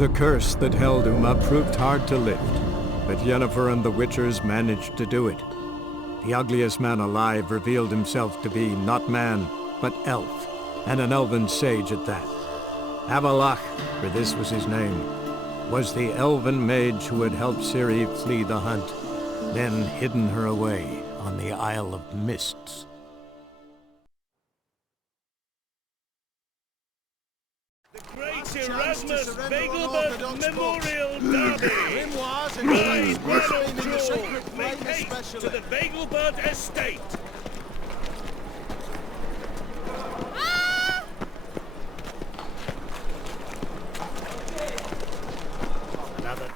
The curse that held Uma proved hard to lift, but Yennefer and the Witchers managed to do it. The ugliest man alive revealed himself to be not man, but elf, and an elven sage at that. Avalach, for this was his name, was the elven mage who had helped Ciri flee the hunt, then hidden her away on the Isle of Mists. The Great Erasmus Begelbert Memorial Derby! Ride well of draw! Make haste to the Begelbert Estate! Another...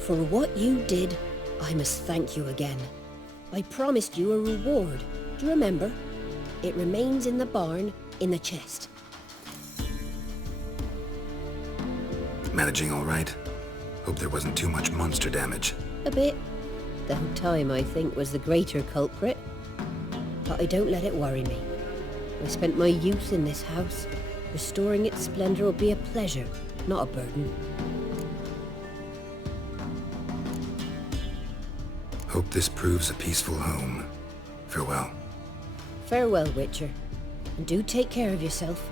For what you did, I must thank you again. I promised you a reward. Do you remember? It remains in the barn, in the chest. Managing all right? Hope there wasn't too much monster damage. A bit. Though time, I think, was the greater culprit. But I don't let it worry me. I spent my youth in this house. Restoring its splendor will be a pleasure, not a burden. Hope this proves a peaceful home. Farewell. Farewell, Witcher. And do take care of yourself.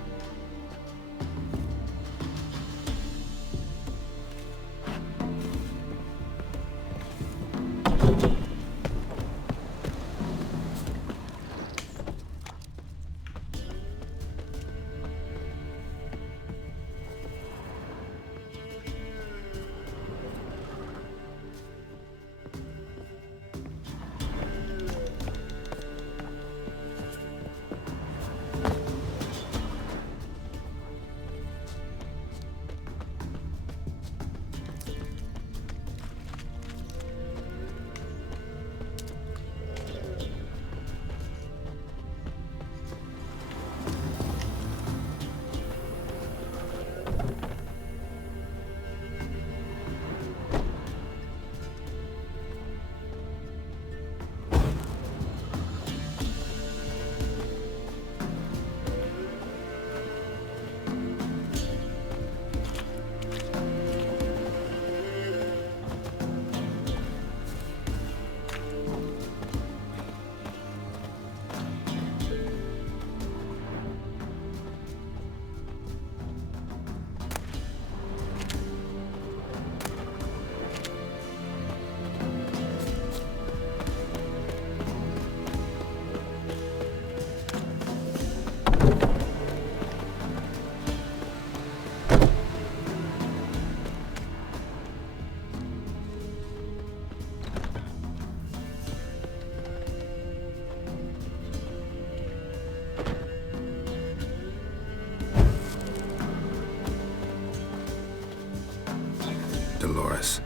Dolores.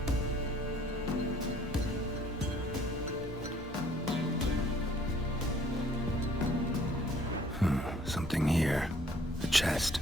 Something here. A chest.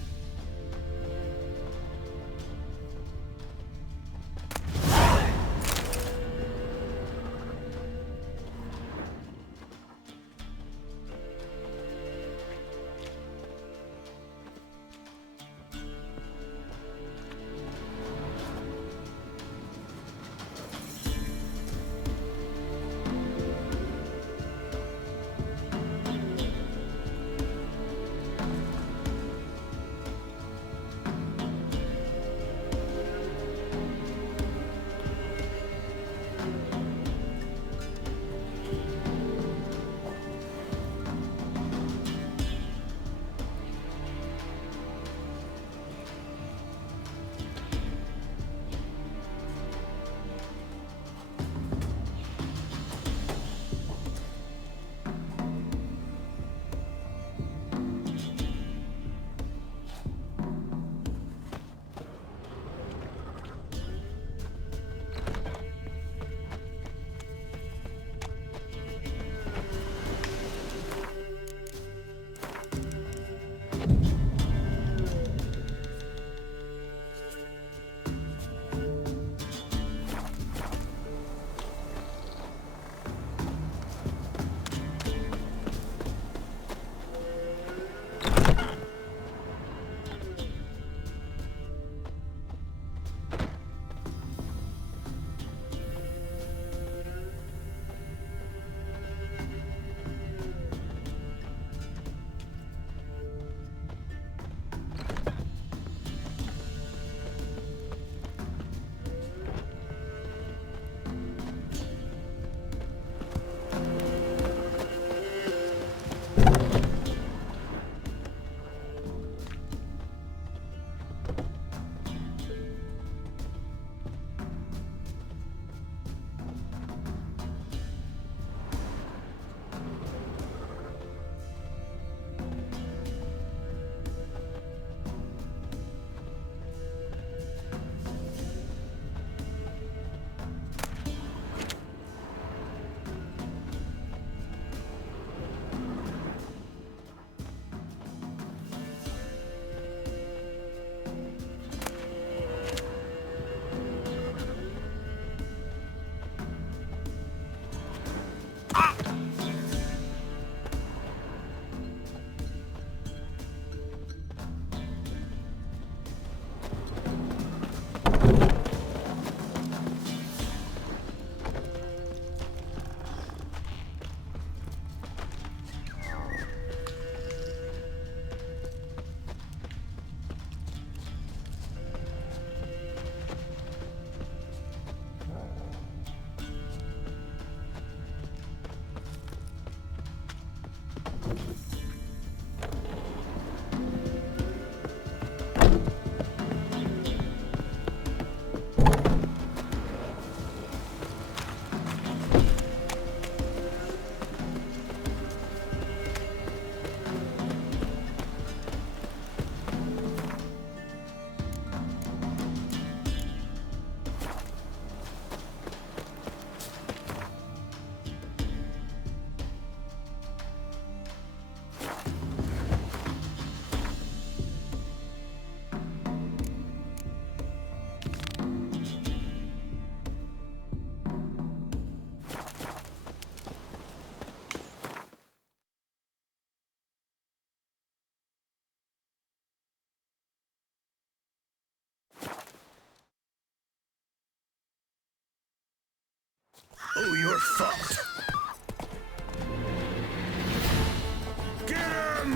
Oh, you're fucked. Get him!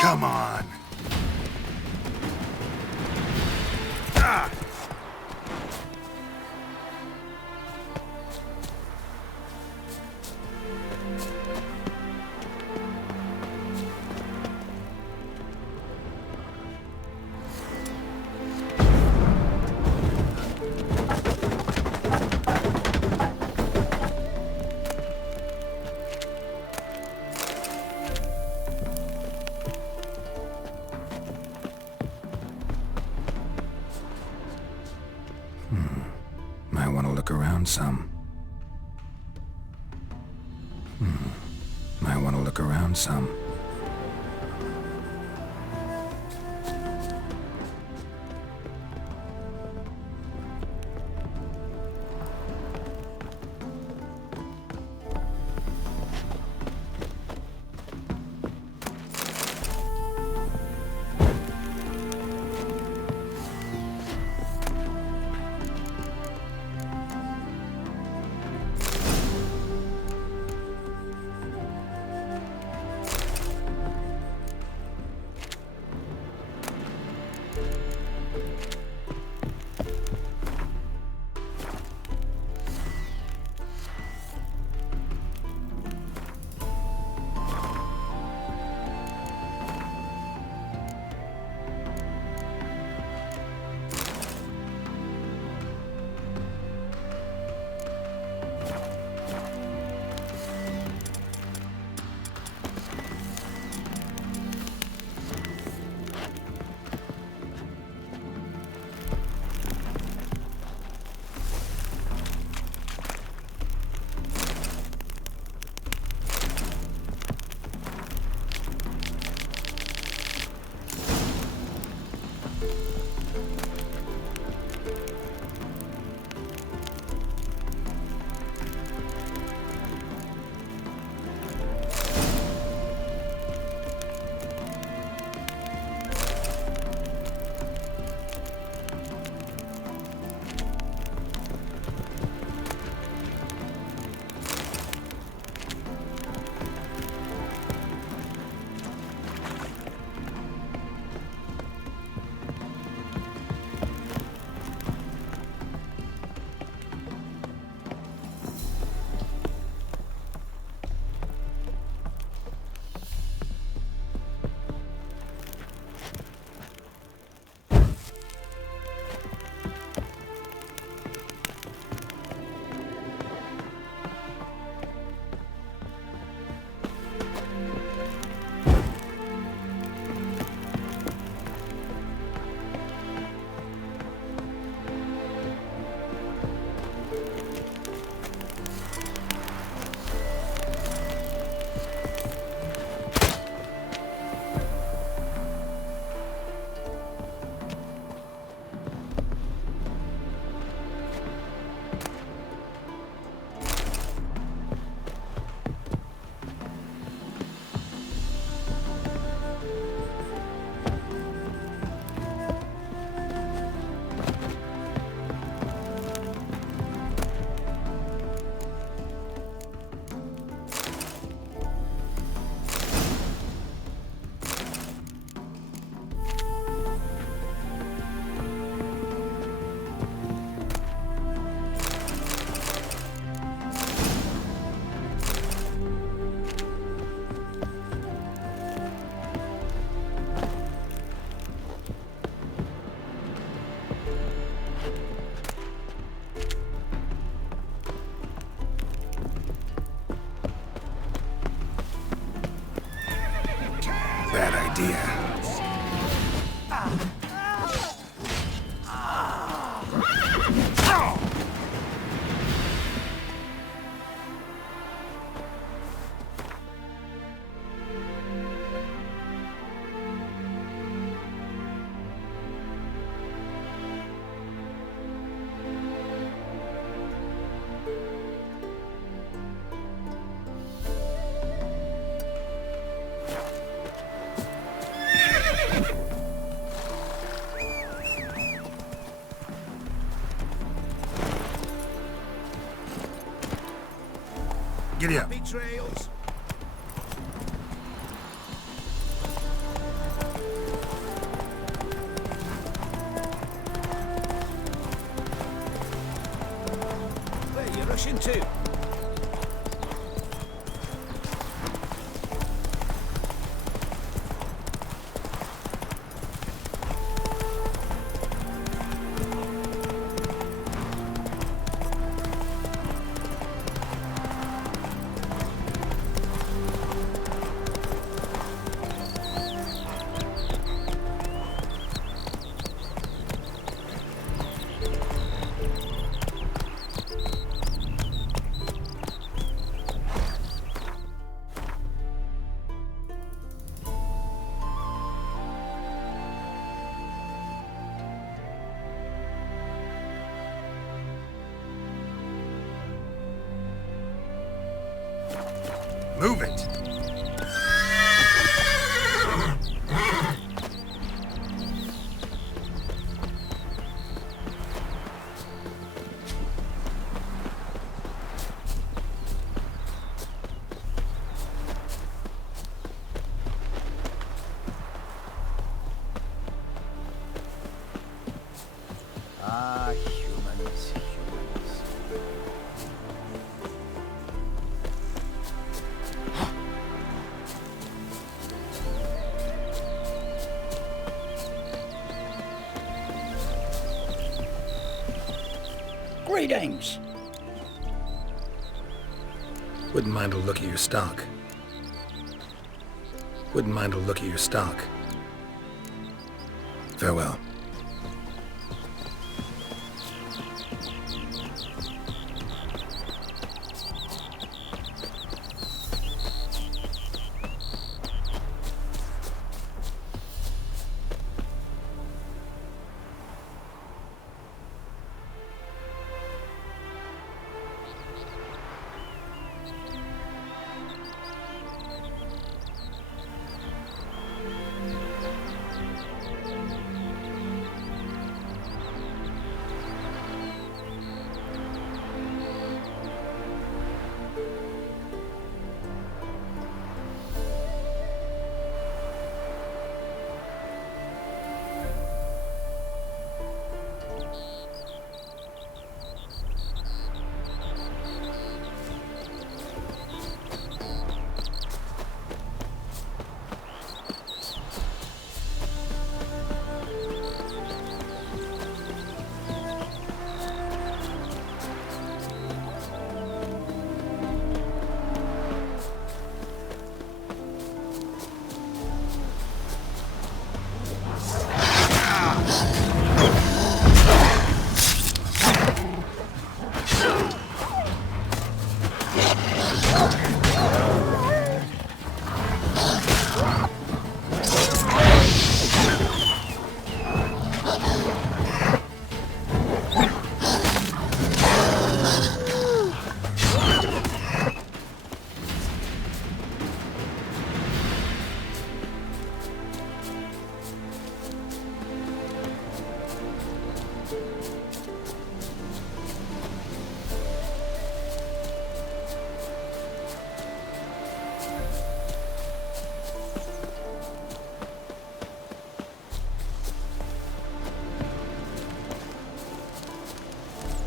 Come on. Ah! look around some. Might want to look around some. Bad idea. Giddy up. Trails. Where are you rushing to? Move it! Ah, humans. Greetings. Wouldn't mind a look at your stock. Wouldn't mind a look at your stock. Farewell.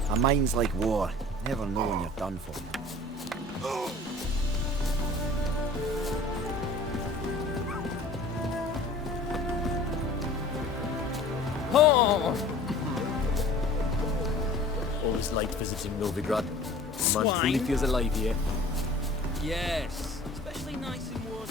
A mind's like war. Never know when you're done for. Oh! Always liked visiting Novigrad. Man truly feels alive here. Yes, especially nice in wartime.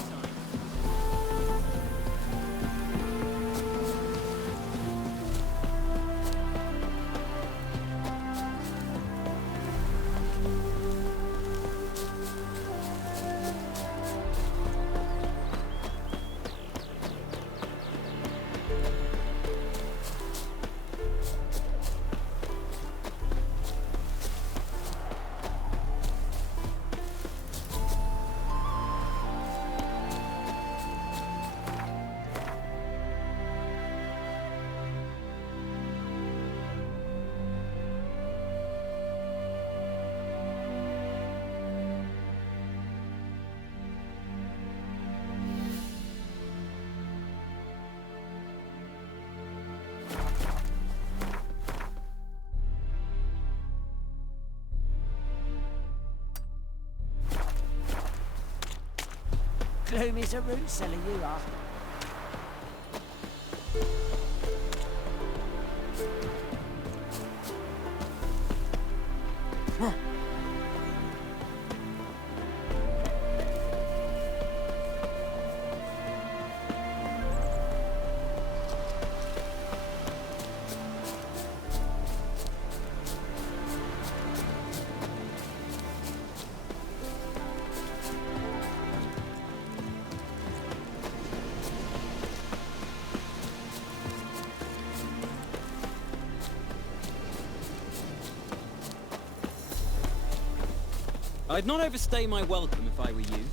Gloomy as a root cellar, you are. I'd not overstay my welcome if I were you.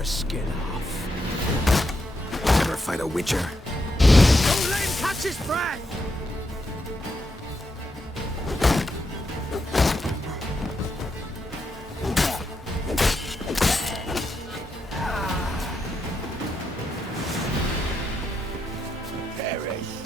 your skin off. Ever fight a witcher? Don't let him catch his breath! Perish.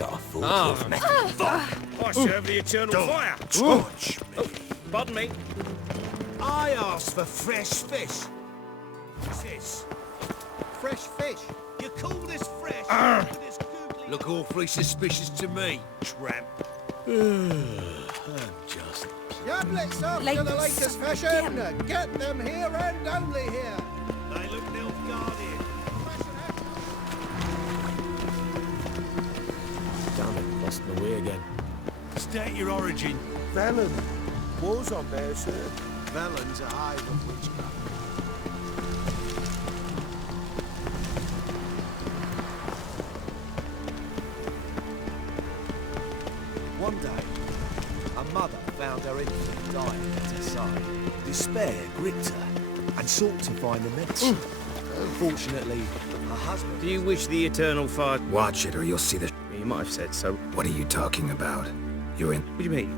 got a full Ah. cliff mate. I serve the eternal fire. Touch me. Oh, pardon me. I asked for fresh fish. What's this? Fresh fish. You call this fresh? With this googly- Look awfully suspicious to me, tramp. I'm just... Yablets up to the latest fashion. Get them here and only here. They look Nilfgaardian. Damn it, lost my way again. State your origin. Velen. Wars on there, sir. Velen's a hive of witchcraft. One day, a mother found her infant dying at her side. Despair gripped her and sought to find the medicine. Unfortunately, her husband... Do you wish the eternal fire? Watch it or you'll see the... You might have said so. What are you talking about? You're in... What do you mean?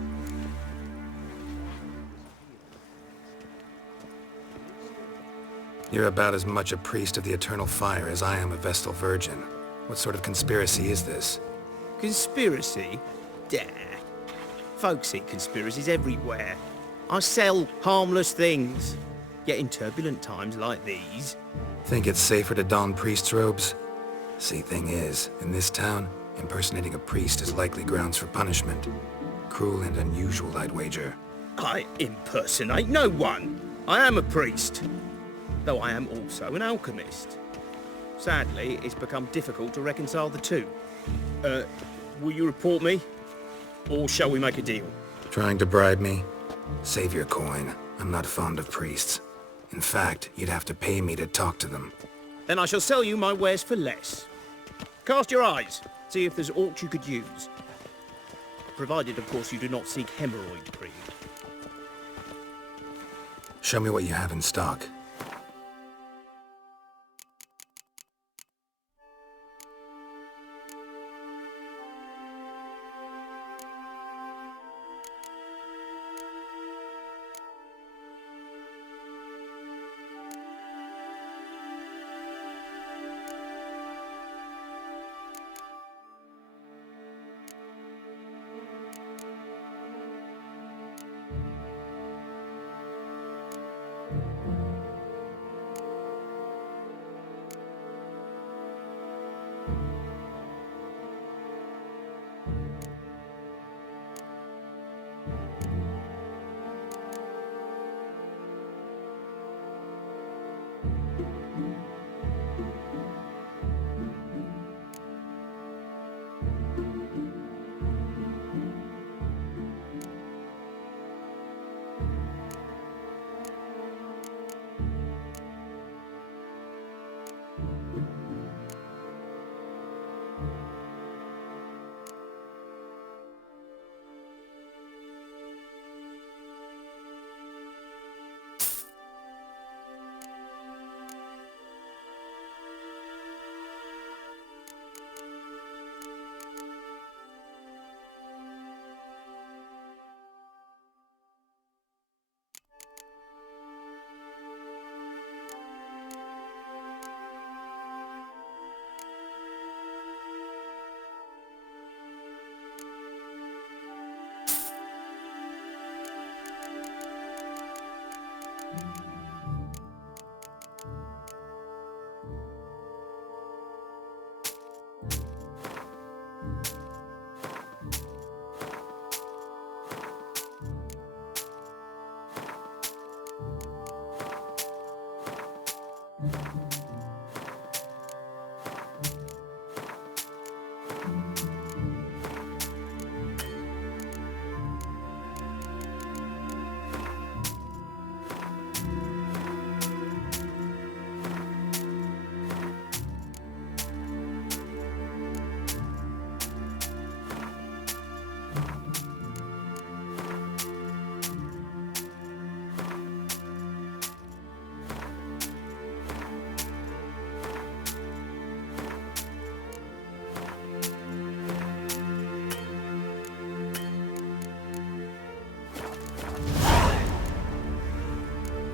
You're about as much a priest of the eternal fire as I am a Vestal Virgin. What sort of conspiracy is this? Conspiracy? Dah. Folks see conspiracies everywhere. I sell harmless things. Yet in turbulent times like these... Think it's safer to don priest's robes? See, thing is, in this town, impersonating a priest is likely grounds for punishment. Cruel and unusual, I'd wager. I impersonate no one. I am a priest. Though I am also an alchemist. Sadly, it's become difficult to reconcile the two. Will you report me? Or shall we make a deal? Trying to bribe me? Save your coin. I'm not fond of priests. In fact, you'd have to pay me to talk to them. Then I shall sell you my wares for less. Cast your eyes. See if there's aught you could use. Provided, of course, you do not seek hemorrhoid cream. Show me what you have in stock.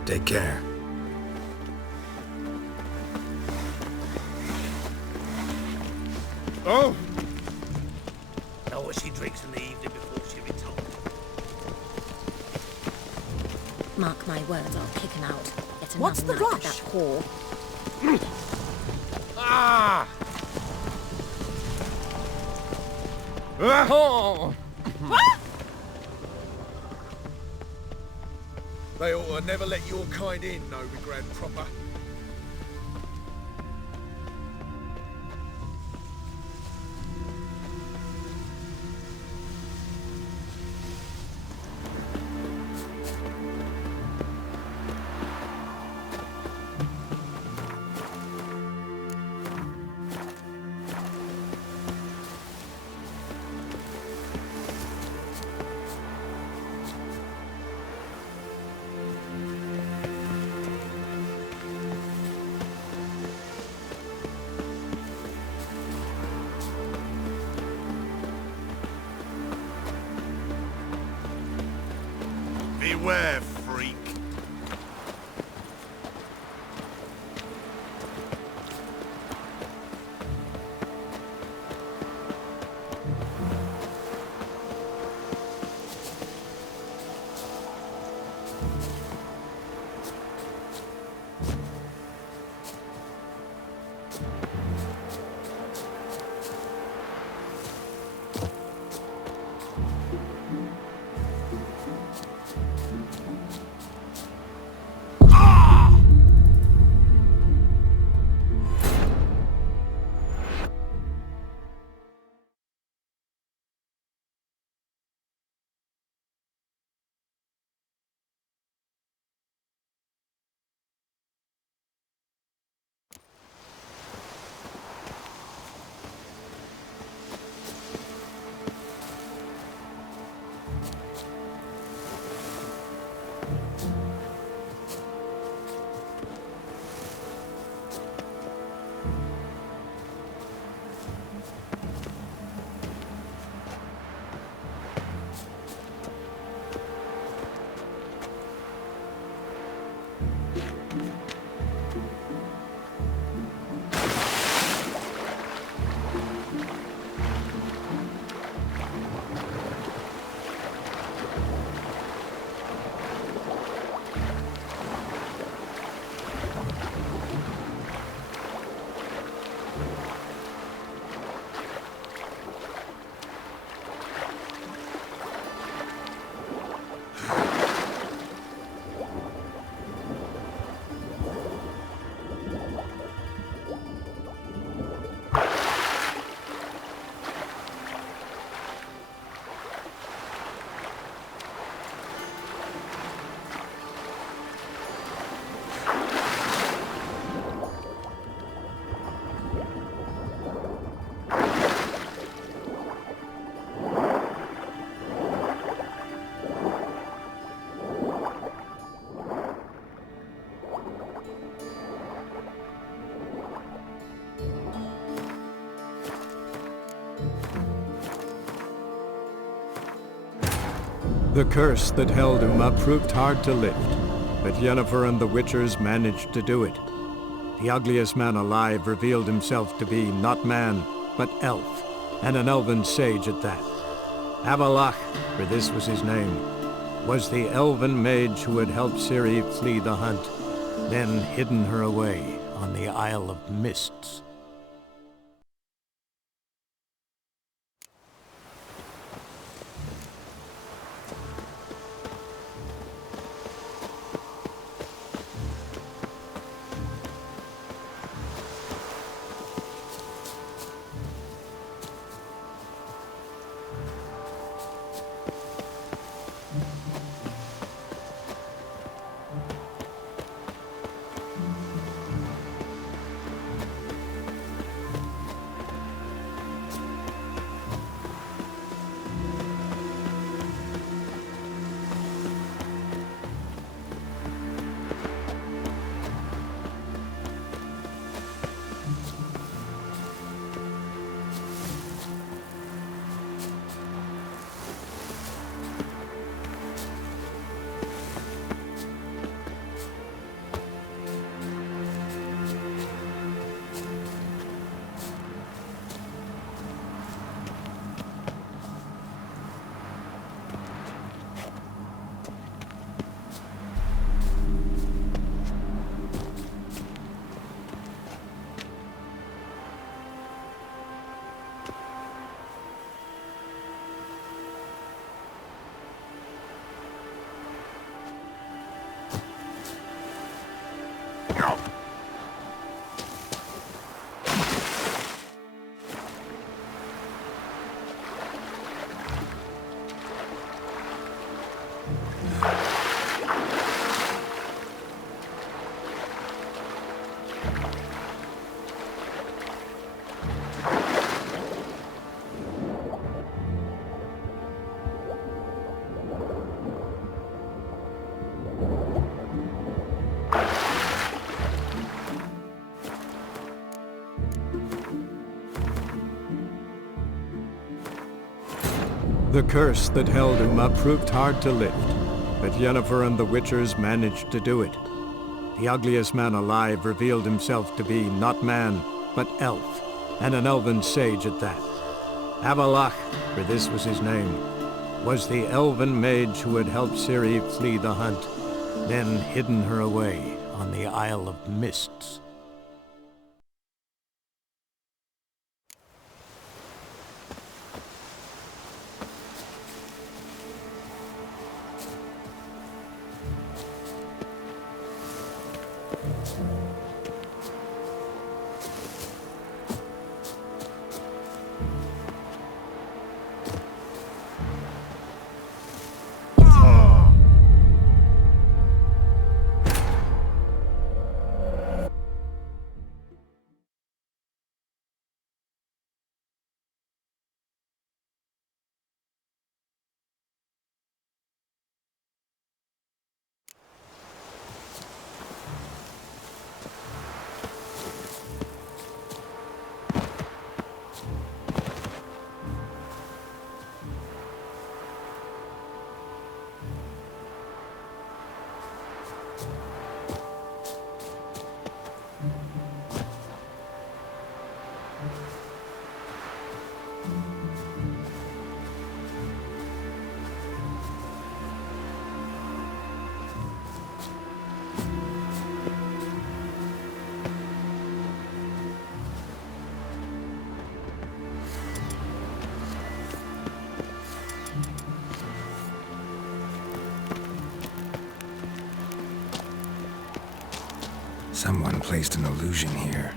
Take care. Oh! what she drinks in the evening before she retires. Mark my words, I'll kick him out. Get another What's the knife at rush? that whore. Ah! Oh! They ought to never let your kind in, Novigrad proper. Beware, freak. The curse that held Uma proved hard to lift, but Yennefer and the Witchers managed to do it. The ugliest man alive revealed himself to be not man, but elf, and an elven sage at that. Avalach, for this was his name, was the elven mage who had helped Ciri flee the hunt, then hidden her away on the Isle of Mists. The curse that held Uma proved hard to lift, but Yennefer and the Witchers managed to do it. The ugliest man alive revealed himself to be not man, but elf, and an elven sage at that. Avalach, for this was his name, was the elven mage who had helped Ciri flee the hunt, then hidden her away on the Isle of Mists. Someone placed an illusion here.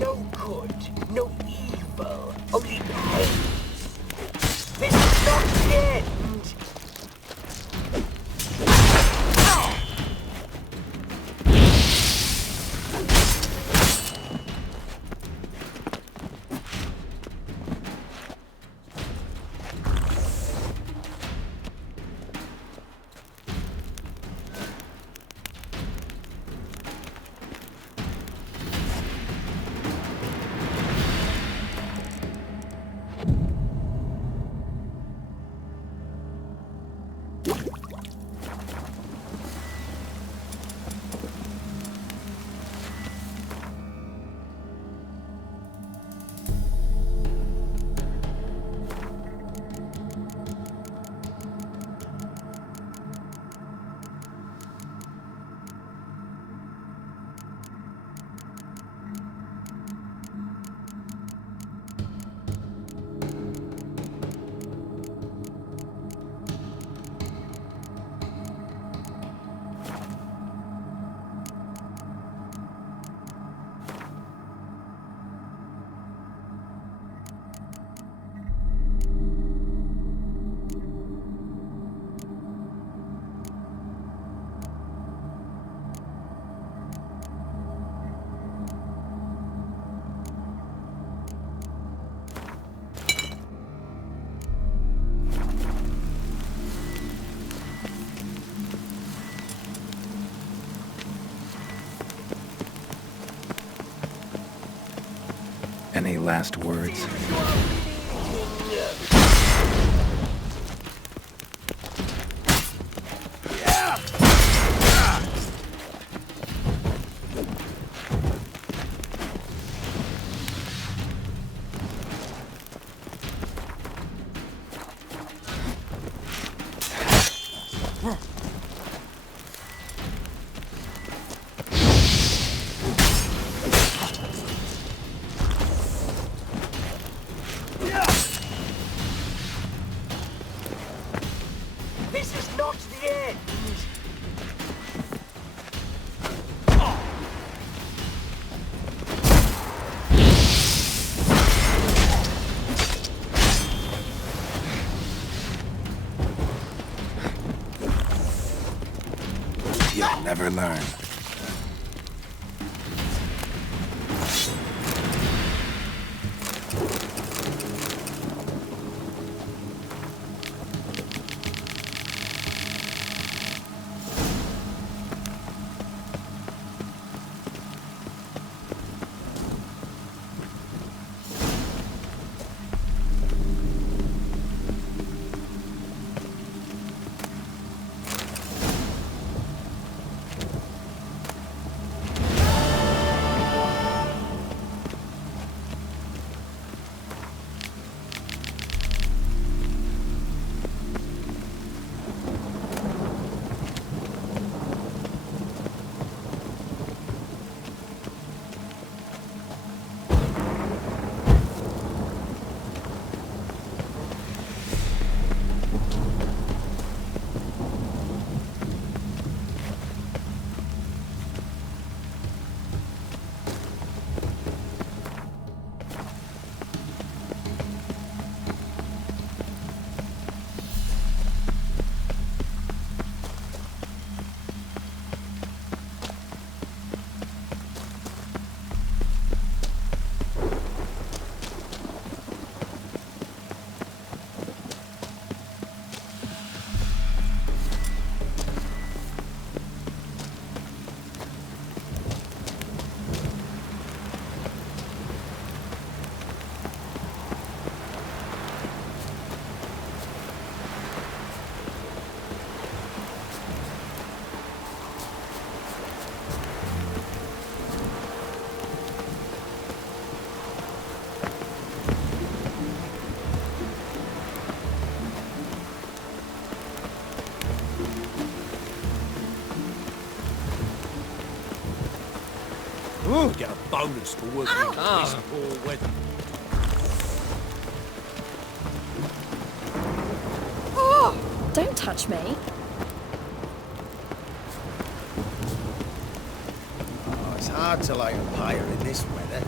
No good, no evil, only pain. This is not the end. Any last words? This is not the end. You'll never learn. We get a bonus for working in this poor weather. Don't touch me. Oh, it's hard to light a fire in this weather.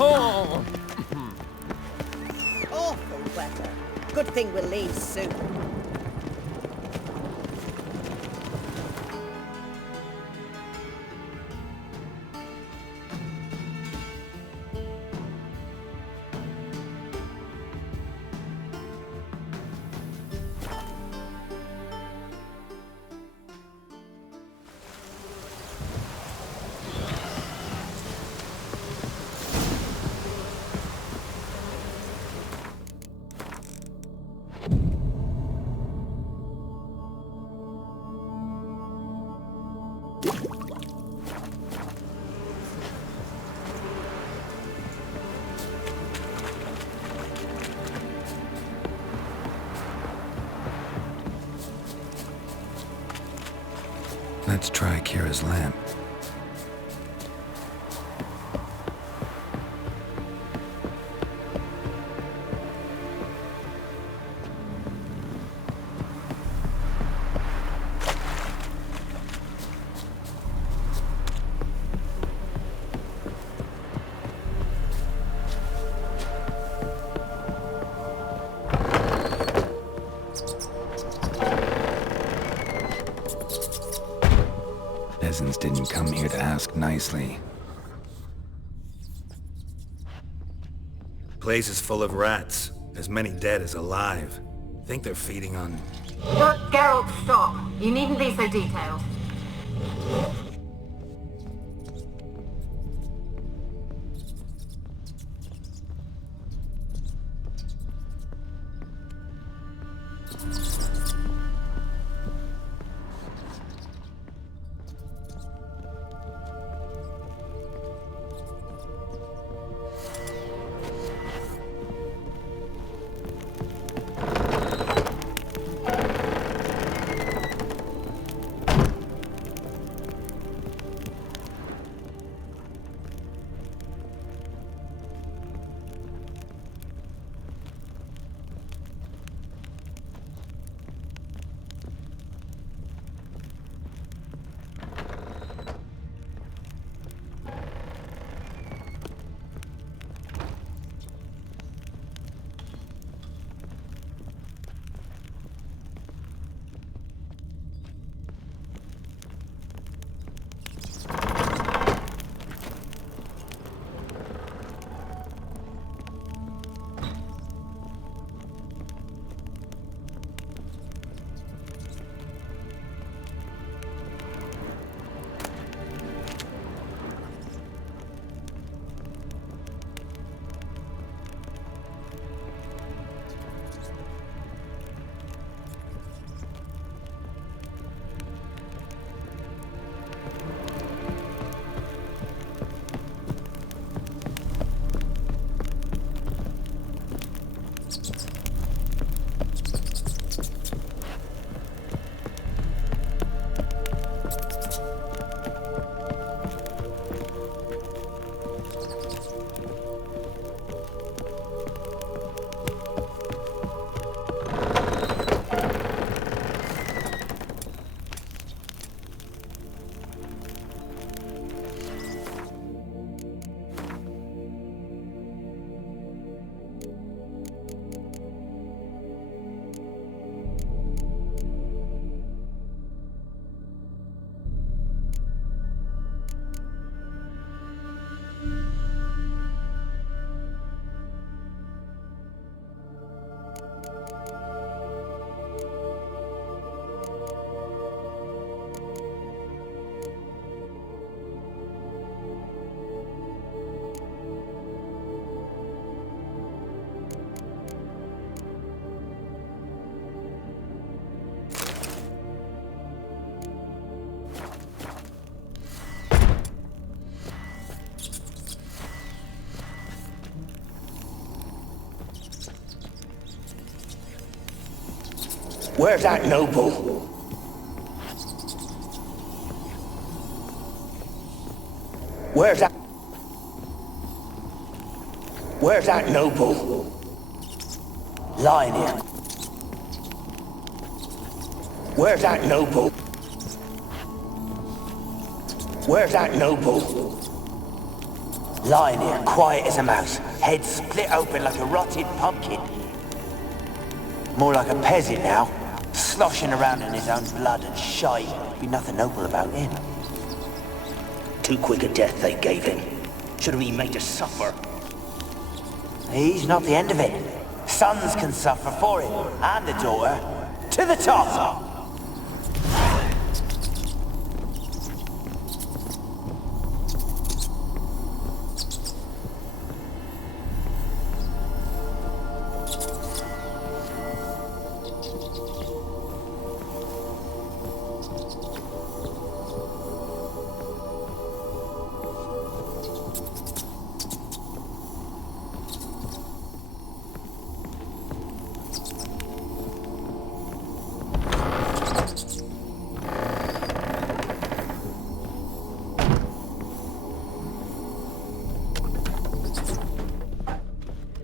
Oh! Awful weather. Good thing we'll leave soon. Let's try Kira's lamp. Peasants didn't come here to ask nicely. Place is full of rats. As many dead as alive. Think they're feeding on... Geralt, stop. You needn't be so detailed. Where's that noble? Where's that noble? Lying here. Where's that noble? Where's that noble? Lying here, quiet as a mouse, head split open like a rotted pumpkin. More like a peasant now, sloshing around in his own blood and shite. Be nothing noble about him. Too quick a death they gave him. Should have been made to suffer. He's not the end of it. Sons can suffer for him, and the daughter. To the top!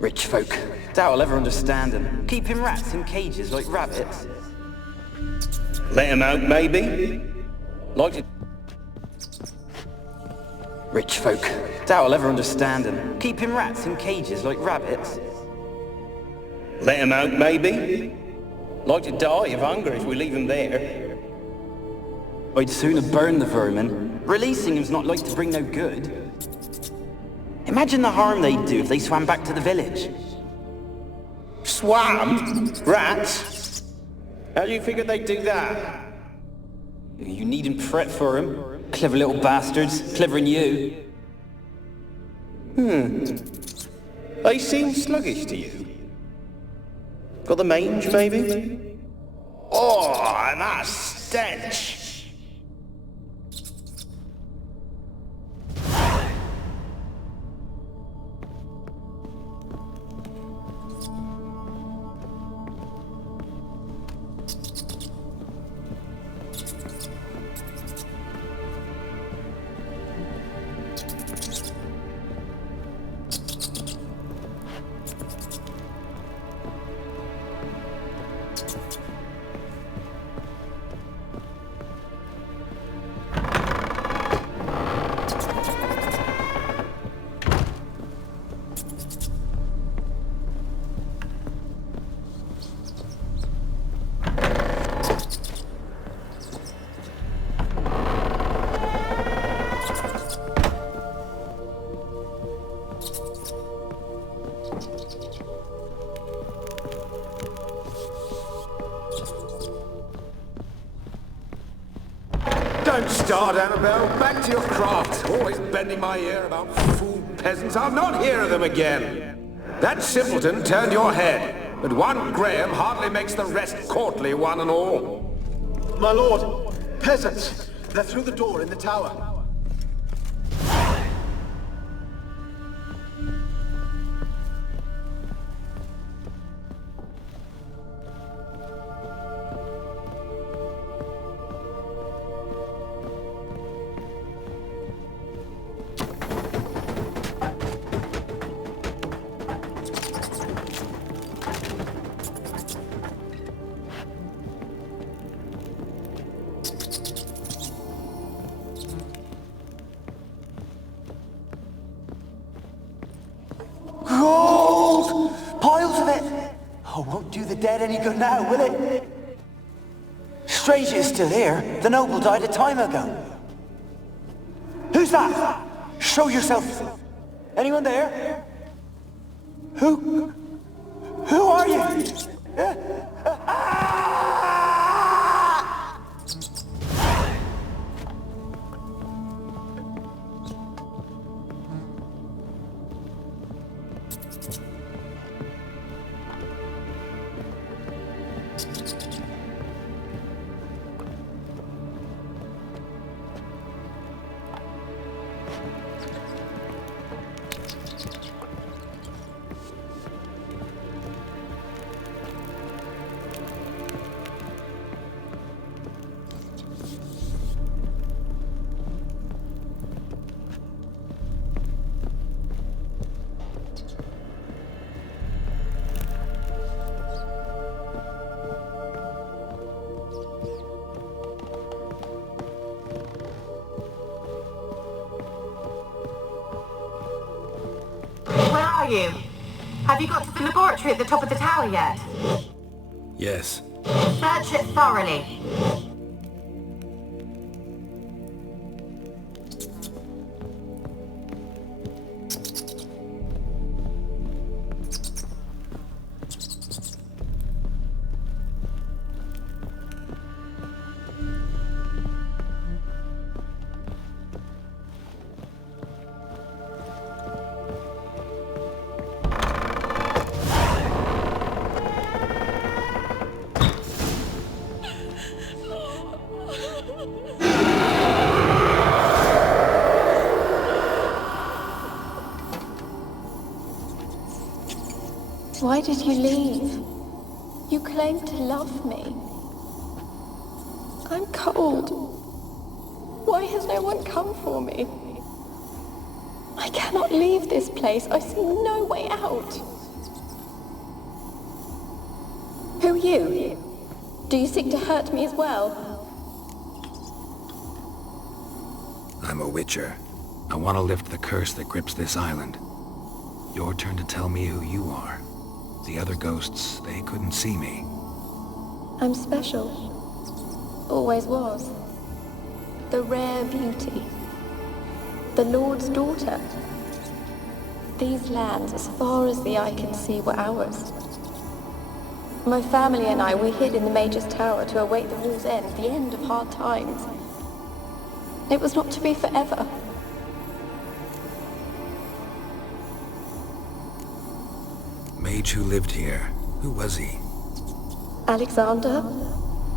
Rich folk. Doubt I'll ever understand them. Keeping rats in cages like rabbits. Let him out, maybe? Like it. Rich folk. Doubt I'll ever understand them. Keeping rats in cages like rabbits. Let him out, maybe? Like to die of hunger if we leave him there. I'd sooner burn the vermin. Releasing him's not like to bring no good. Imagine the harm they'd do if they swam back to the village. Swam? Rats? How do you figure they'd do that? You needn't fret for them. Clever little bastards. Clever than you. They seem sluggish to you. Got the mange, maybe? Oh, that stench! Don't start, Annabelle. Back to your craft. Always bending my ear about fool peasants. I'll not hear of them again. That simpleton turned your head, but one Graham hardly makes the rest courtly, one and all. My lord, peasants. They're through the door in the tower. do the dead any good now, will it? Strange it's still here. The noble died a time ago. Who's that? Show yourself. Anyone there? Who are you? You? Have you got to the laboratory at the top of the tower yet? Yes. Search it thoroughly. Why did you leave? You claimed to love me. I'm cold. Why has no one come for me? I cannot leave this place. I see no way out. Who are you? Do you seek to hurt me as well? I'm a witcher. I want to lift the curse that grips this island. Your turn to tell me who you are. The other ghosts, they couldn't see me. I'm special. Always was. The rare beauty. The Lord's daughter. These lands, as far as the eye can see, were ours. My family and I, we hid in the Mage's Tower to await the war's end, the end of hard times. It was not to be forever. Mage who lived here. Who was he? Alexander?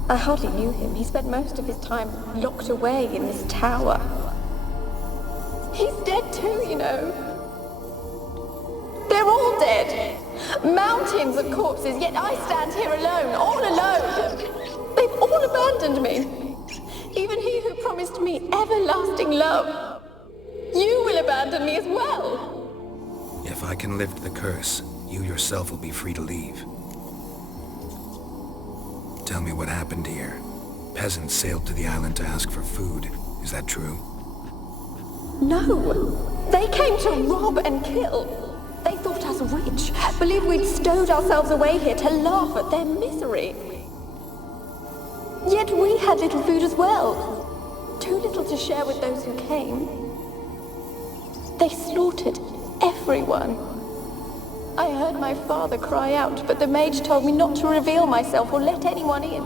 I hardly knew him. He spent most of his time locked away in this tower. He's dead too, you know. They're all dead. Mountains of corpses, yet I stand here alone, all alone. They've all abandoned me. Even he who promised me everlasting love. You will abandon me as well. If I can lift the curse, you yourself will be free to leave. Tell me what happened here. Peasants sailed to the island to ask for food. Is that true? No. They came to rob and kill. They thought us rich, believed we'd stowed ourselves away here to laugh at their misery. Yet we had little food as well. Too little to share with those who came. They slaughtered everyone. I heard my father cry out, but the mage told me not to reveal myself or let anyone in.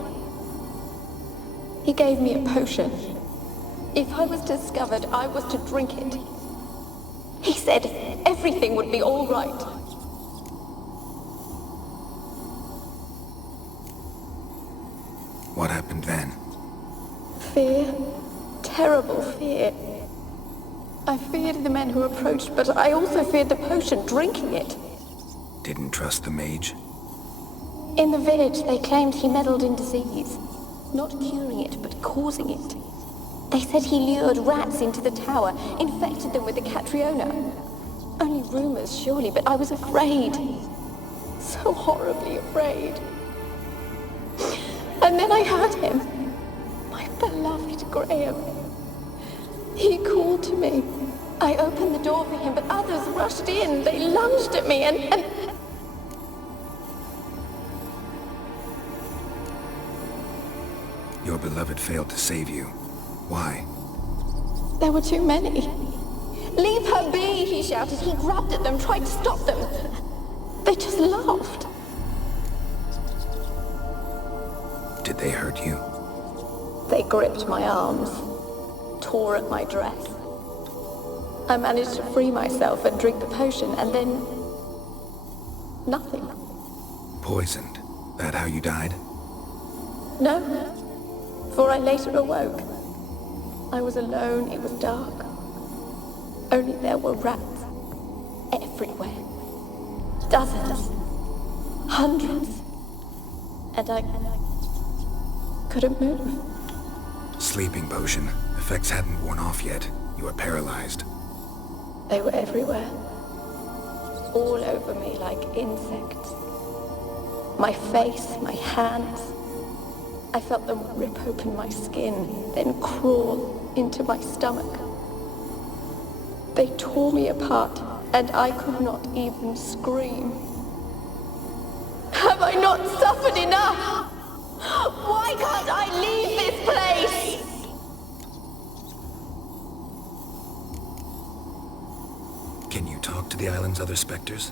He gave me a potion. If I was discovered, I was to drink it. He said everything would be all right. What happened then? Fear. Terrible fear. I feared the men who approached, but I also feared the potion, drinking it. Didn't trust the mage? In the village, they claimed he meddled in disease. Not curing it, but causing it. They said he lured rats into the tower, infected them with the Catriona. Only rumors, surely, but I was afraid. So horribly afraid. And then I heard him. My beloved Graham. He called to me. I opened the door for him, but others rushed in. They lunged at me and... Your beloved failed to save you. Why? There were too many. Leave her be, he shouted. He grabbed at them, tried to stop them. They just laughed. Did they hurt you? They gripped my arms, tore at my dress. I managed to free myself and drink the potion, and then... nothing. Poisoned? That how you died? No, for I later awoke. I was alone, it was dark. Only there were rats everywhere. Dozens. Hundreds. And I couldn't move. Sleeping potion. Effects hadn't worn off yet. You were paralyzed. They were everywhere. All over me like insects. My face, my hands. I felt them rip open my skin, then crawl into my stomach. They tore me apart, and I could not even scream. Have I not suffered enough? Why can't I leave this place? Can you talk to the island's other specters?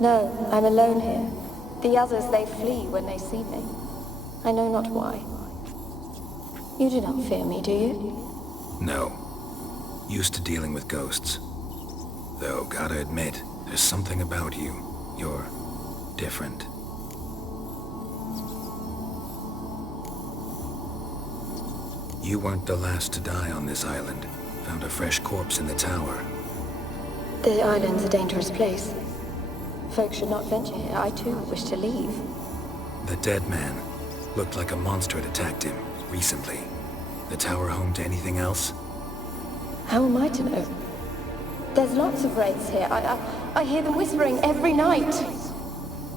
No, I'm alone here. The others, they flee when they see me. I know not why. You do not fear me, do you? No. Used to dealing with ghosts. Though, gotta admit, there's something about you. You're different. You weren't the last to die on this island. Found a fresh corpse in the tower. The island's a dangerous place. Folks should not venture here. I too wish to leave. The dead man. Looked like a monster had attacked him, recently. The tower home to anything else? How am I to know? There's lots of wraiths here. I hear them whispering every night.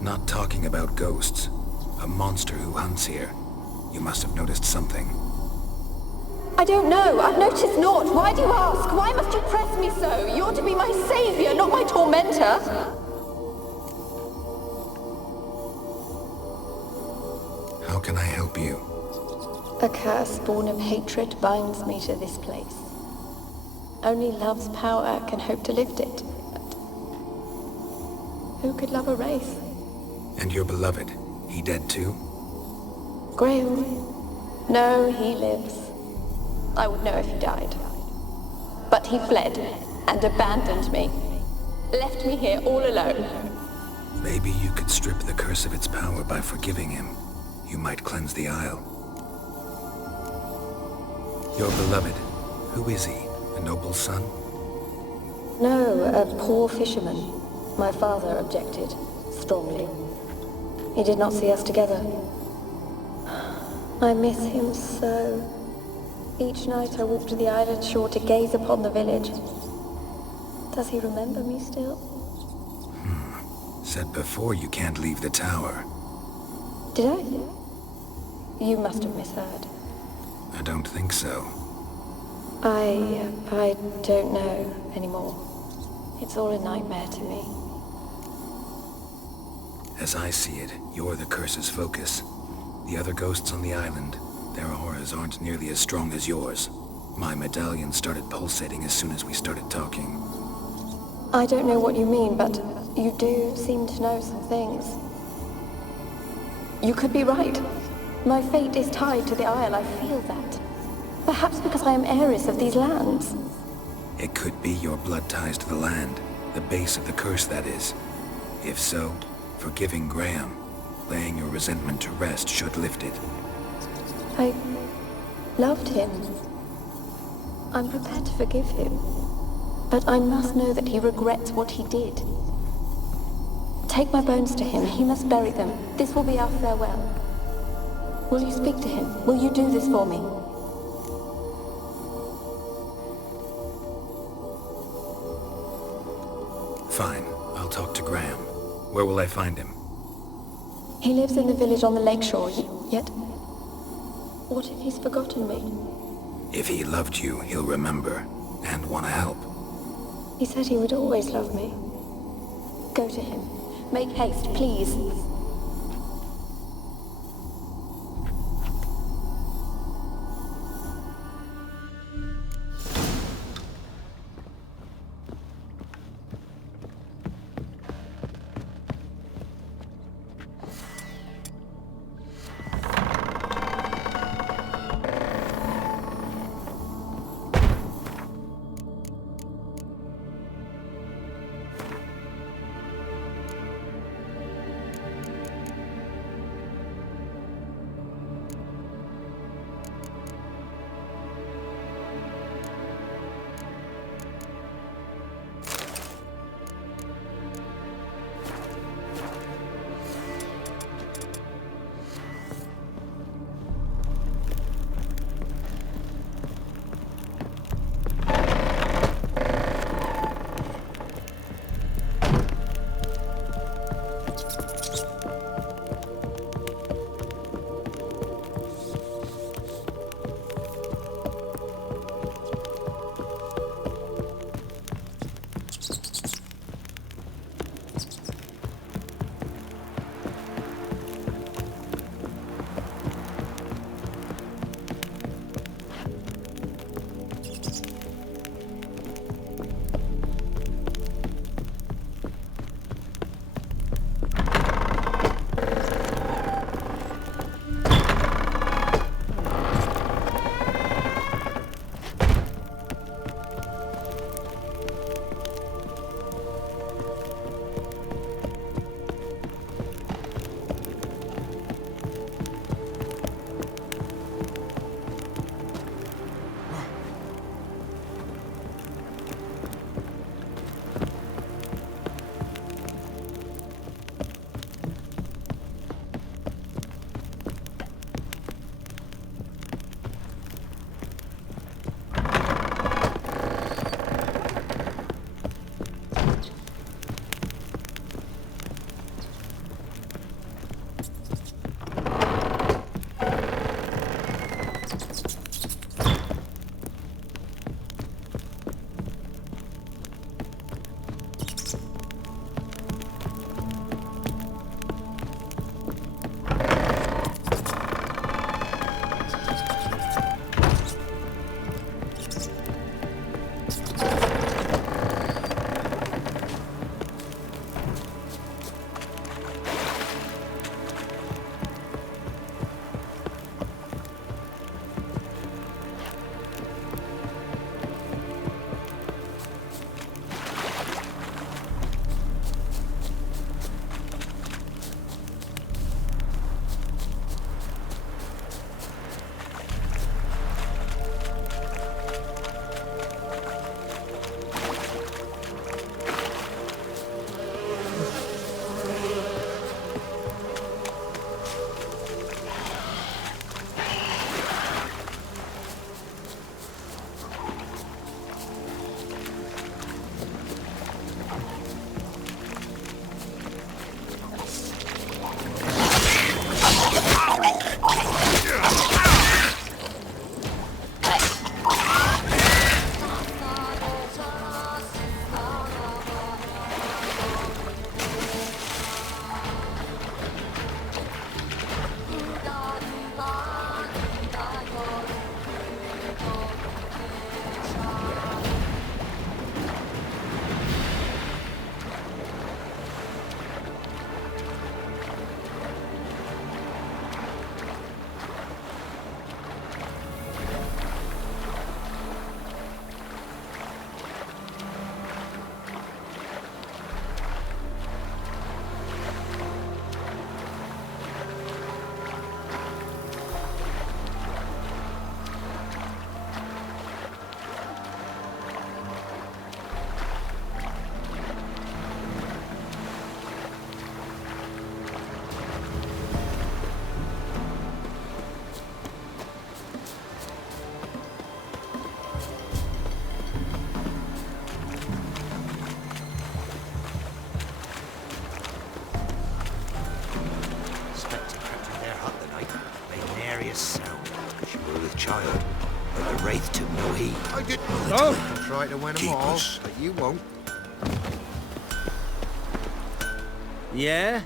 Not talking about ghosts. A monster who hunts here. You must have noticed something. I don't know. I've noticed naught. Why do you ask? Why must you press me so? You're to be my savior, not my tormentor. How can I help you? A curse born of hatred binds me to this place. Only love's power can hope to lift it. But who could love a wraith? And your beloved, he dead too? Graham? No, he lives. I would know if he died. But he fled and abandoned me. Left me here all alone. Maybe you could strip the curse of its power by forgiving him. You might cleanse the isle. Your beloved, who is he? A noble son? No, a poor fisherman. My father objected, strongly. He did not see us together. I miss him so. Each night I walk to the island shore to gaze upon the village. Does he remember me still? Said before you can't leave the tower. Did I? You must have misheard. I don't think so. I don't know anymore. It's all a nightmare to me. As I see it, you're the curse's focus. The other ghosts on the island, their auras aren't nearly as strong as yours. My medallion started pulsating as soon as we started talking. I don't know what you mean, but you do seem to know some things. You could be right. My fate is tied to the Isle, I feel that. Perhaps because I am heiress of these lands. It could be your blood ties to the land, the base of the curse, that is. If so, forgiving Graham, laying your resentment to rest should lift it. I loved him. I'm prepared to forgive him. But I must know that he regrets what he did. Take my bones to him. He must bury them. This will be our farewell. Will you speak to him? Will you do this for me? Fine. I'll talk to Graham. Where will I find him? He lives in the village on the lakeshore, yet... What if he's forgotten me? If he loved you, he'll remember, and want to help. He said he would always love me. Go to him. Make haste, please. took no heed. I did. Oh! Try to win them Keep all, us. but you won't. Yeah?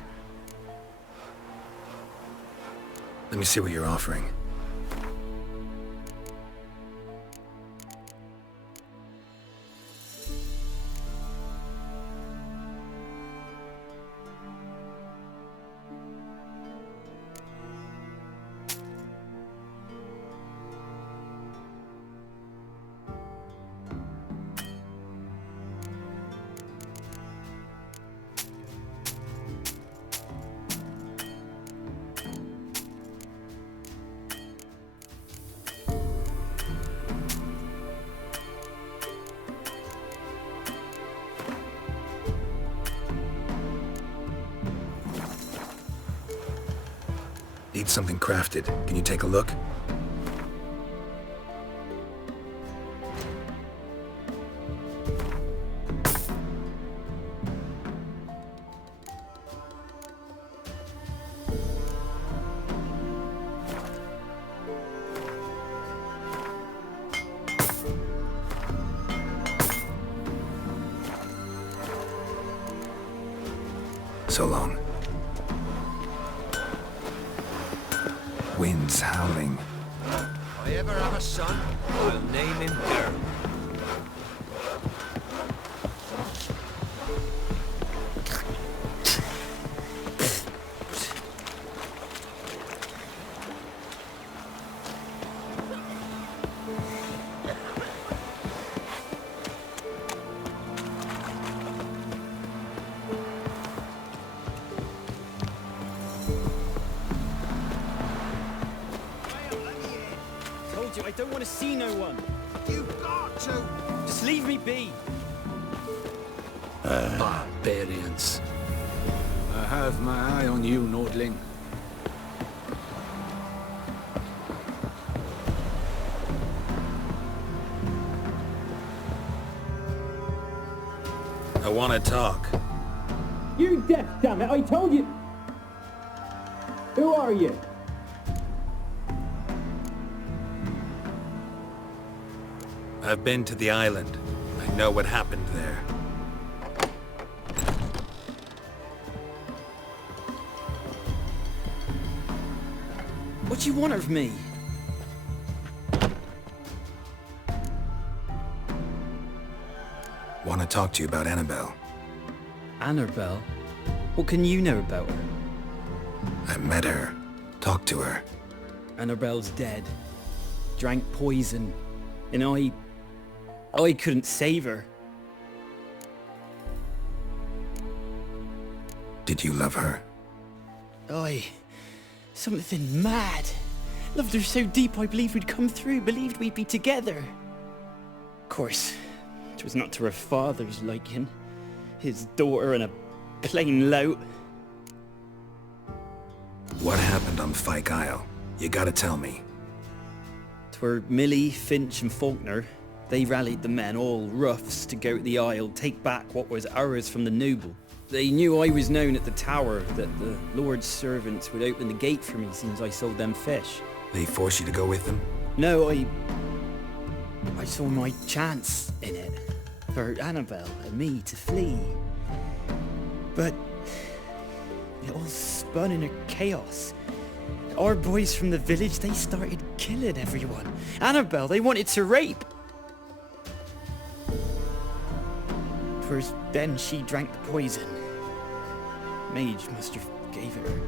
Let me see what you're offering. Need something crafted. Can you take a look? So long. Wind's howling. If I ever have a son, I'll name him Girl. I don't want to see no one. You've got to. Just leave me be. Barbarians. I have my eye on you, Nordling. I want to talk. You deaf, damn it! I told you. Who are you? I've been to the island. I know what happened there. What do you want of me? Want to talk to you about Annabelle. Annabelle? What can you know about her? I met her. Talked to her. Annabelle's dead. Drank poison. And I couldn't save her. Did you love her? Something mad. Loved her so deep I believed we'd come through, believed we'd be together. Of course, it was not to her father's liking. His daughter and a plain lout. What happened on Fyke Isle? You gotta tell me. 'Twere Millie, Finch and Faulkner. They rallied the men, all roughs, to go to the Isle, take back what was ours from the noble. They knew I was known at the tower, that the Lord's servants would open the gate for me since I sold them fish. They forced you to go with them? No, I saw my chance in it, for Annabelle and me to flee. But it all spun in a chaos. Our boys from the village, they started killing everyone. Annabelle, they wanted to rape. First, then she drank the poison. Mage must have gave it her.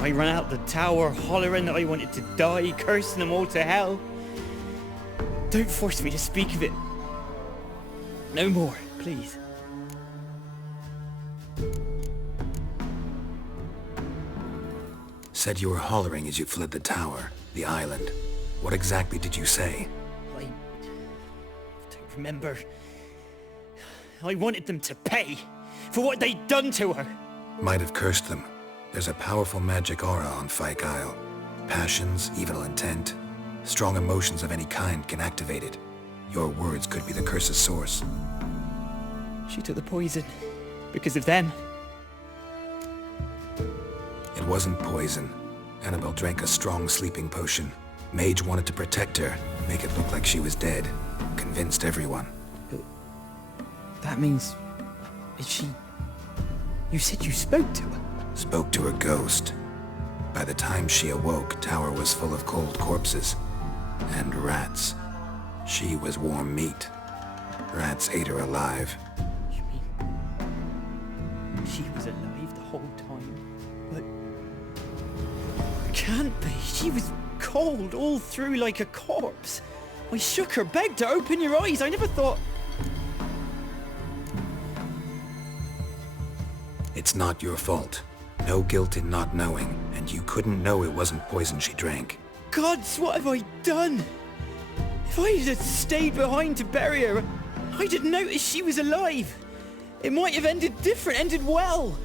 I ran out the tower, hollering that I wanted to die, cursing them all to hell. Don't force me to speak of it. No more, please. Said you were hollering as you fled the tower, the island. What exactly did you say? I don't remember. I wanted them to pay for what they'd done to her. Might have cursed them. There's a powerful magic aura on Fyke Isle. Passions, evil intent, strong emotions of any kind can activate it. Your words could be the curse's source. She took the poison because of them. It wasn't poison. Annabelle drank a strong sleeping potion. Mage wanted to protect her. Make it look like she was dead. Convinced everyone. That means... Is she... You said you spoke to her? Spoke to a ghost. By the time she awoke, Tower was full of cold corpses. And rats. She was warm meat. Rats ate her alive. You mean... She was alive the whole time? But... Can't be. She was cold all through like a corpse. I shook her, begged her, open your eyes. I never thought... It's not your fault. No guilt in not knowing, and you couldn't know it wasn't poison she drank. Gods, what have I done? If I had stayed behind to bury her, I didn't notice she was alive. It might have ended different, ended well.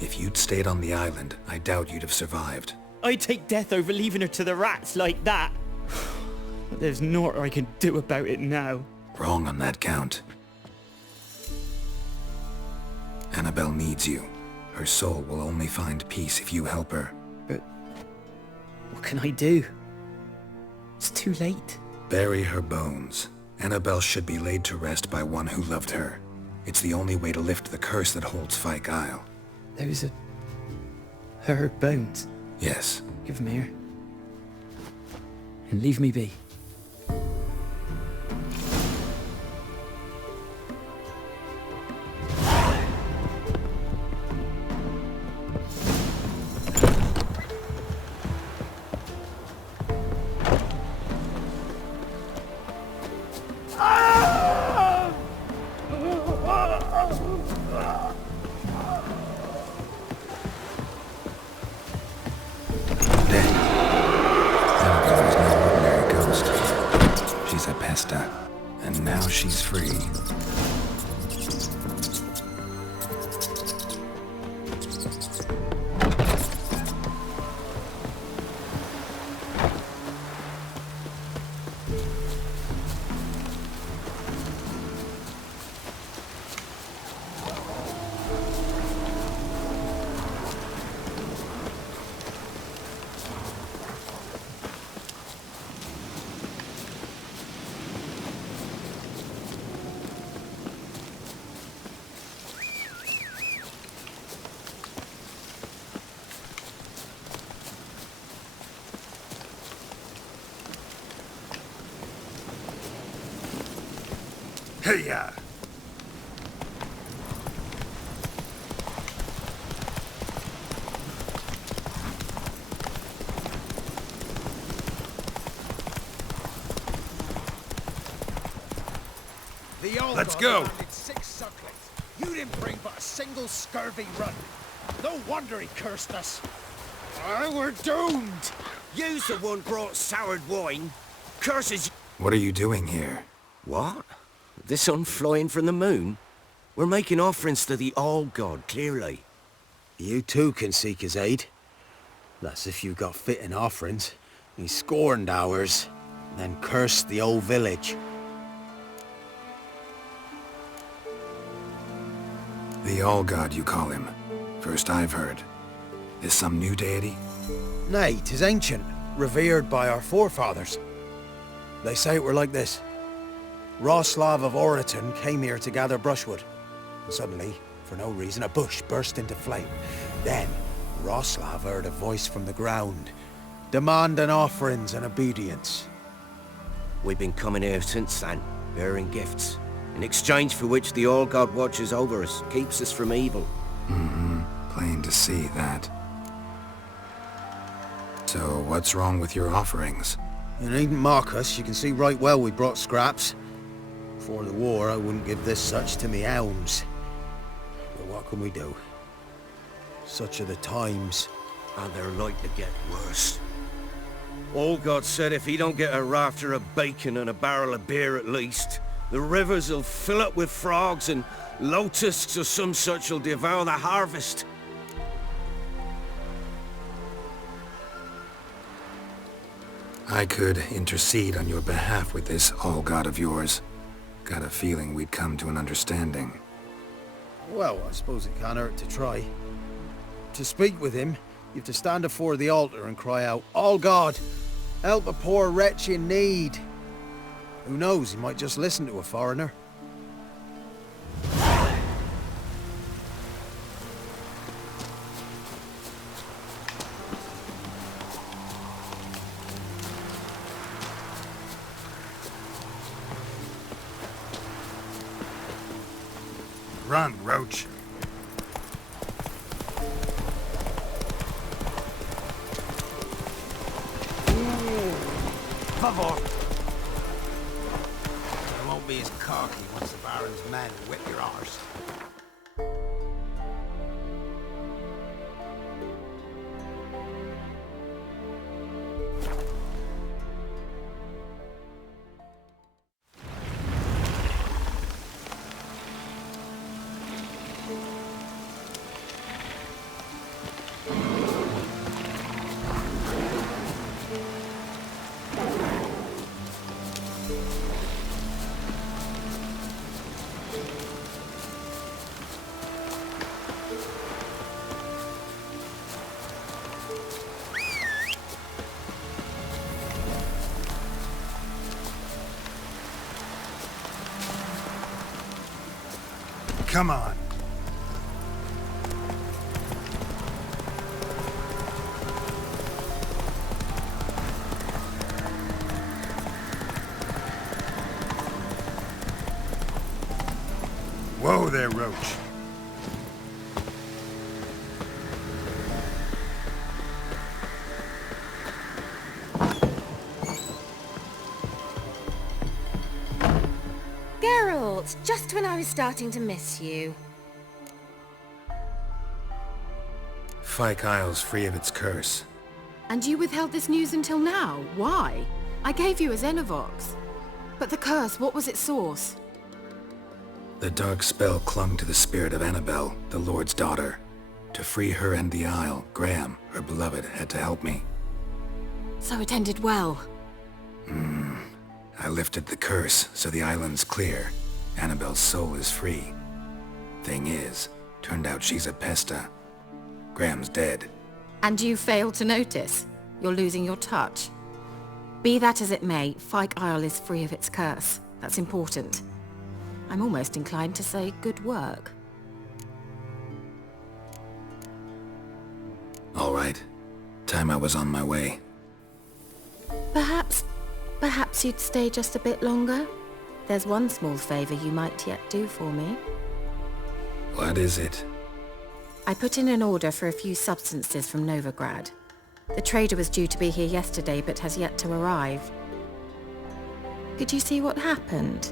If you'd stayed on the island, I doubt you'd have survived. I'd take death over leaving her to the rats like that. But there's naught I can do about it now. Wrong on that count. Annabelle needs you. Her soul will only find peace if you help her. But what can I do? It's too late. Bury her bones. Annabelle should be laid to rest by one who loved her. It's the only way to lift the curse that holds Fyke Isle. Those are... her bones? Yes. Give them here. And leave me be. And now she's free. Hey-ya! Let's go! 6 sucklings. You didn't bring but a single scurvy run. No wonder he cursed us. We're doomed! You's the one brought soured wine. Curses... What are you doing here? What? The sun flying from the moon? We're making offerings to the All-God, clearly. You too can seek his aid. That's if you've got fitting offerings. He scorned ours, then cursed the old village. The All-God, you call him. First I've heard. Is some new deity? Nay, 'tis ancient, revered by our forefathers. They say it were like this. Roslav of Oriton came here to gather brushwood. And suddenly, for no reason, a bush burst into flame. Then, Roslav heard a voice from the ground, demanding offerings and obedience. We've been coming here since then, bearing gifts, in exchange for which the All-God watches over us, keeps us from evil. Mm-hmm. Plain to see that. So, what's wrong with your offerings? You needn't mock us. You can see right well we brought scraps. Before the war, I wouldn't give this such to me elms. But what can we do? Such are the times. And they're like to get worse. All-God said if he don't get a rafter of bacon and a barrel of beer at least, the rivers will fill up with frogs and locusts or some such will devour the harvest. I could intercede on your behalf with this All-God of yours. Got a feeling we'd come to an understanding. Well, I suppose it can't hurt to try. To speak with him, you have to stand before the altar and cry out, All-God, help a poor wretch in need. Who knows, he might just listen to a foreigner. Run, Roach. Favor. I won't be as cocky once the Baron's men whip your arse. Come on. Whoa there, Roach. Geralt, just when I was starting to miss you. Fyke Isle's free of its curse. And you withheld this news until now? Why? I gave you a Xenovox. But the curse, what was its source? The dark spell clung to the spirit of Annabelle, the Lord's daughter. To free her and the Isle, Graham, her beloved, had to help me. So it ended well. I lifted the curse, so the island's clear. Annabelle's soul is free. Thing is, turned out she's a pesta. Graham's dead. And you failed to notice? You're losing your touch. Be that as it may, Fyke Isle is free of its curse. That's important. I'm almost inclined to say good work. All right. Time I was on my way. Perhaps you'd stay just a bit longer? There's one small favor you might yet do for me. What is it? I put in an order for a few substances from Novigrad. The trader was due to be here yesterday but has yet to arrive. Could you see what happened?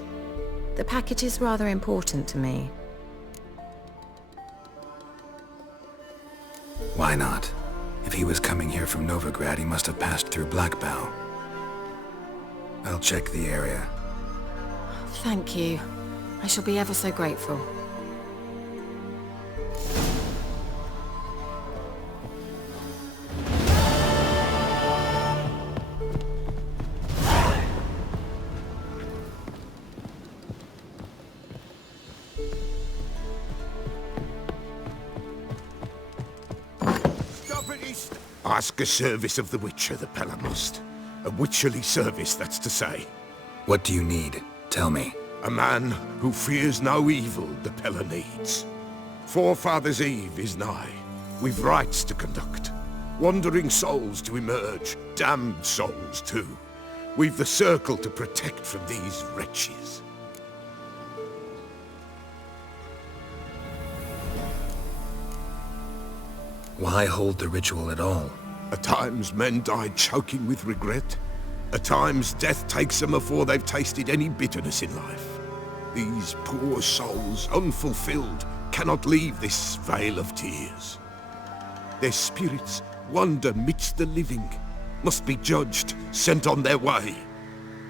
The package is rather important to me. Why not? If he was coming here from Novigrad, he must have passed through Blackbow. I'll check the area. Thank you. I shall be ever so grateful. Ask a service of the Witcher, the Pella must. A witcherly service, that's to say. What do you need? Tell me. A man who fears no evil the Pella needs. Forefathers' Eve is nigh. We've rites to conduct. Wandering souls to emerge. Damned souls, too. We've the circle to protect from these wretches. Why hold the ritual at all? At times men die choking with regret. At times death takes them before they've tasted any bitterness in life. These poor souls, unfulfilled, cannot leave this vale of tears. Their spirits wander midst the living, must be judged, sent on their way.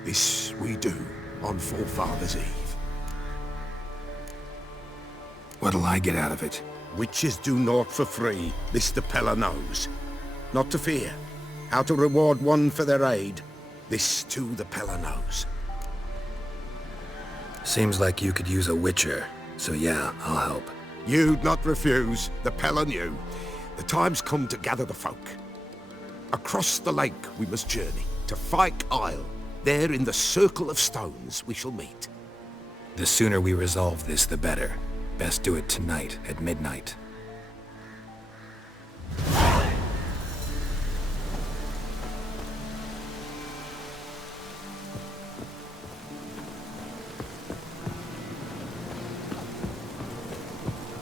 This we do on Forefathers' Eve. What'll I get out of it? Witches do naught for free, this the Pella knows. Not to fear. How to reward one for their aid, this too the Pella knows. Seems like you could use a witcher, so yeah, I'll help. You'd not refuse, the Pella knew. The time's come to gather the folk. Across the lake we must journey, to Fyke Isle. There in the circle of stones we shall meet. The sooner we resolve this, the better. Best do it tonight at midnight.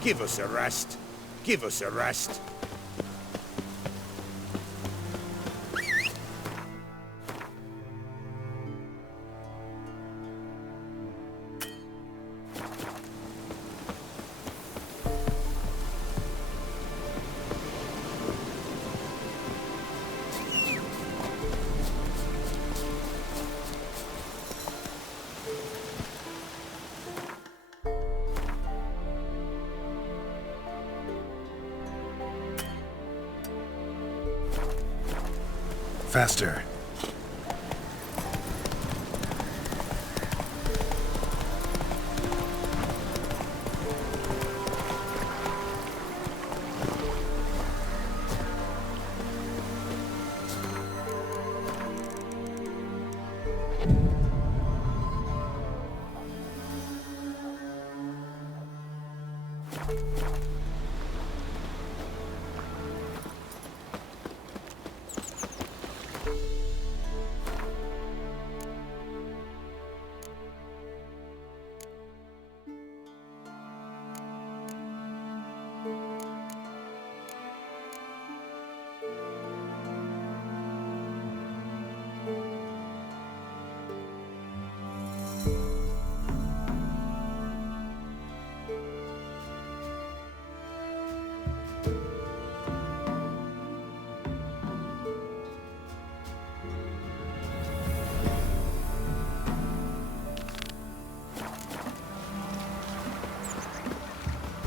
Give us a rest. Give us a rest. Faster.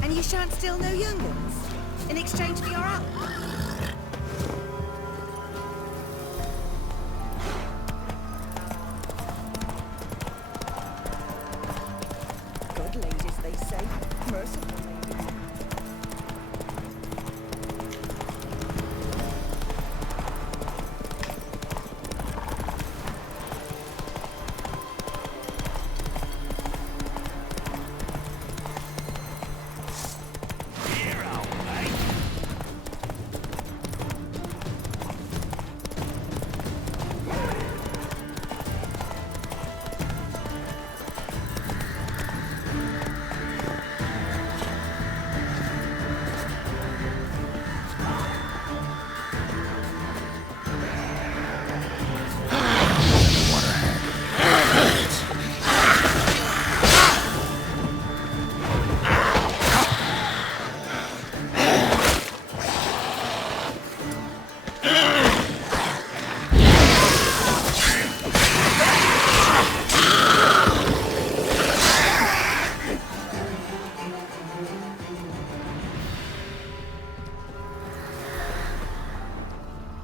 And you shan't steal no young ones in exchange for your help? Good ladies, they say. Merciful ladies.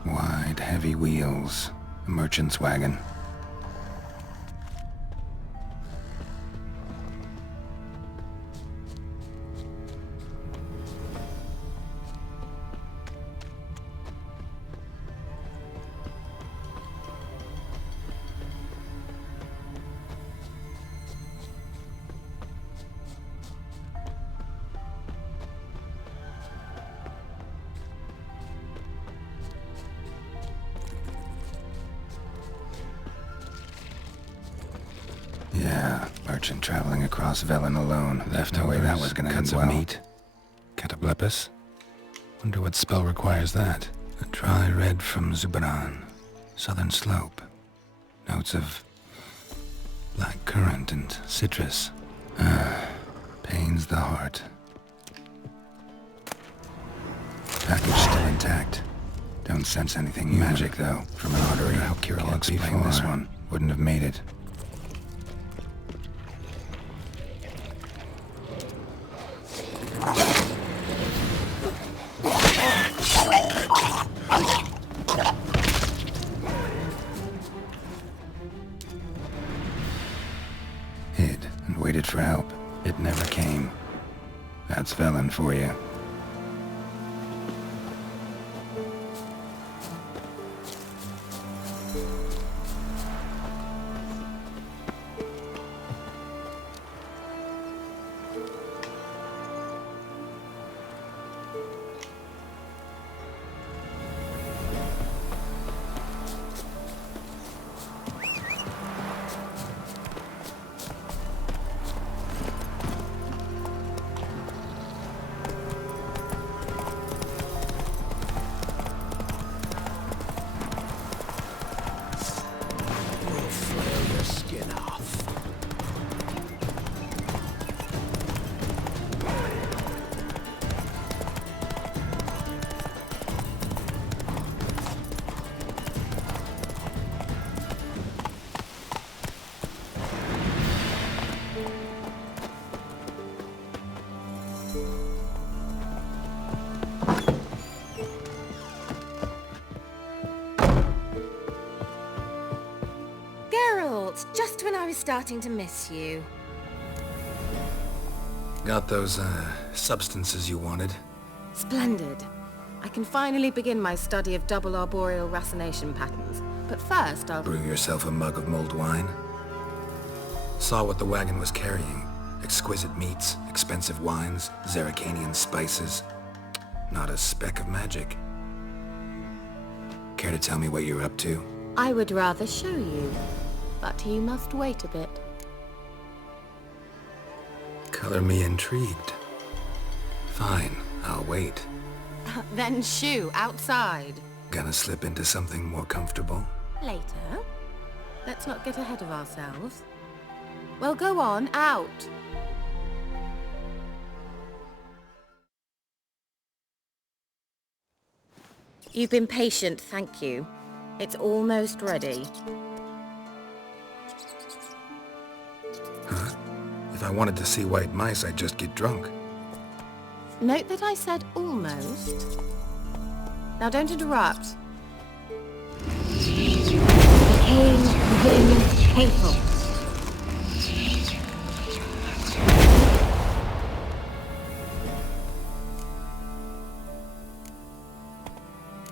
Wide, heavy wheels. A merchant's wagon. Yeah, merchant traveling across Velen alone. Left no way that was gonna end well. Meat. Cataplepis? Wonder what spell requires that. A dry red from Zubaran. Southern slope. Notes of black currant and citrus. Pains the heart. Package still intact. Don't sense anything magic though. From an artery. How Kirill explained this one. Wouldn't have made it. Hid and waited for help. It never came. That's Velen for you. was starting to miss you. Got those, substances you wanted? Splendid. I can finally begin my study of double arboreal racination patterns. But first, I'll... Brew yourself a mug of mulled wine? Saw what the wagon was carrying. Exquisite meats, expensive wines, Zerrikanian spices. Not a speck of magic. Care to tell me what you're up to? I would rather show you, but you must wait a bit. Color me intrigued. Fine, I'll wait. Then shoo, outside. Gonna slip into something more comfortable? Later. Let's not get ahead of ourselves. Well, go on, out. You've been patient, thank you. It's almost ready. Huh? If I wanted to see white mice, I'd just get drunk. Note that I said almost. Now don't interrupt. Became hateful.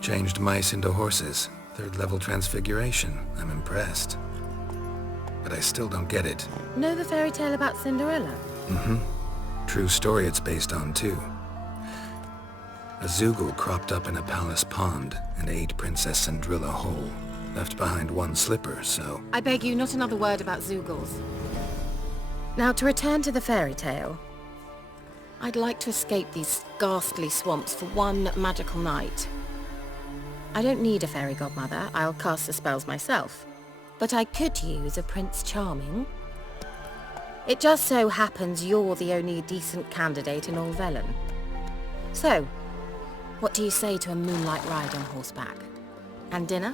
Changed mice into horses. Third-level transfiguration. I'm impressed. But I still don't get it. Know the fairy tale about Cinderella? Mm-hmm. True story it's based on, too. A Zoogle cropped up in a palace pond and ate Princess Cinderella whole. Left behind one slipper, so... I beg you, not another word about Zoogles. Now, to return to the fairy tale. I'd like to escape these ghastly swamps for one magical night. I don't need a fairy godmother, I'll cast the spells myself. But I could use a Prince Charming. It just so happens you're the only decent candidate in all Velen. So, what do you say to a moonlight ride on horseback? And dinner?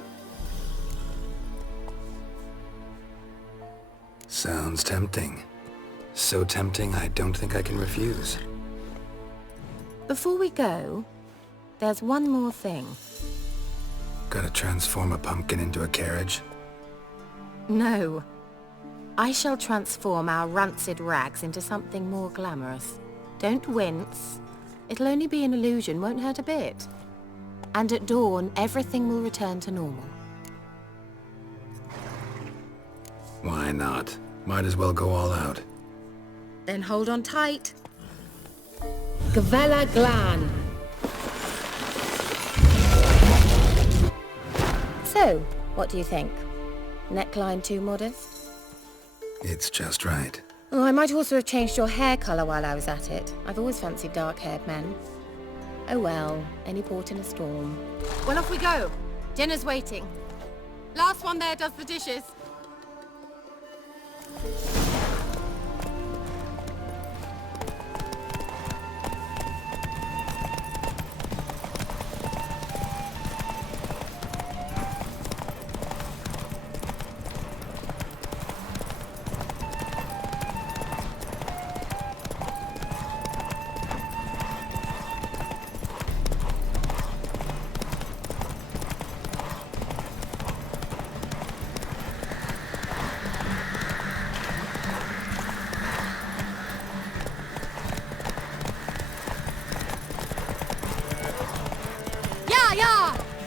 Sounds tempting. So tempting, I don't think I can refuse. Before we go, there's one more thing. Gotta transform a pumpkin into a carriage? No. I shall transform our rancid rags into something more glamorous. Don't wince. It'll only be an illusion, won't hurt a bit. And at dawn, everything will return to normal. Why not? Might as well go all out. Then hold on tight. Gavella Glan. So, what do you think? Neckline too modest? It's just right. Oh, I might also have changed your hair colour while I was at it. I've always fancied dark-haired men. Oh well, any port in a storm. Well, off we go. Dinner's waiting. Last one there does the dishes.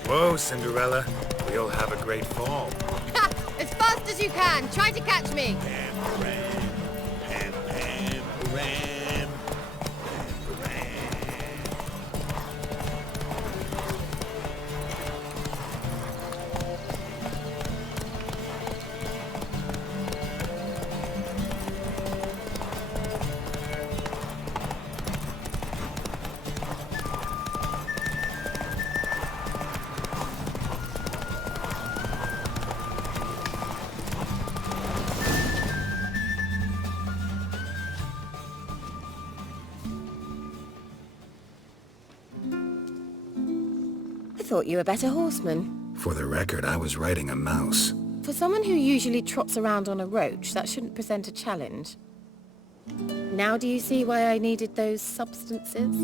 Whoa, Cinderella. We'll have a great fall. As fast as you can. Try to catch me. I thought you were a better horseman. For the record, I was riding a mouse. For someone who usually trots around on a roach, that shouldn't present a challenge. Now do you see why I needed those substances?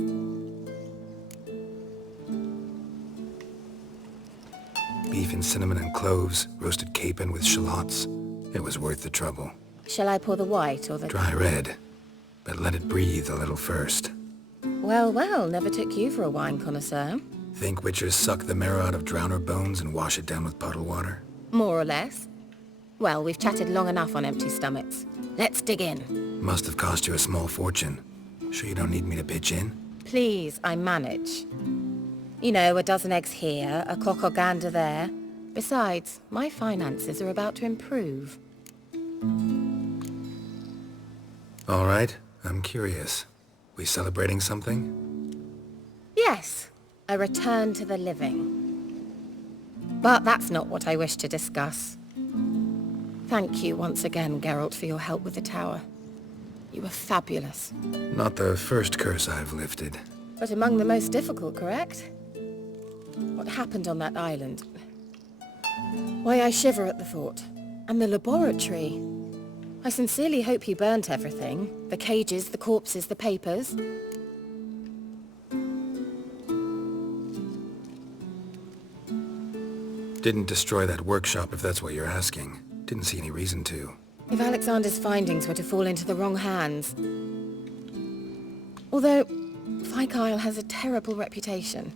Beef and cinnamon and cloves, roasted capon with shallots. It was worth the trouble. Shall I pour the white or the... Dry red, but let it breathe a little first. Well, well, never took you for a wine connoisseur. Think witchers suck the marrow out of drowner bones and wash it down with puddle water? More or less. Well, we've chatted long enough on empty stomachs. Let's dig in. Must have cost you a small fortune. Sure you don't need me to pitch in? Please, I manage. You know, a dozen eggs here, a cock or gander there. Besides, my finances are about to improve. All right, I'm curious. We celebrating something? Yes, a return to the living. But that's not what I wish to discuss. Thank you once again, Geralt, for your help with the tower. You were fabulous. Not the first curse I've lifted. But among the most difficult, correct? What happened on that island? Why, I shiver at the thought. And the laboratory. I sincerely hope you burnt everything. The cages, the corpses, the papers. Didn't destroy that workshop, if that's what you're asking. Didn't see any reason to. If Alexander's findings were to fall into the wrong hands. Although, Fyke Isle has a terrible reputation.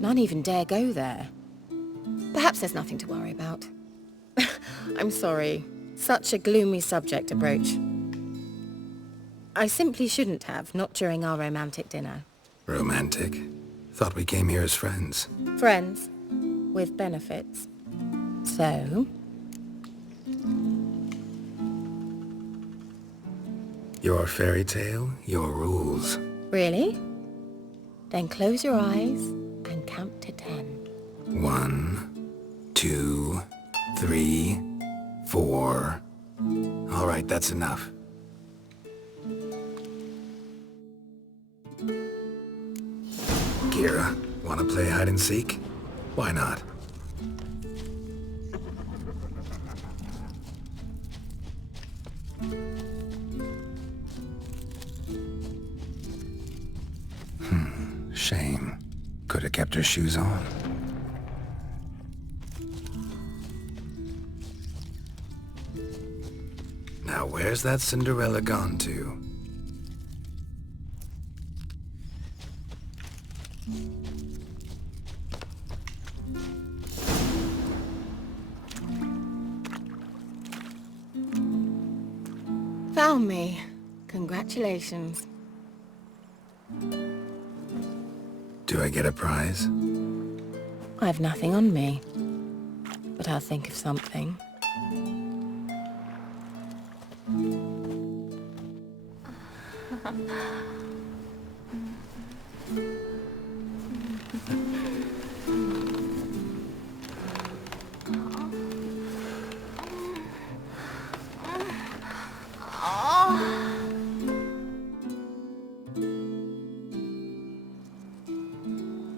None even dare go there. Perhaps there's nothing to worry about. I'm sorry. Such a gloomy subject to broach. I simply shouldn't have, not during our romantic dinner. Romantic? Thought we came here as friends. Friends. With benefits. So? Your fairy tale, your rules. Really? Then close your eyes and count to 10. 1, 2, 3, 4. All right, that's enough. Kira, wanna play hide and seek? Why not? Shame. Could have kept her shoes on. Now where's that Cinderella gone to? Found me. Congratulations. Do I get a prize? I have nothing on me. But I'll think of something.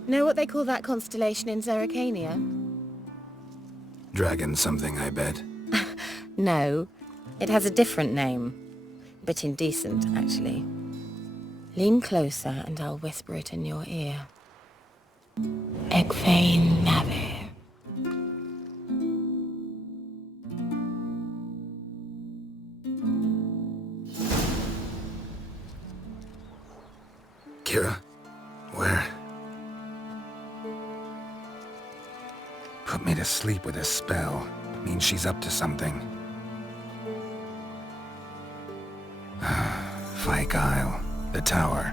Know what they call that constellation in Zerrikania? Dragon something, I bet. No, it has a different name. A bit indecent, actually. Lean closer and I'll whisper it in your ear. Egfain Navir. Kira, where? Put me to sleep with a spell. Means she's up to something. Fyke Isle, the tower.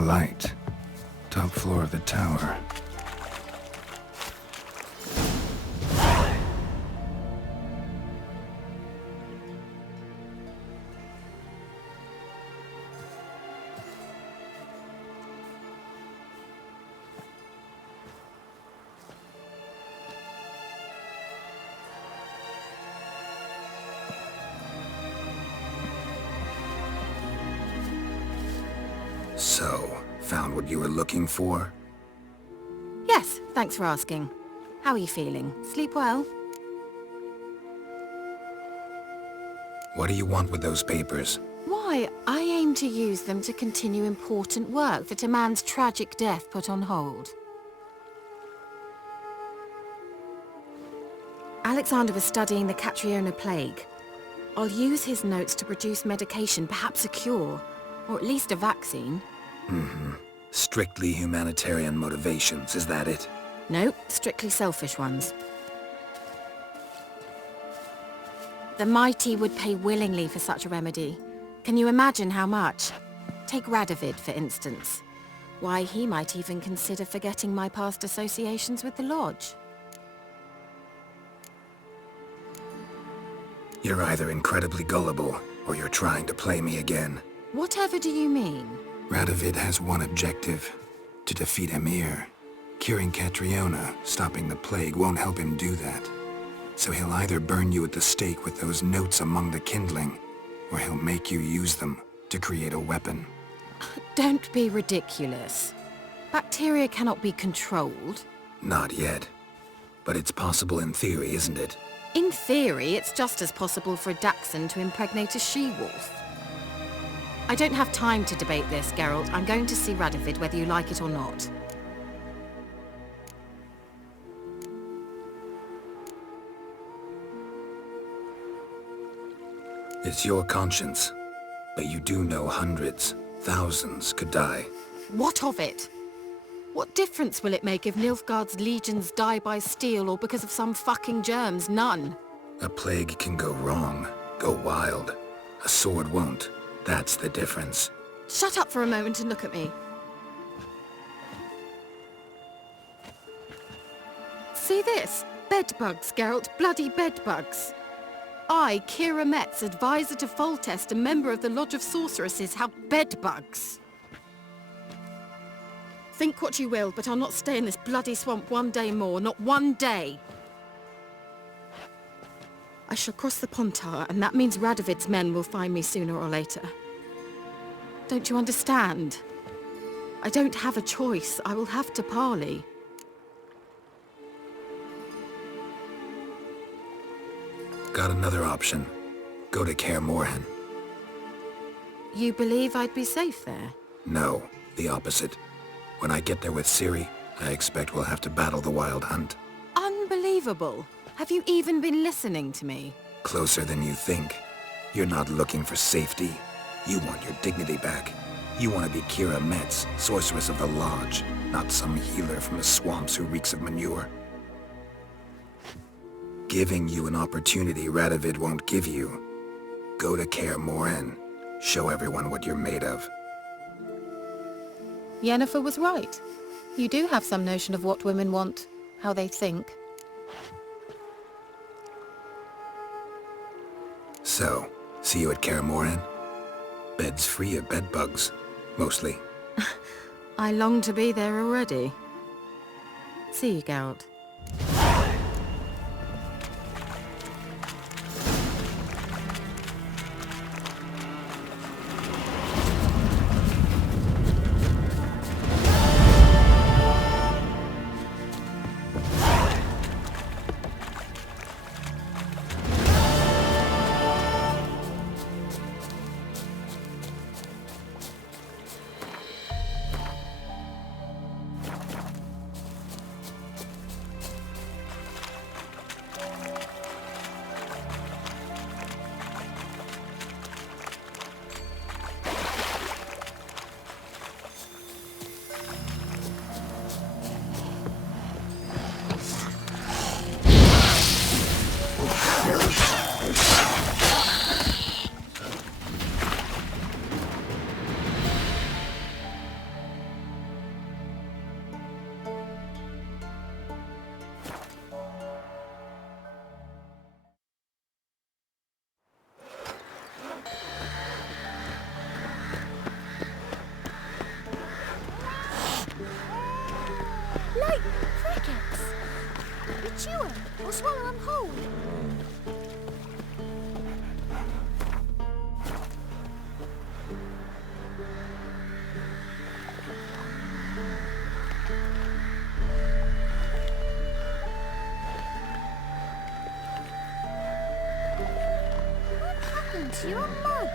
light. Top floor of the tower. So, found what you were looking for? Yes, thanks for asking. How are you feeling? Sleep well? What do you want with those papers? Why, I aim to use them to continue important work that a man's tragic death put on hold. Alexander was studying the Catriona plague. I'll use his notes to produce medication, perhaps a cure, or at least a vaccine. Mm-hmm. Strictly humanitarian motivations, is that it? Nope, strictly selfish ones. The mighty would pay willingly for such a remedy. Can you imagine how much? Take Radovid, for instance. Why, he might even consider forgetting my past associations with the Lodge. You're either incredibly gullible, or you're trying to play me again. Whatever do you mean? Radovid has one objective: to defeat Emir. Curing Catriona, stopping the plague, won't help him do that. So he'll either burn you at the stake with those notes among the kindling, or he'll make you use them to create a weapon. Don't be ridiculous. Bacteria cannot be controlled. Not yet. But it's possible in theory, isn't it? In theory, it's just as possible for a dachshund to impregnate a she-wolf. I don't have time to debate this, Geralt. I'm going to see Radovid whether you like it or not. It's your conscience. But you do know hundreds, thousands could die. What of it? What difference will it make if Nilfgaard's legions die by steel or because of some fucking germs? None. A plague can go wrong, go wild. A sword won't. That's the difference. Shut up for a moment and look at me. See this? Bedbugs, Geralt. Bloody bedbugs. I, Kira Metz, advisor to Foltest, a member of the Lodge of Sorceresses, have bedbugs. Think what you will, but I'll not stay in this bloody swamp one day more. Not one day. I shall cross the Pontar, and that means Radovid's men will find me sooner or later. Don't you understand? I don't have a choice. I will have to parley. Got another option. Go to Kaer Morhen. You believe I'd be safe there? No, the opposite. When I get there with Ciri, I expect we'll have to battle the Wild Hunt. Unbelievable. Have you even been listening to me? Closer than you think. You're not looking for safety. You want your dignity back. You want to be Kira Metz, sorceress of the Lodge, not some healer from the swamps who reeks of manure. Giving you an opportunity Radovid won't give you. Go to Kaer Morhen. Show everyone what you're made of. Yennefer was right. You do have some notion of what women want, how they think. So, see you at Kaer Morhen? Beds free of bedbugs, mostly. I long to be there already. See you, Geralt. happened to your mug?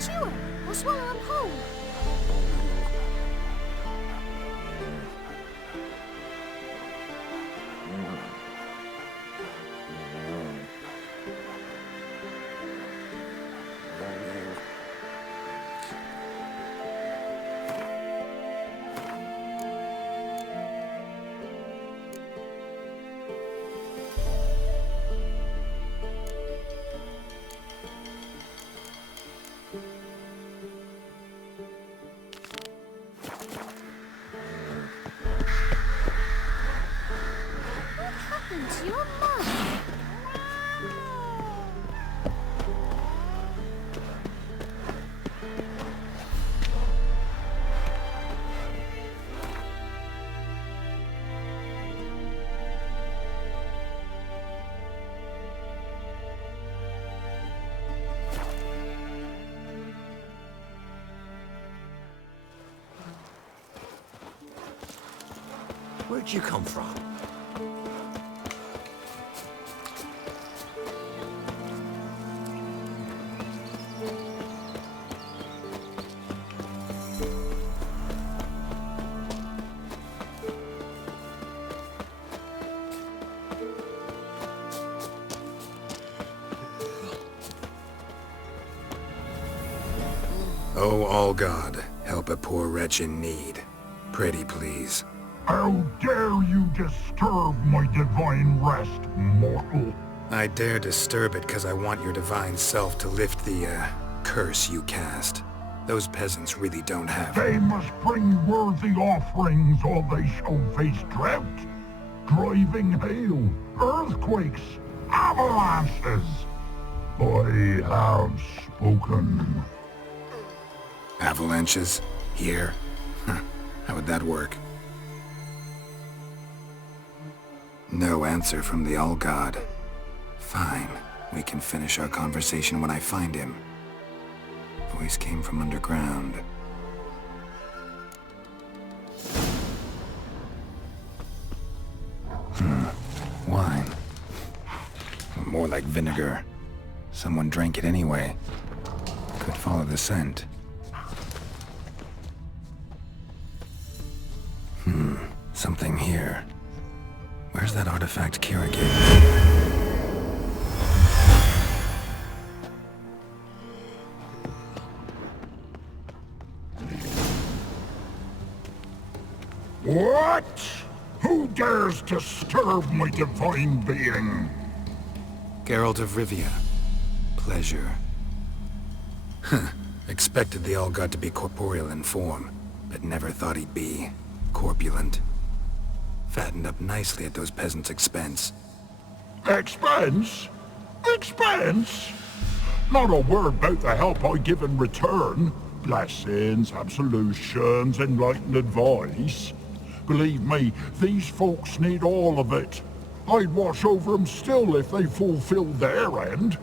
Chew 'em or swallow 'em whole. To your mug. Where'd you come from? Oh, all God, help a poor wretch in need. Pretty please. How dare you disturb my divine rest, mortal? I dare disturb it because I want your divine self to lift the, curse you cast. Those peasants really don't have... They must bring worthy offerings or they shall face drought, driving hail, earthquakes, avalanches. I have spoken. Avalanches? Here? How would that work? No answer from the All-God. Fine. We can finish our conversation when I find him. Voice came from underground. Wine. More like vinegar. Someone drank it anyway. Could follow the scent. Something here. Where's that artifact Kira gave me? What? Who dares disturb my divine being? Geralt of Rivia. Pleasure. Expected the All-God to be corporeal in form, but never thought he'd be corpulent. Fattened up nicely at those peasants' expense. Expense? Expense? Not a word about the help I give in return. Blessings, absolutions, enlightened advice. Believe me, these folks need all of it. I'd watch over them still if they fulfilled their end.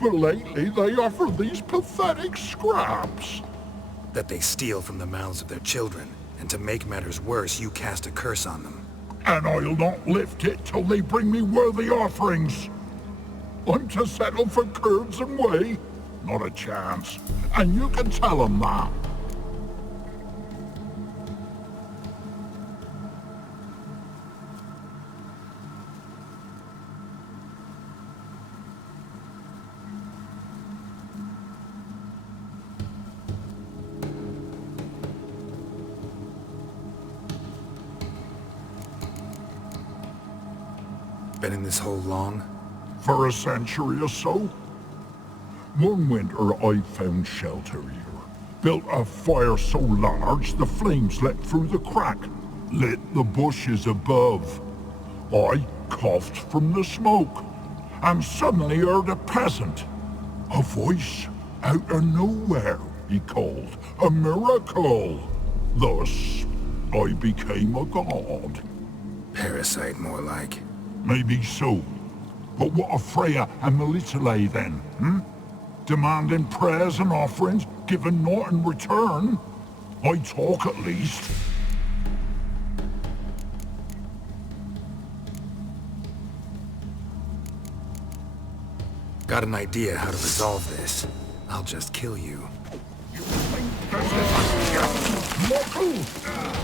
But lately they offer these pathetic scraps. That they steal from the mouths of their children, and to make matters worse, you cast a curse on them. And I'll not lift it till they bring me worthy offerings. I'm to settle for curds and whey? Not a chance. And you can tell them that. Been in this hole long? For a century or so. One winter I found shelter here. Built a fire so large the flames leapt through the crack, lit the bushes above. I coughed from the smoke, and suddenly heard a peasant. A voice out of nowhere, he called. A miracle. Thus, I became a god. Parasite, more like. Maybe so. But what of Freya and Melitele then, hmm? Demanding prayers and offerings, given naught in return? I talk at least. Got an idea how to resolve this. I'll just kill you.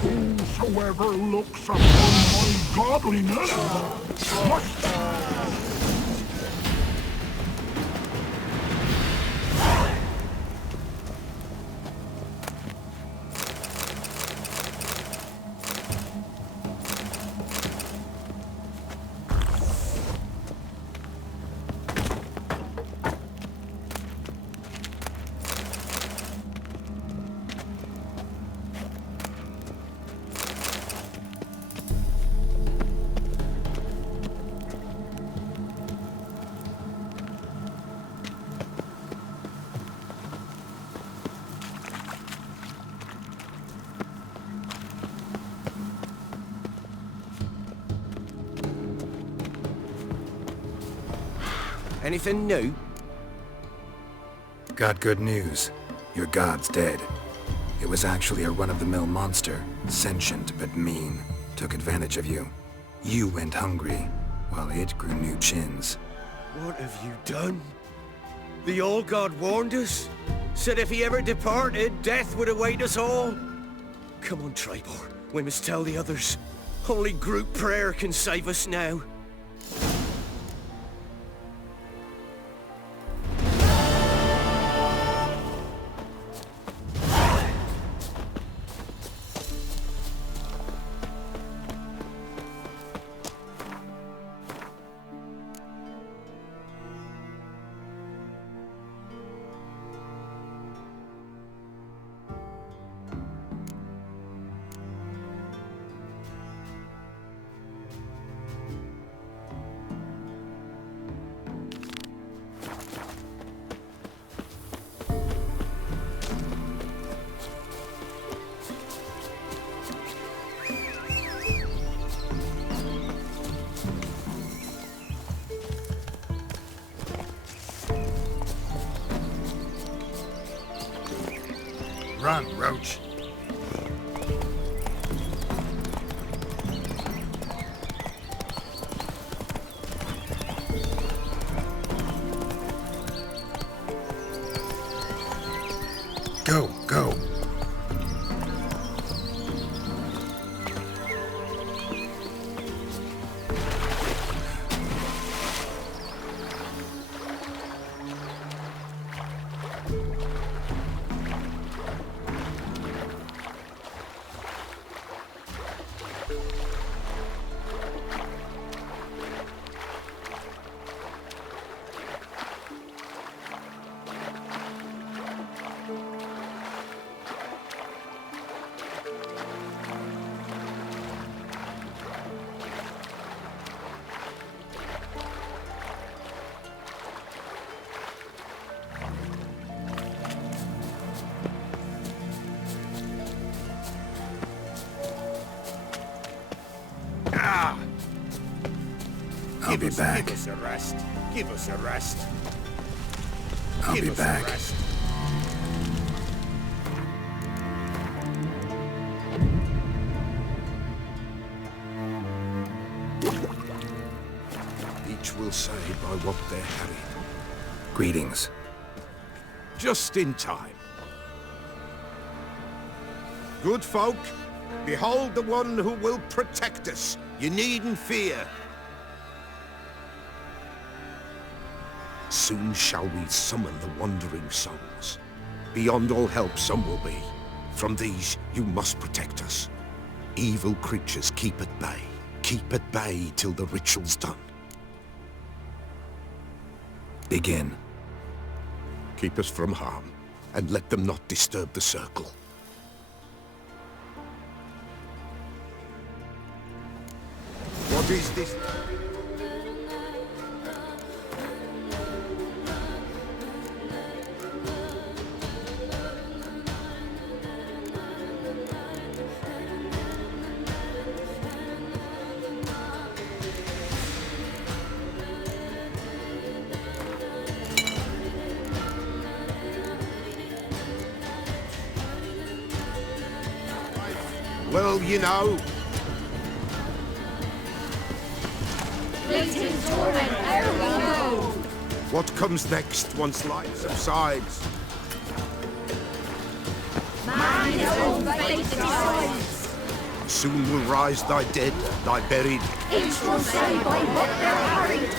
Whosoever looks upon my godliness must... Anything new? Got good news. Your god's dead. It was actually a run-of-the-mill monster, sentient but mean. Took advantage of you. You went hungry, while it grew new chins. What have you done? The old god warned us. Said if he ever departed, death would await us all. Come on, Tribor. We must tell the others. Only group prayer can save us now. Run, Roach. Go, go. I'll be back. Give us a rest. Give us a rest. I'll be back. Each will say by what they're carrying. Greetings. Just in time. Good folk, behold the one who will protect us. You needn't fear. Soon shall we summon the wandering souls. Beyond all help some will be. From these you must protect us. Evil creatures keep at bay. Keep at bay till the ritual's done. Begin. Keep us from harm, and let them not disturb the circle. What is this? Well, you know. Fleeting torment, there we go! What comes next once light subsides? Man his own fate decides. Soon will rise thy dead, thy buried. Each will say by what they're harried.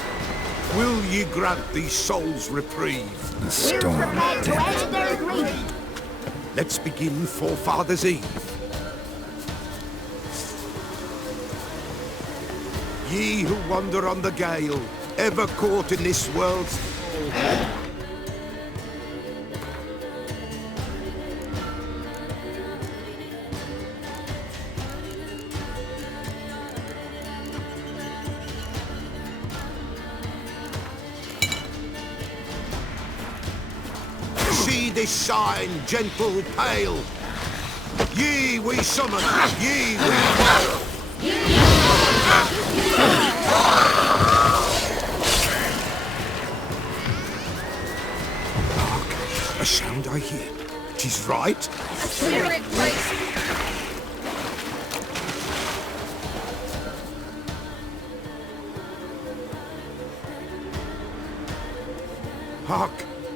Will ye grant these souls reprieve? The storm To end their grief. Let's begin Forefathers' Eve. Ye who wander on the gale, ever caught in this world's fall. See this sign, gentle, pale. Ye we summon, ye we... Hark, a sound I hear. 'Tis right. Spirit breaks. Hark,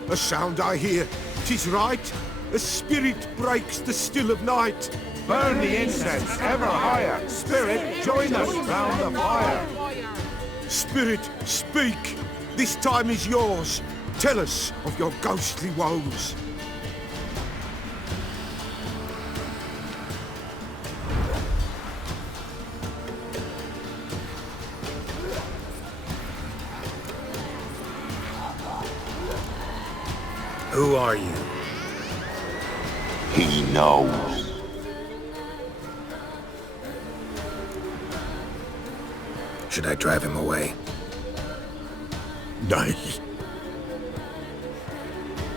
a sound I hear. 'Tis right. A spirit breaks the still of night. Burn the incense ever higher. Spirit, join us round the fire. Spirit, speak. This time is yours. Tell us of your ghostly woes. Who are you? He knows. Should I drive him away? Nay.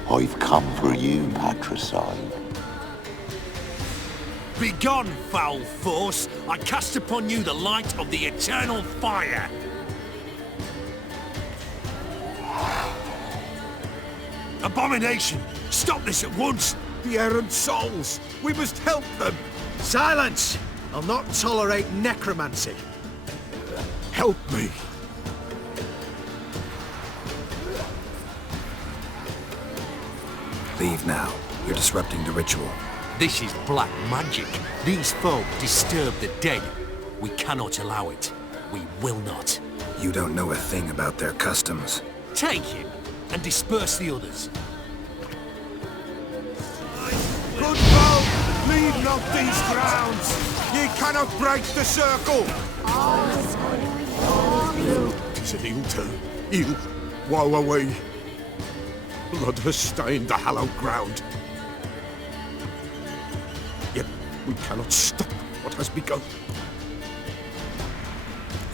I've come for you, patricide. Begone, foul force! I cast upon you the light of the eternal fire! Abomination! Stop this at once! The errant souls! We must help them! Silence! I'll not tolerate necromancy. Help me! Leave now. You're disrupting the ritual. This is black magic. These folk disturb the dead. We cannot allow it. We will not. You don't know a thing about their customs. Take him and disperse the others. Good folk, leave not these grounds! Ye cannot break the circle! Tis an ill turn, ill. Woe away! Blood has stained the hallowed ground. Yet we cannot stop what has begun.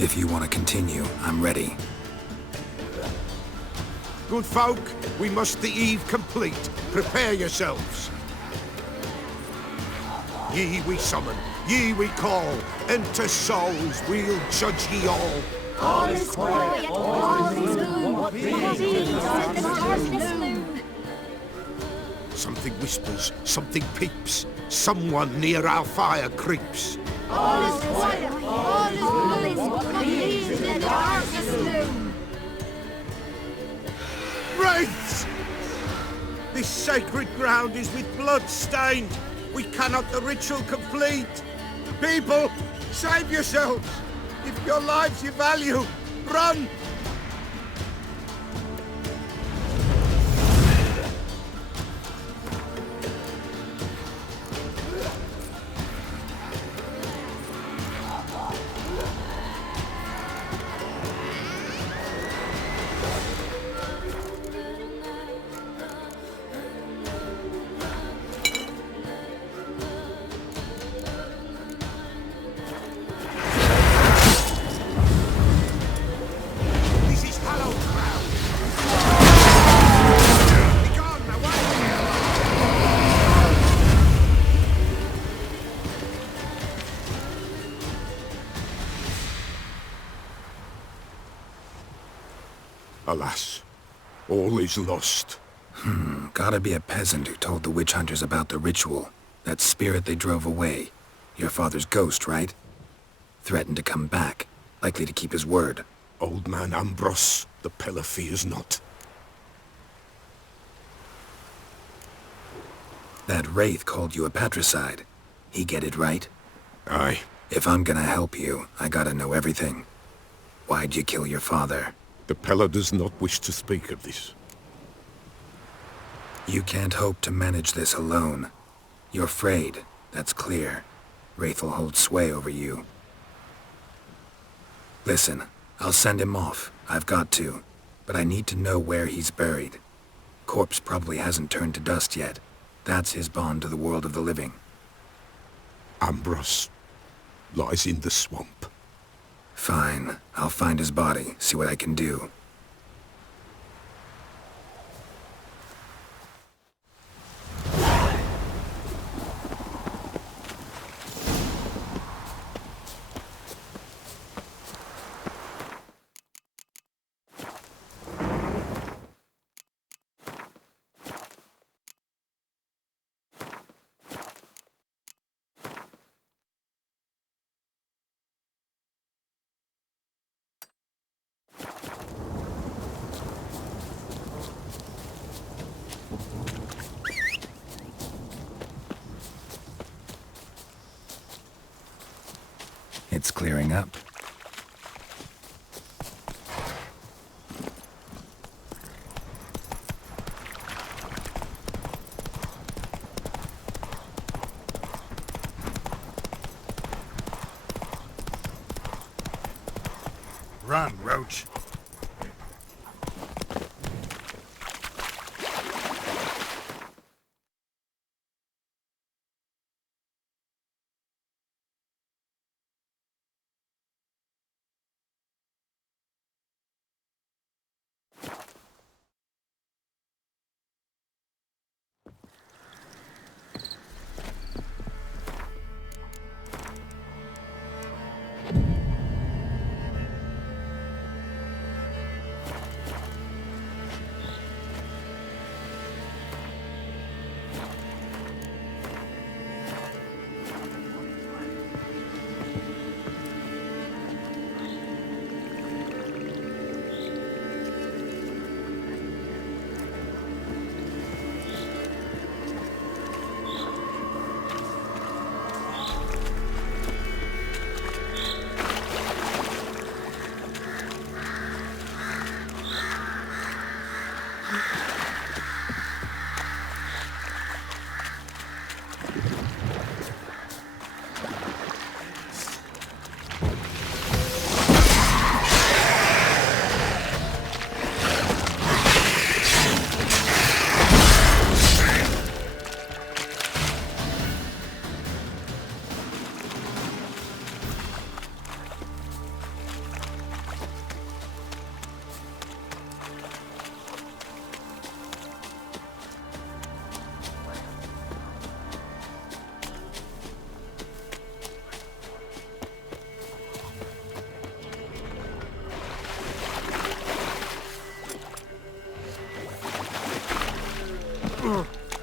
If you want to continue, I'm ready. Good folk, we must the eve complete. Prepare yourselves. Ye we summon, ye we call. Enter souls, we'll judge ye all. All is quiet, all is gloom. Peace in the darkness noon. Something whispers, something peeps. Someone near our fire creeps. All is quiet, all is gloom. Peace in the darkness noon. Wraiths! This sacred ground is with blood stained. We cannot the ritual complete. People, save yourselves. If your lives you value, run! Alas, all is lost. Gotta be a peasant who told the witch hunters about the ritual. That spirit they drove away. Your father's ghost, right? Threatened to come back. Likely to keep his word. Old man Ambrose, the pillar fears not. That wraith called you a patricide. He get it right? Aye. If I'm gonna help you, I gotta know everything. Why'd you kill your father? The pillar does not wish to speak of this. You can't hope to manage this alone. You're afraid, that's clear. Wraith will hold sway over you. Listen, I'll send him off. I've got to. But I need to know where he's buried. Corpse probably hasn't turned to dust yet. That's his bond to the world of the living. Ambrose lies in the swamp. Fine. I'll find his body, see what I can do. It's clearing up. Run, Roach.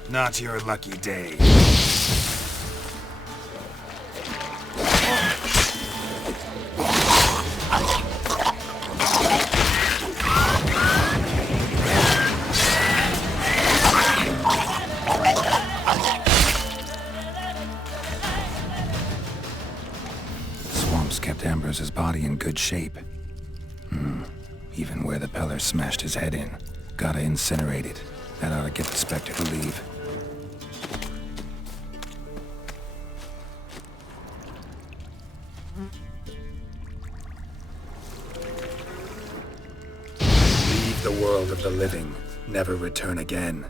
Not your lucky day. Swamps kept Ambrose's body in good shape. Even where the Peller smashed his head in. Gotta incinerate it. That ought to get the Spectre to leave. Leave the world of the living. Never return again.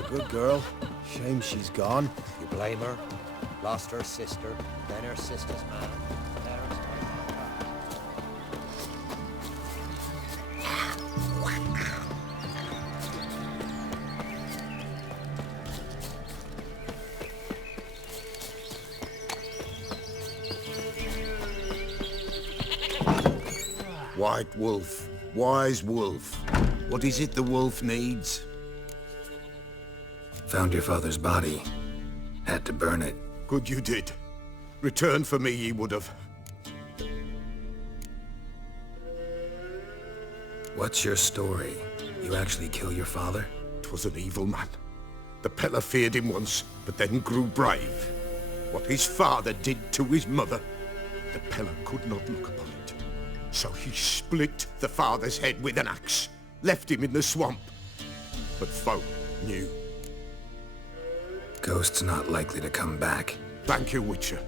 a good girl. Shame she's gone. You blame her? Lost her sister, then her sister's man. White wolf, wise wolf. What is it the wolf needs? Found your father's body. Had to burn it. Good you did. Return for me ye would have. What's your story? You actually kill your father? 'Twas an evil man. The Peller feared him once, but then grew brave. What his father did to his mother, the Peller could not look upon it. So he split the father's head with an axe, left him in the swamp. But folk knew. Ghost's not likely to come back. Thank you, Witcher.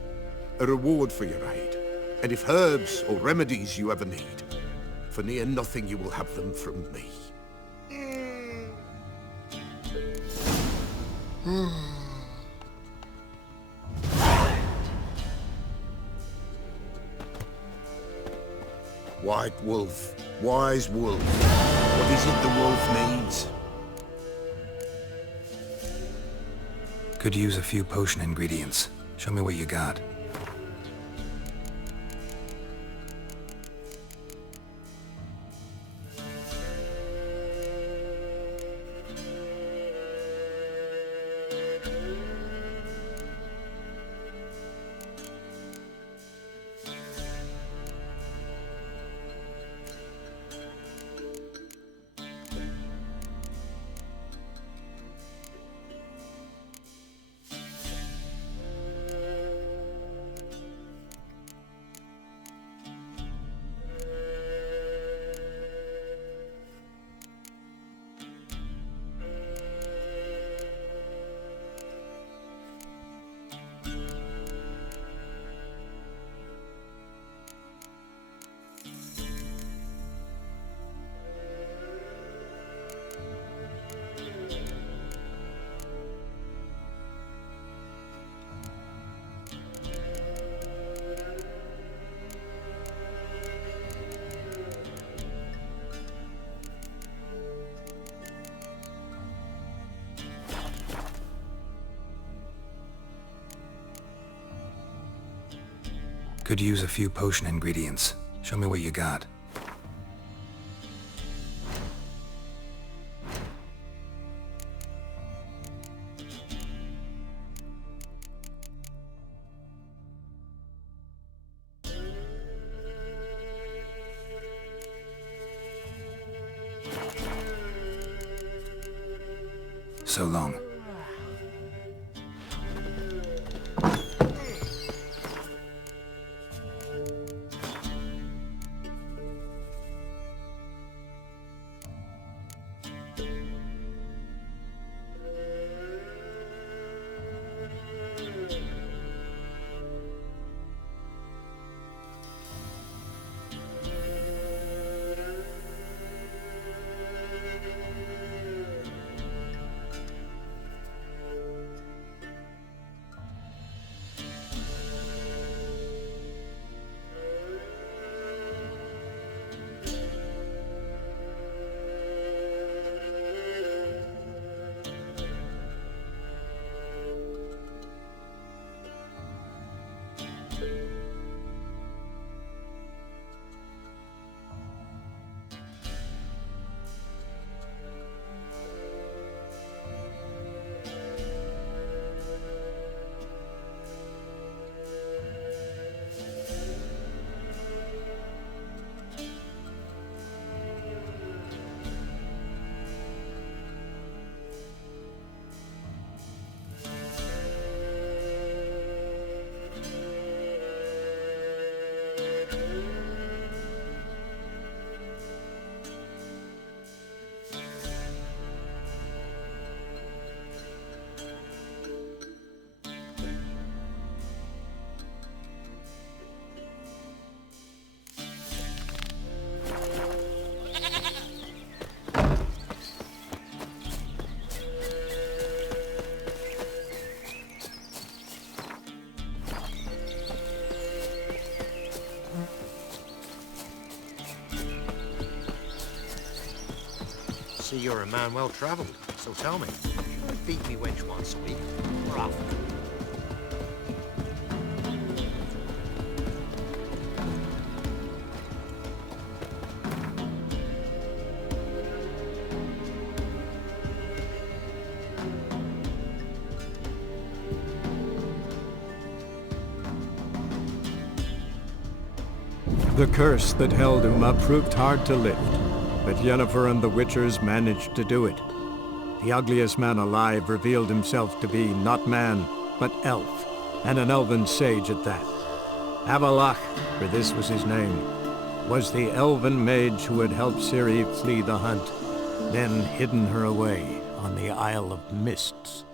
A reward for your aid. And if herbs or remedies you ever need, for near nothing you will have them from me. White wolf, wise wolf. What is it the wolf needs? Could use a few potion ingredients. Show me what you got. Could use a few potion ingredients. Show me what you got. So long. see you're a man well travelled, so tell me, should I beat me wench once a week, or often? The curse that held Uma proved hard to lift, but Yennefer and the Witchers managed to do it. The ugliest man alive revealed himself to be not man, but elf, and an elven sage at that. Avalach, for this was his name, was the elven mage who had helped Ciri flee the hunt, then hidden her away on the Isle of Mists.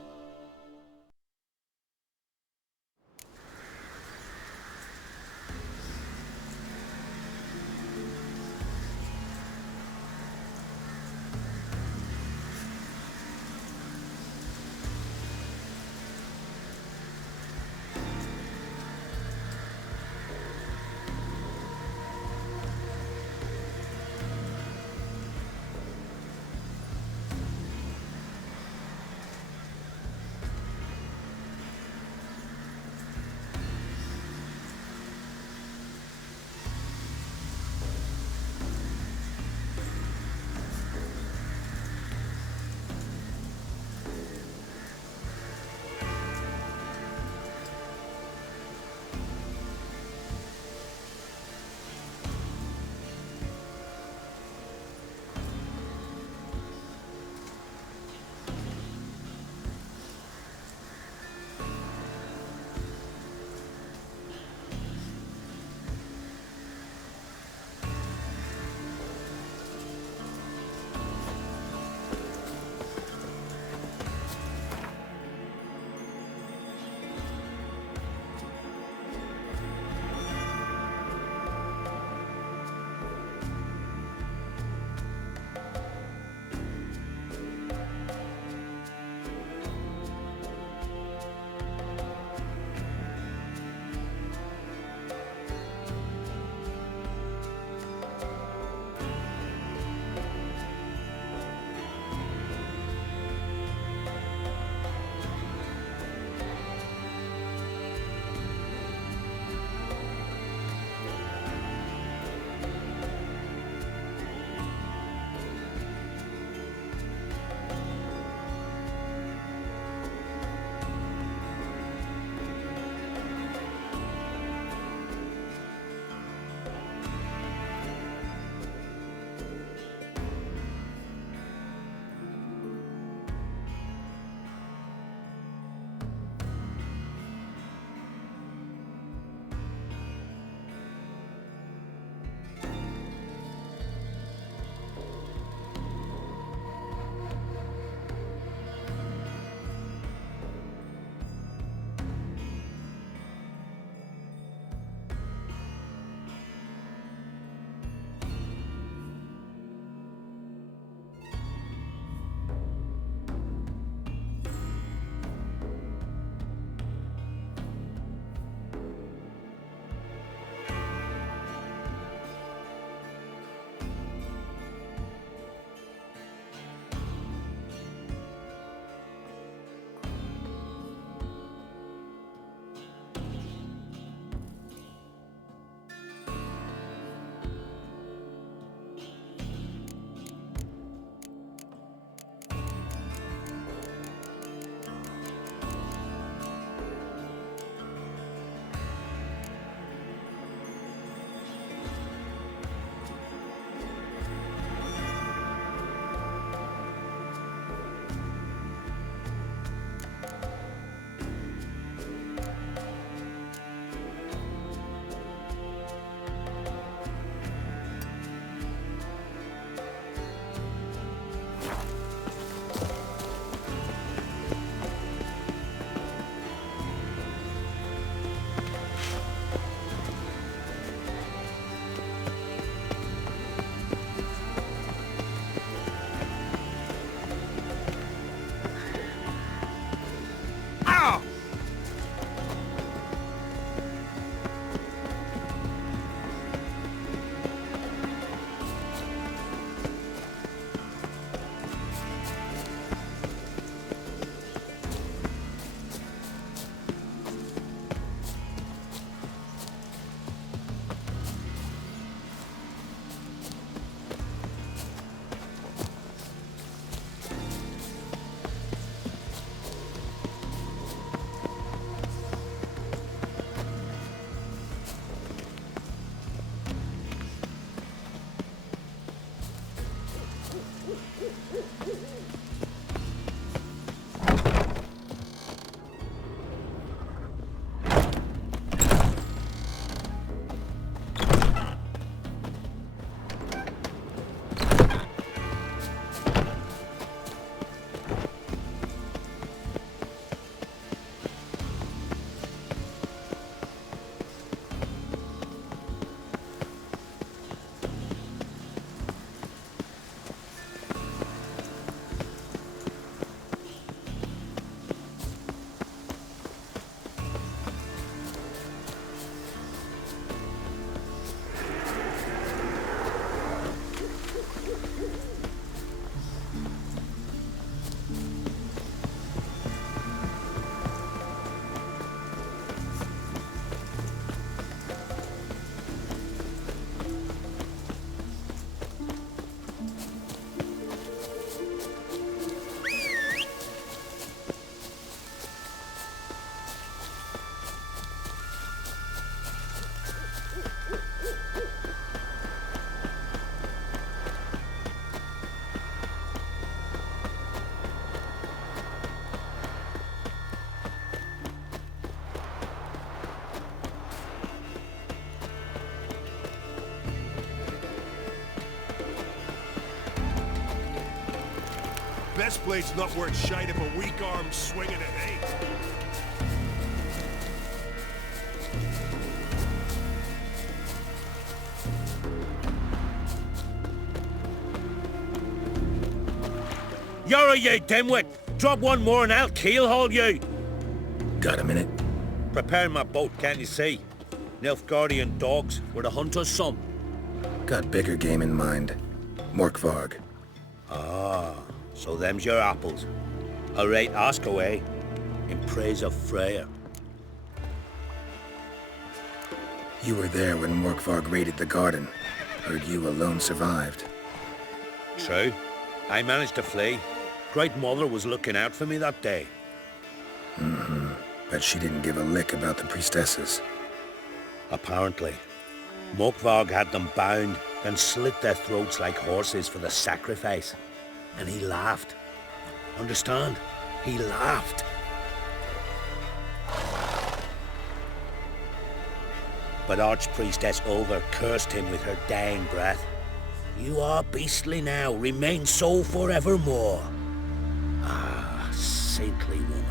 chestplate's not worth shite if a weak arm's swinging it, eh? You're you dimwit! Drop one more and I'll keelhaul you! Got a minute? Prepare my boat, can't you see? Nilfgaardian dogs were to hunt us some. Got bigger game in mind. Morkvarg. Ah, so them's your apples. Alright, ask away. In praise of Freya. You were there when Morkvarg raided the garden. Heard you alone survived. True. I managed to flee. Great Mother was looking out for me that day. Mm-hmm. But she didn't give a lick about the priestesses. Apparently. Morkvarg had them bound, then slit their throats like horses for the sacrifice. And he laughed. Understand? He laughed. But Archpriestess Ulver cursed him with her dying breath. You are beastly now, remain so forevermore. Ah, saintly woman.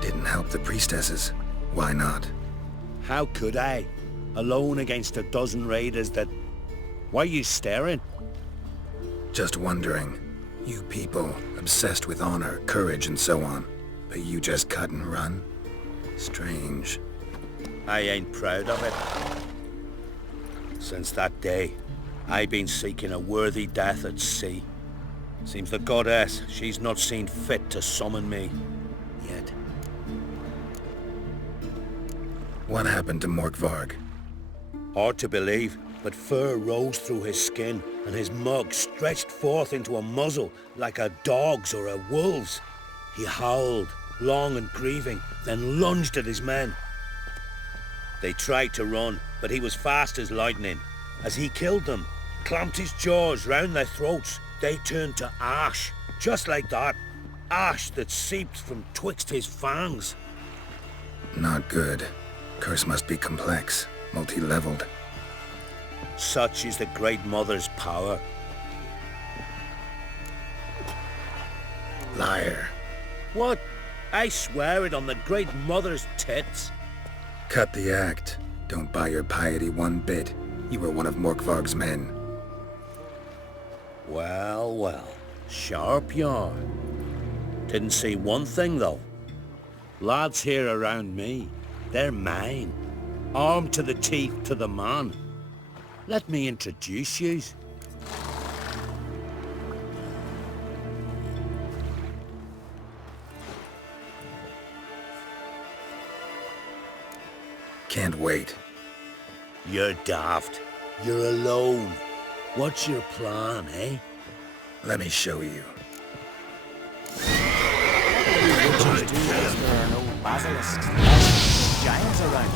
Didn't help the priestesses. Why not? How could I? Alone against a dozen raiders that... Why are you staring? Just wondering. You people, obsessed with honor, courage, and so on. But you just cut and run? Strange. I ain't proud of it. Since that day, I've been seeking a worthy death at sea. Seems the goddess, she's not seen fit to summon me. Yet. What happened to Morkvarg? Hard to believe, but fur rose through his skin, and his mug stretched forth into a muzzle like a dog's or a wolf's. He howled, long and grieving, then lunged at his men. They tried to run, but he was fast as lightning. As he killed them, clamped his jaws round their throats, they turned to ash, just like that. Ash that seeped from twixt his fangs. Not good. Curse must be complex, multi-leveled. Such is the Great Mother's power. Liar. What? I swear it on the Great Mother's tits. Cut the act. Don't buy your piety one bit. You were one of Morkvarg's men. Well, well. Sharp yarn. Didn't see one thing, though. Lads here around me, they're mine. Armed to the teeth to the man. Let me introduce yous. Can't wait. You're daft. You're alone. What's your plan, eh? Let me show you. There are no basilisks, giants around.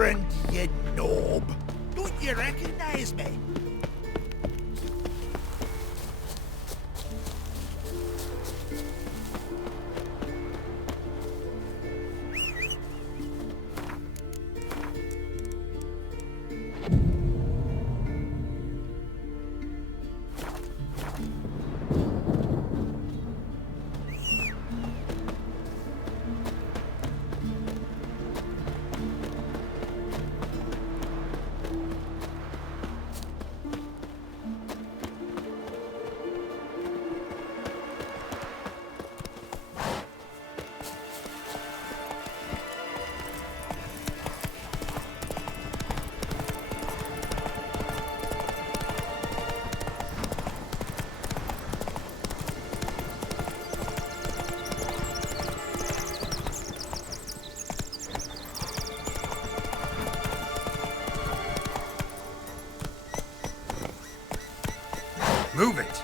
errand, you knob. Don't you recognize me? Move it!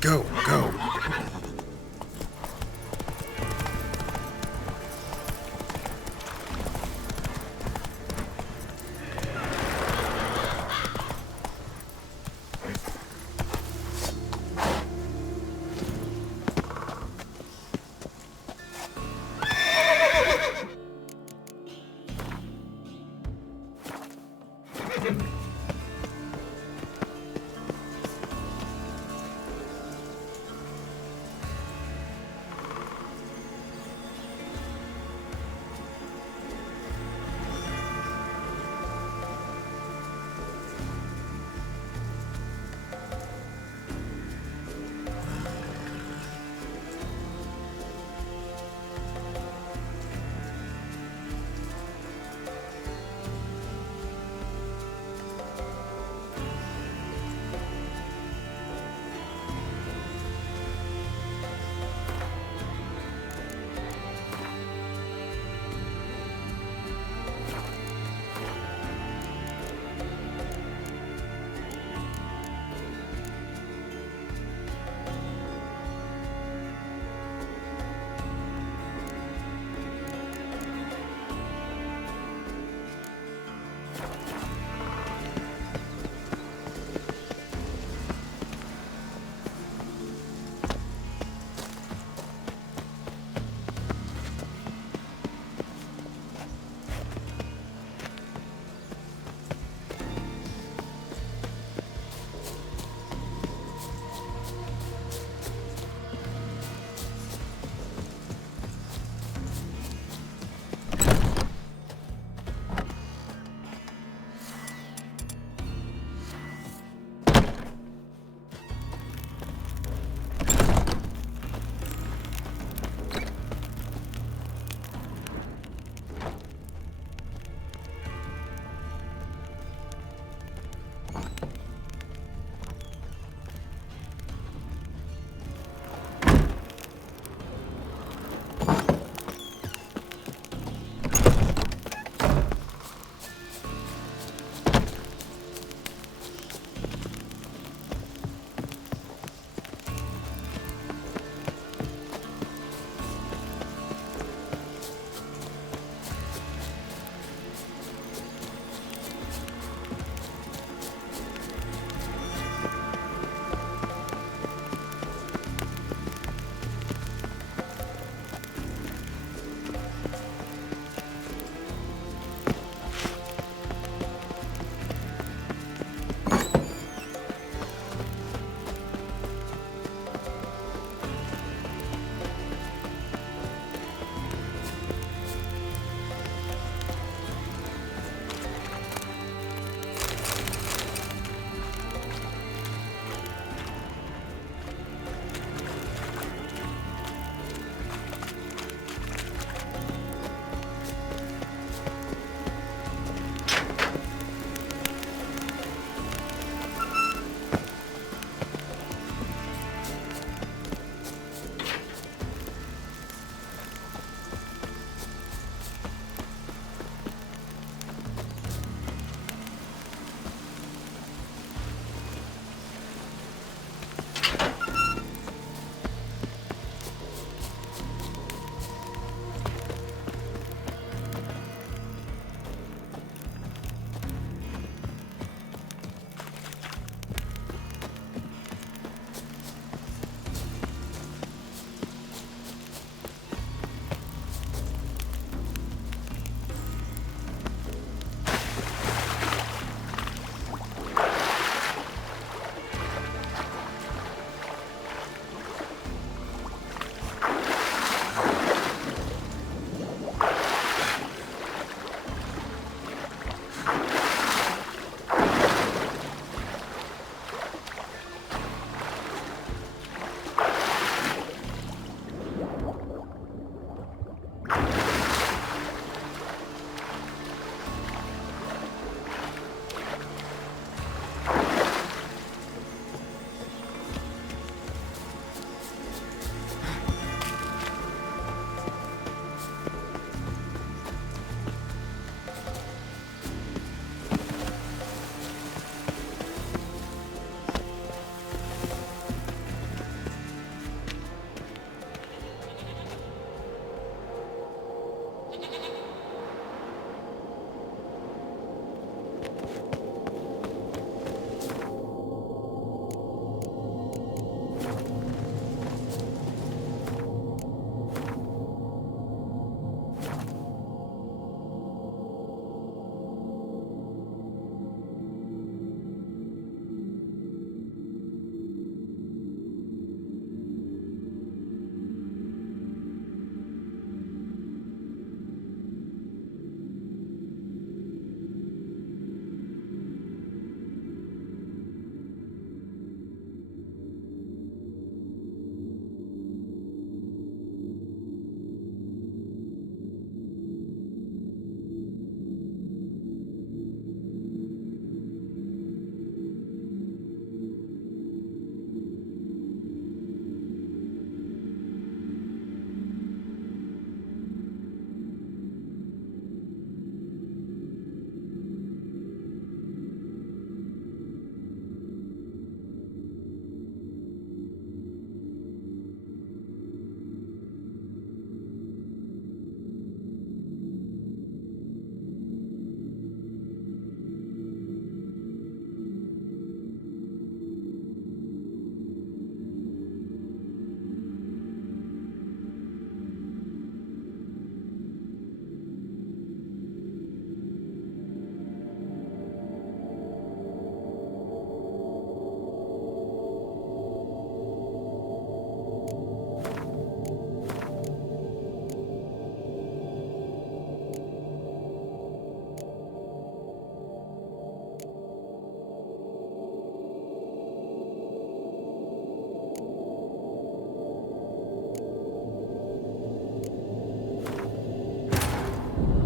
Go, go.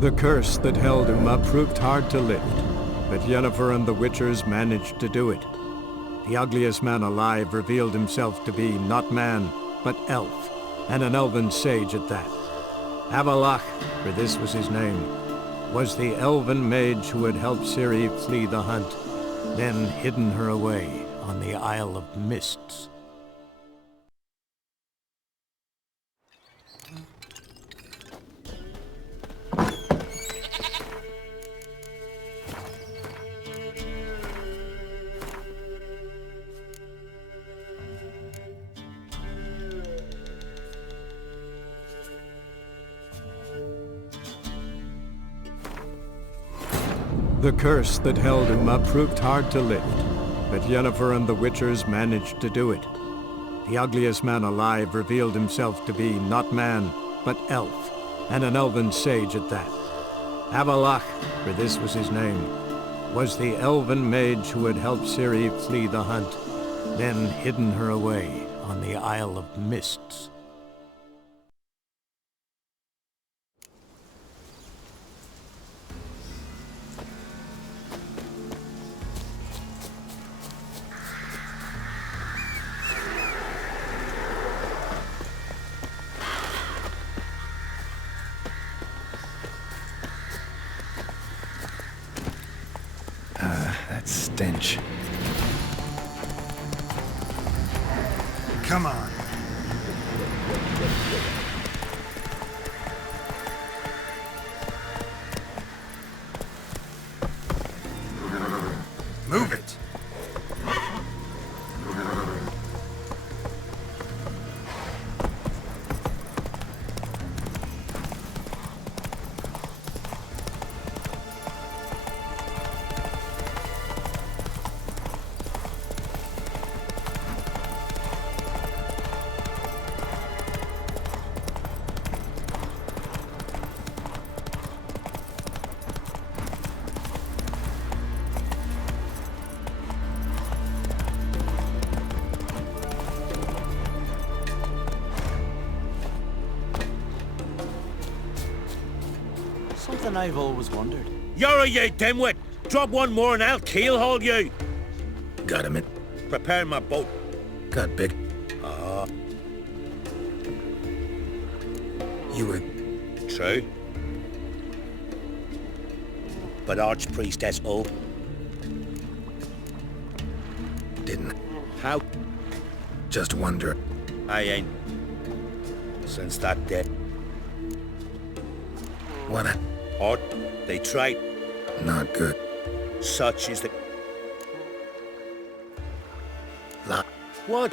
The curse that held Uma proved hard to lift, but Yennefer and the Witchers managed to do it. The ugliest man alive revealed himself to be not man, but elf, and an elven sage at that. Avalach, for this was his name, was the elven mage who had helped Ciri flee the hunt, then hidden her away on the Isle of Mists. The curse that held Uma proved hard to lift, but Yennefer and the Witchers managed to do it. The ugliest man alive revealed himself to be not man, but elf, and an elven sage at that. Avalach, for this was his name, was the elven mage who had helped Ciri flee the hunt, then hidden her away on the Isle of Mists. That stench. Come on. Move it. Something I've always wondered. You're you dimwit! Drop one more and I'll keelhaul you! Got him in. Prepare my boat. Got big. You were... True. But Archpriestess O. Didn't. How? Just wonder. I ain't. Since that day. What a... Or they tried. Not good. Such is the... La... What?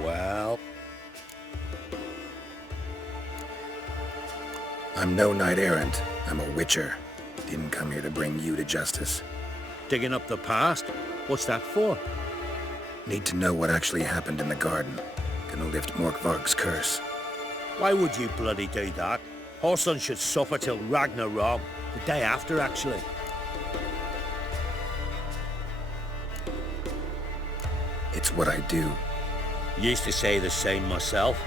Well... I'm no knight errant. I'm a witcher. Didn't come here to bring you to justice. Digging up the past? What's that for? Need to know what actually happened in the garden. Gonna lift Morkvarg's curse. Why would you bloody do that? Her son should suffer till Ragnarok. The day after, actually. It's what I do. Used to say the same myself,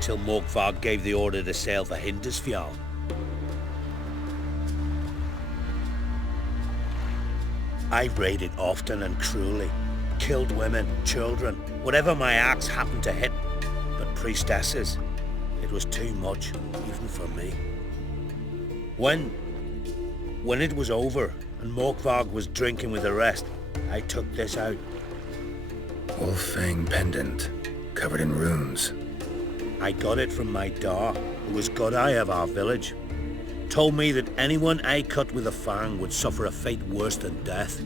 till Morkvarg gave the order to sail for Hindisfjall. I raided often and cruelly. Killed women, children, whatever my axe happened to hit. But priestesses, it was too much, even for me. When it was over, and Morkvarg was drinking with the rest, I took this out. Wolf-fang pendant, covered in runes. I got it from my da, who was godeye of our village. Told me that anyone I cut with a fang would suffer a fate worse than death.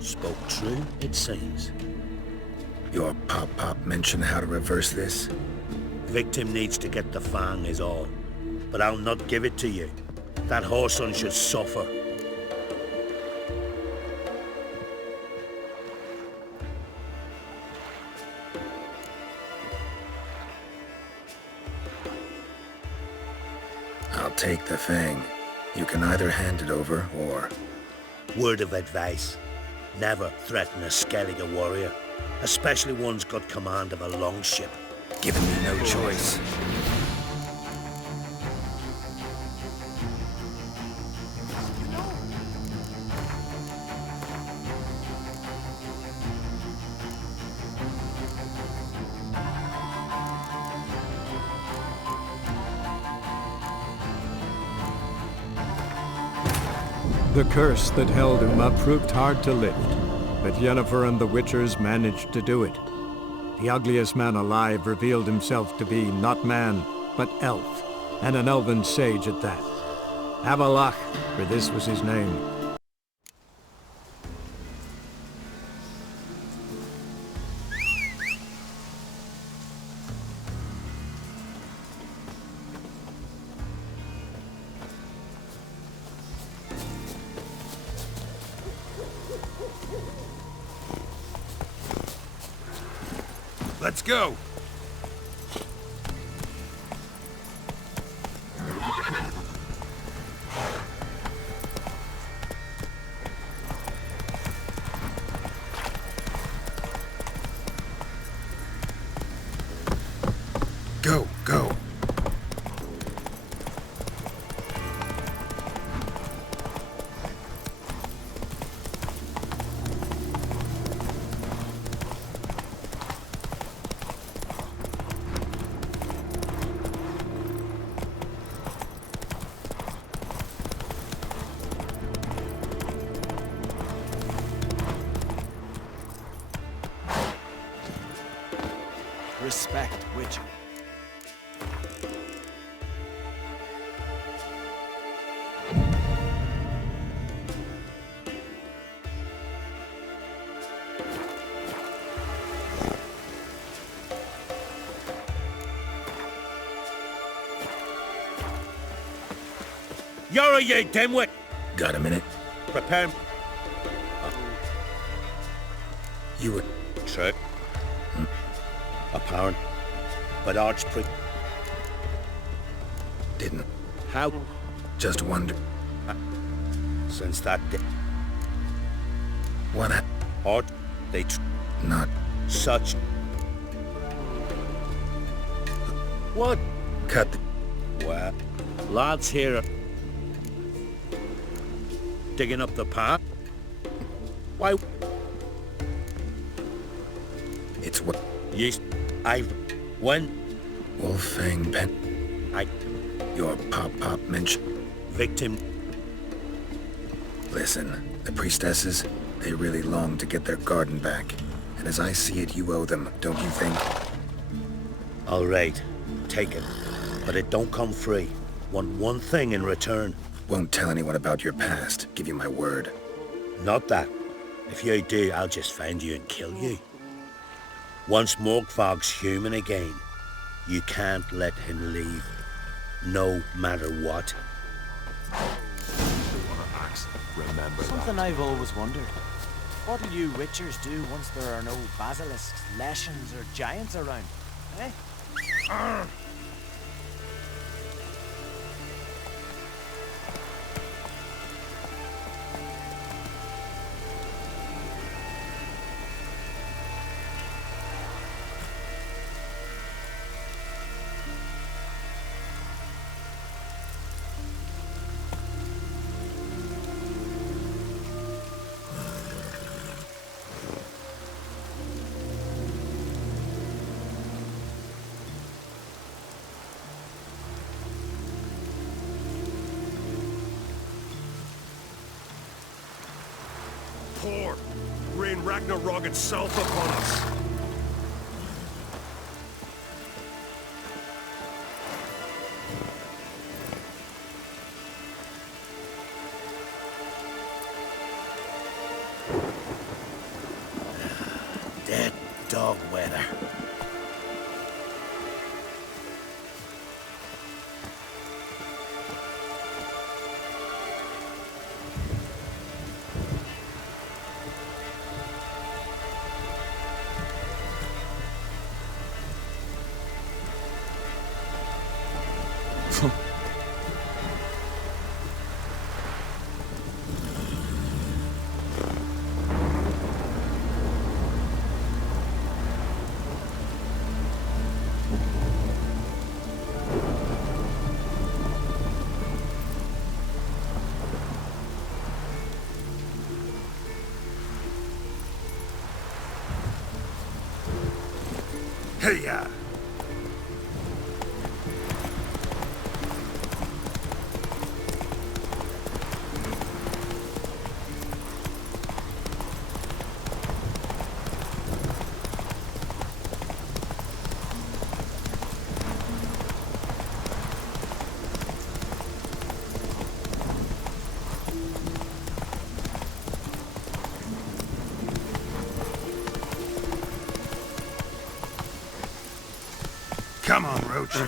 Spoke true, it seems. Your pop-pop mentioned how to reverse this? Victim needs to get the fang is all. But I'll not give it to you. That whoreson should suffer. I'll take the fang. You can either hand it over, or... Word of advice. Never threaten a Skellige warrior. Especially one's got command of a longship. Giving me no choice. The curse that held Uma proved hard to lift, but Yennefer and the Witchers managed to do it. The ugliest man alive revealed himself to be not man, but elf, and an elven sage at that. Avalach, for this was his name. Let's go! Go, go. Respect, Witcher. You're you dimwit! Got a minute? Prepare... You were... True. Apparent. But Archpriest... Didn't. How? Just wonder. Since that day... What? Art... They... Not... Such... What? Cut the... Well... Lads here are... Digging up the path? Why... It's what... Yes... I've... When... Wolfang Ben... Your pop mention... Victim... Listen, the priestesses, they really long to get their garden back. And as I see it, you owe them, don't you think? All right. Take it. But it don't come free. Want one thing in return. Won't tell anyone about your past. Give you my word. Not that. If you do, I'll just find you and kill you. Once Morgthog's human again, you can't let him leave. No matter what. Remember something I've always wondered. What do you Witchers do once there are no basilisks, leshens, or giants around? Eh? Pour! Rain Ragnarok itself upon us! Dead dog weather. Hey-ya! Come on, Roach.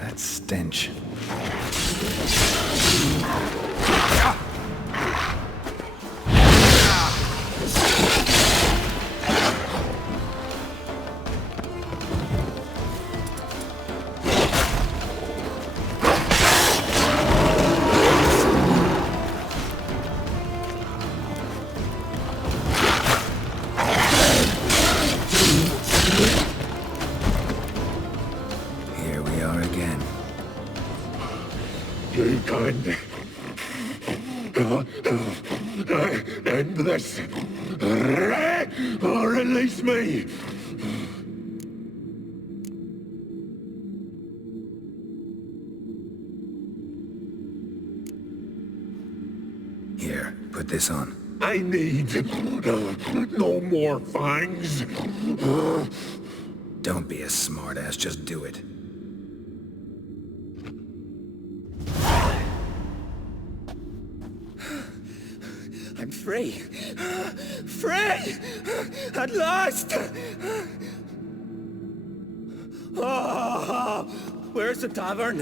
That stench. Here we are again. Be kind. End this. Or release me. Here, put this on. I need no more fangs. Don't be a smartass, just do it. I'm free. Free! At last! Oh, where's the tavern?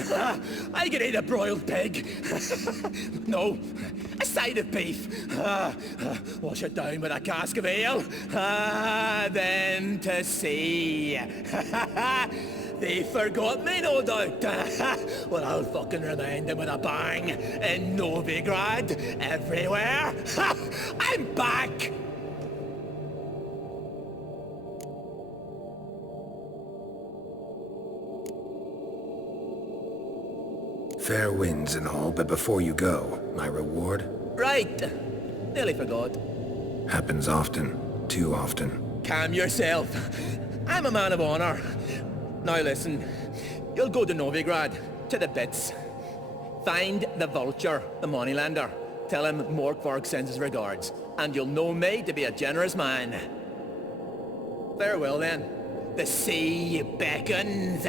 I can eat a broiled pig. No, a side of beef. Wash it down with a cask of ale. Then to sea. They forgot me, no doubt. Well, I'll fucking remind them with a bang. In Novigrad, everywhere. I'm back! Fair winds and all, but before you go, my reward? Right. Nearly forgot. Happens often. Too often. Calm yourself. I'm a man of honor. Now listen, you'll go to Novigrad, to the bits. Find the vulture, the moneylender. Tell him Morkvark sends his regards, and you'll know me to be a generous man. Farewell then. The sea beckons.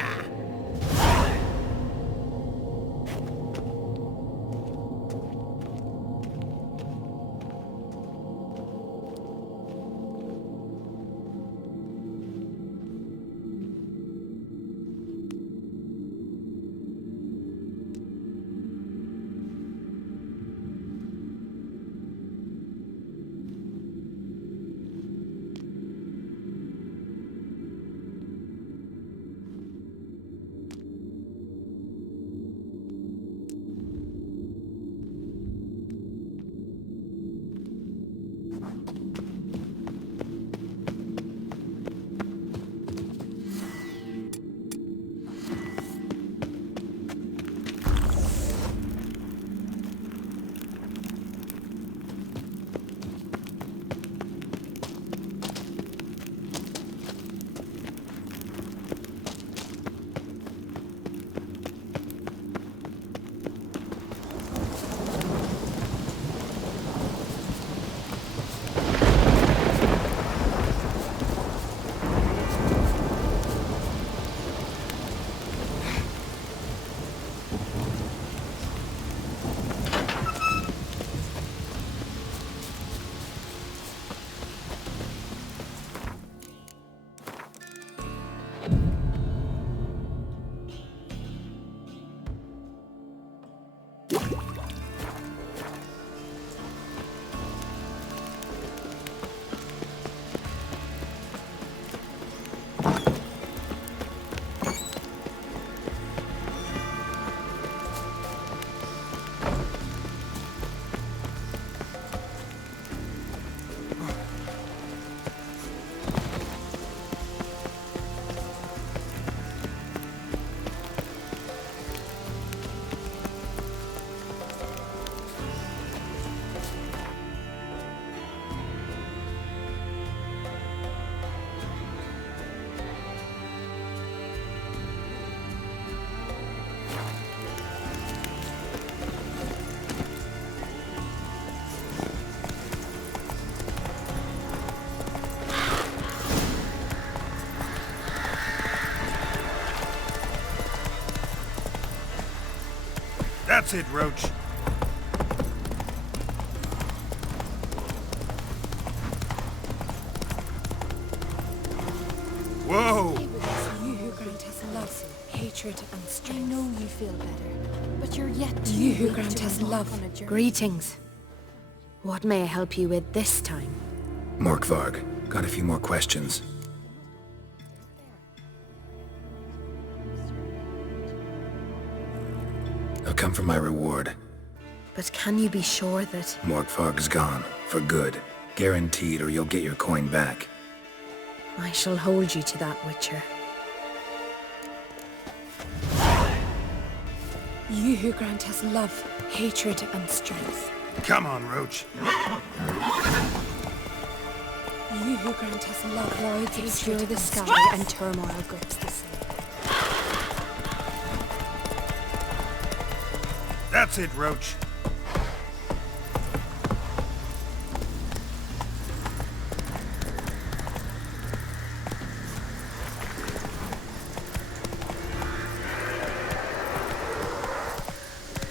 That's it, Roach. Whoa! You who grant us love, hatred, and strength. I know you feel better, but you're yet too You who weak grant to us embark love, on a journey. greetings. What may I help you with this time? Morkvarg, got a few more questions. I've come for my reward. But can you be sure that... Morkvarg's gone, for good. Guaranteed, or you'll get your coin back. I shall hold you to that, Witcher. You who grant us love, hatred, and strength. Come on, Roach. You who grant us love, Lords, obscure the sky, and turmoil grips the sea. That's it, Roach.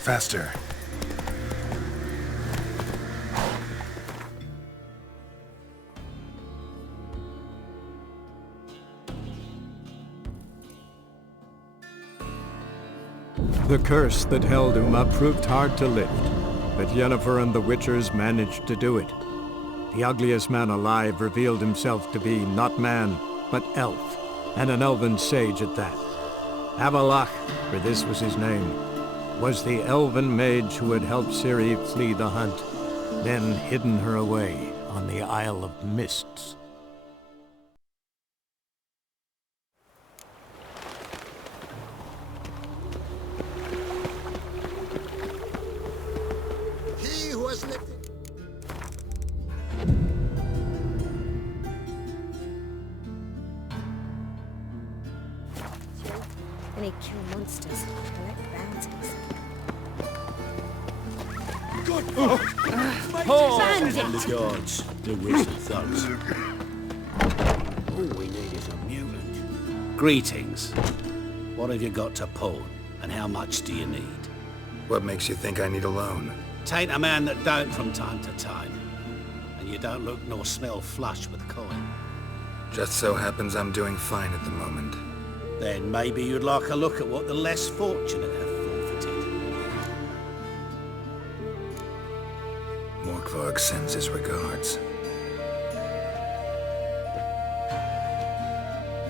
Faster. The curse that held Uma proved hard to lift, but Yennefer and the Witchers managed to do it. The ugliest man alive revealed himself to be not man, but elf, and an elven sage at that. Avalach, for this was his name, was the elven mage who had helped Ciri flee the hunt, then hidden her away on the Isle of Mists. He who has lifted... They kill monsters, collect bounties. Good! The gods, the wizard thugs. All we need is a mutant. Greetings. What have you got to pawn, and how much do you need? What makes you think I need a loan? Tain't a man that don't from time to time. And you don't look nor smell flush with coin. Just so happens I'm doing fine at the moment. Then maybe you'd like a look at what the less fortunate have forfeited. Morkvarg sends his regards.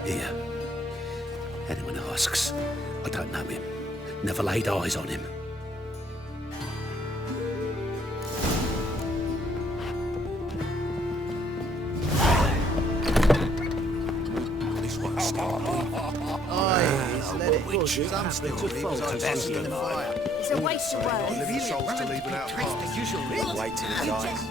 Here. Anyone asks, I don't know him. Never laid eyes on him. This one's still Let it push. Some still leave us best in the fire. It's a waste of words. Living souls to leave without past. Usually wait till it dies.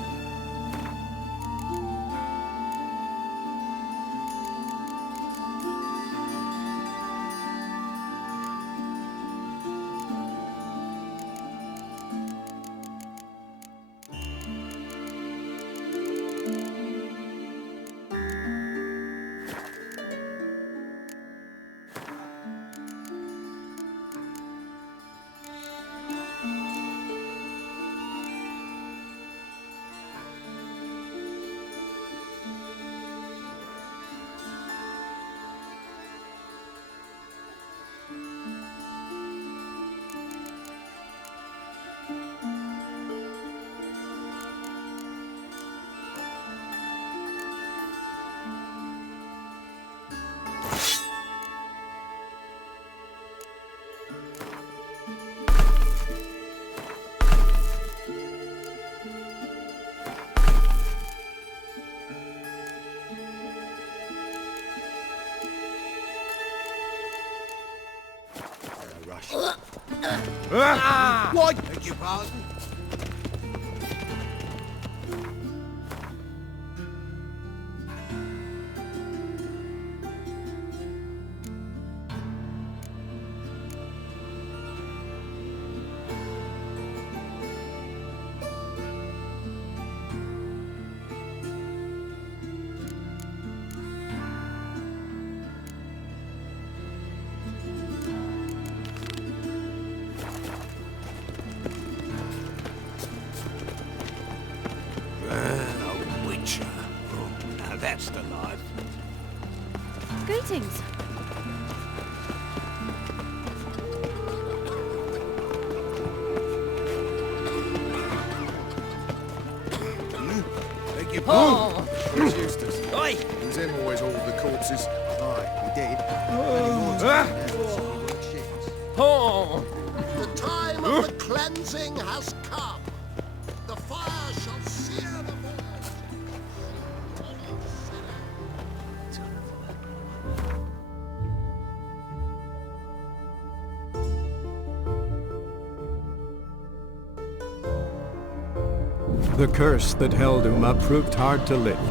What? Beg your pardon? Greetings. Beg your Oh. pardon. Where's Eustace? Oi! Who's him always all the corpses? Aye, we did. Oh. The time of the cleansing has come. The fire shall sear them all. The curse that held Uma proved hard to lift,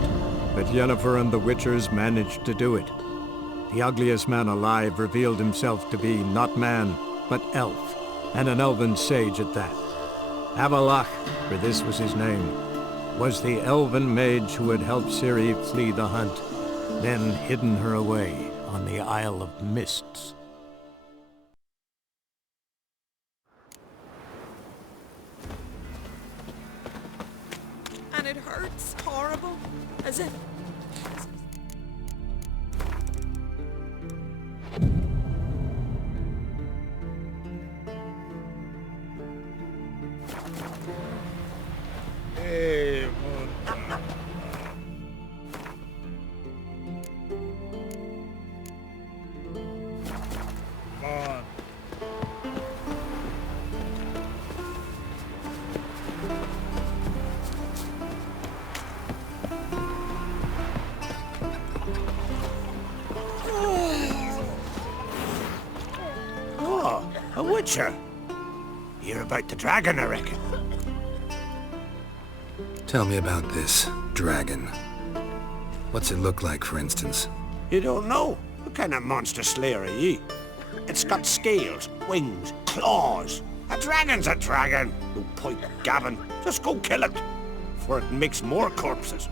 but Yennefer and the Witchers managed to do it. The ugliest man alive revealed himself to be not man, but elf, and an elven sage at that. Avalach, for this was his name, was the elven mage who had helped Ciri flee the hunt, then hidden her away on the Isle of Mists. And it hurts horrible, as if... Hey, man. Oh, a witcher. You're about the dragon, I reckon. Tell me about this dragon. What's it look like, for instance? You don't know? What kind of monster slayer are ye? It's got scales, wings, claws. A dragon's a dragon. No point gabbing. Just go kill it, before it makes more corpses.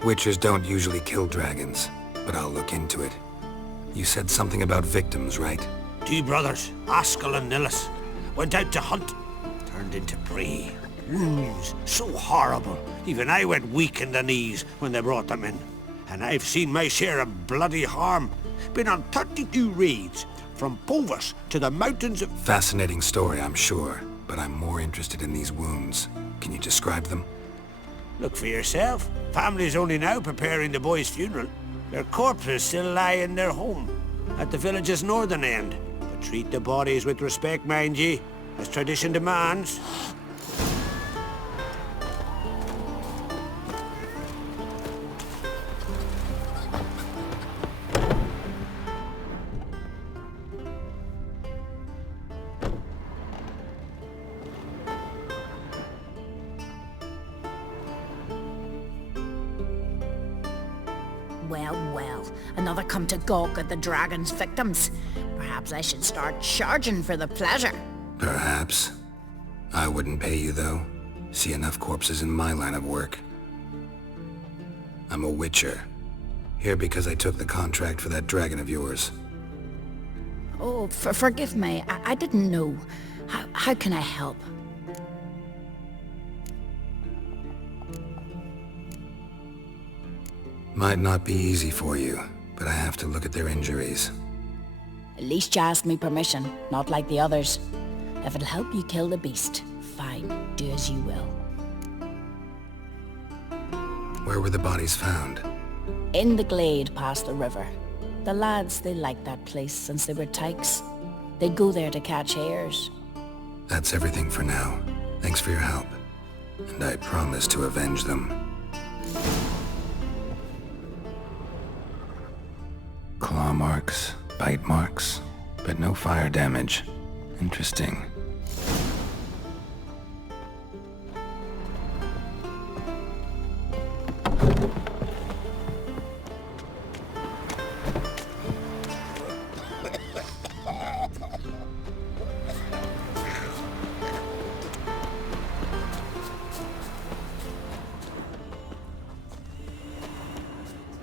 Witchers don't usually kill dragons, but I'll look into it. You said something about victims, right? Two brothers, Askell and Nillis, went out to hunt. Turned into prey. Wounds so horrible. Even I went weak in the knees when they brought them in. And I've seen my share of bloody harm. Been on 32 raids, from Povus to the mountains of... Fascinating story, I'm sure, but I'm more interested in these wounds. Can you describe them? Look for yourself. Family's only now preparing the boy's funeral. Their corpses still lie in their home, at the village's northern end. But treat the bodies with respect, mind ye, as tradition demands. Well, well, another come to gawk at the dragon's victims. Perhaps I should start charging for the pleasure. Perhaps. I wouldn't pay you, though. See enough corpses in my line of work. I'm a witcher. Here because I took the contract for that dragon of yours. Oh, forgive me. I didn't know. How can I help? Might not be easy for you, but I have to look at their injuries. At least you asked me permission, not like the others. If it'll help you kill the beast, fine, do as you will. Where were the bodies found? In the glade past the river. The lads, they liked that place since they were tykes. They'd go there to catch hares. That's everything for now. Thanks for your help. And I promise to avenge them. Claw marks, bite marks, but no fire damage. Interesting.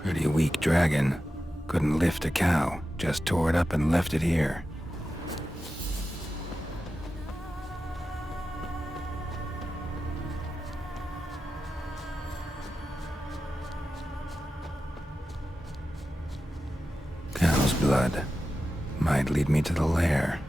Pretty weak dragon. Couldn't lift a cow, just tore it up and left it here. blood. Might lead me to the lair.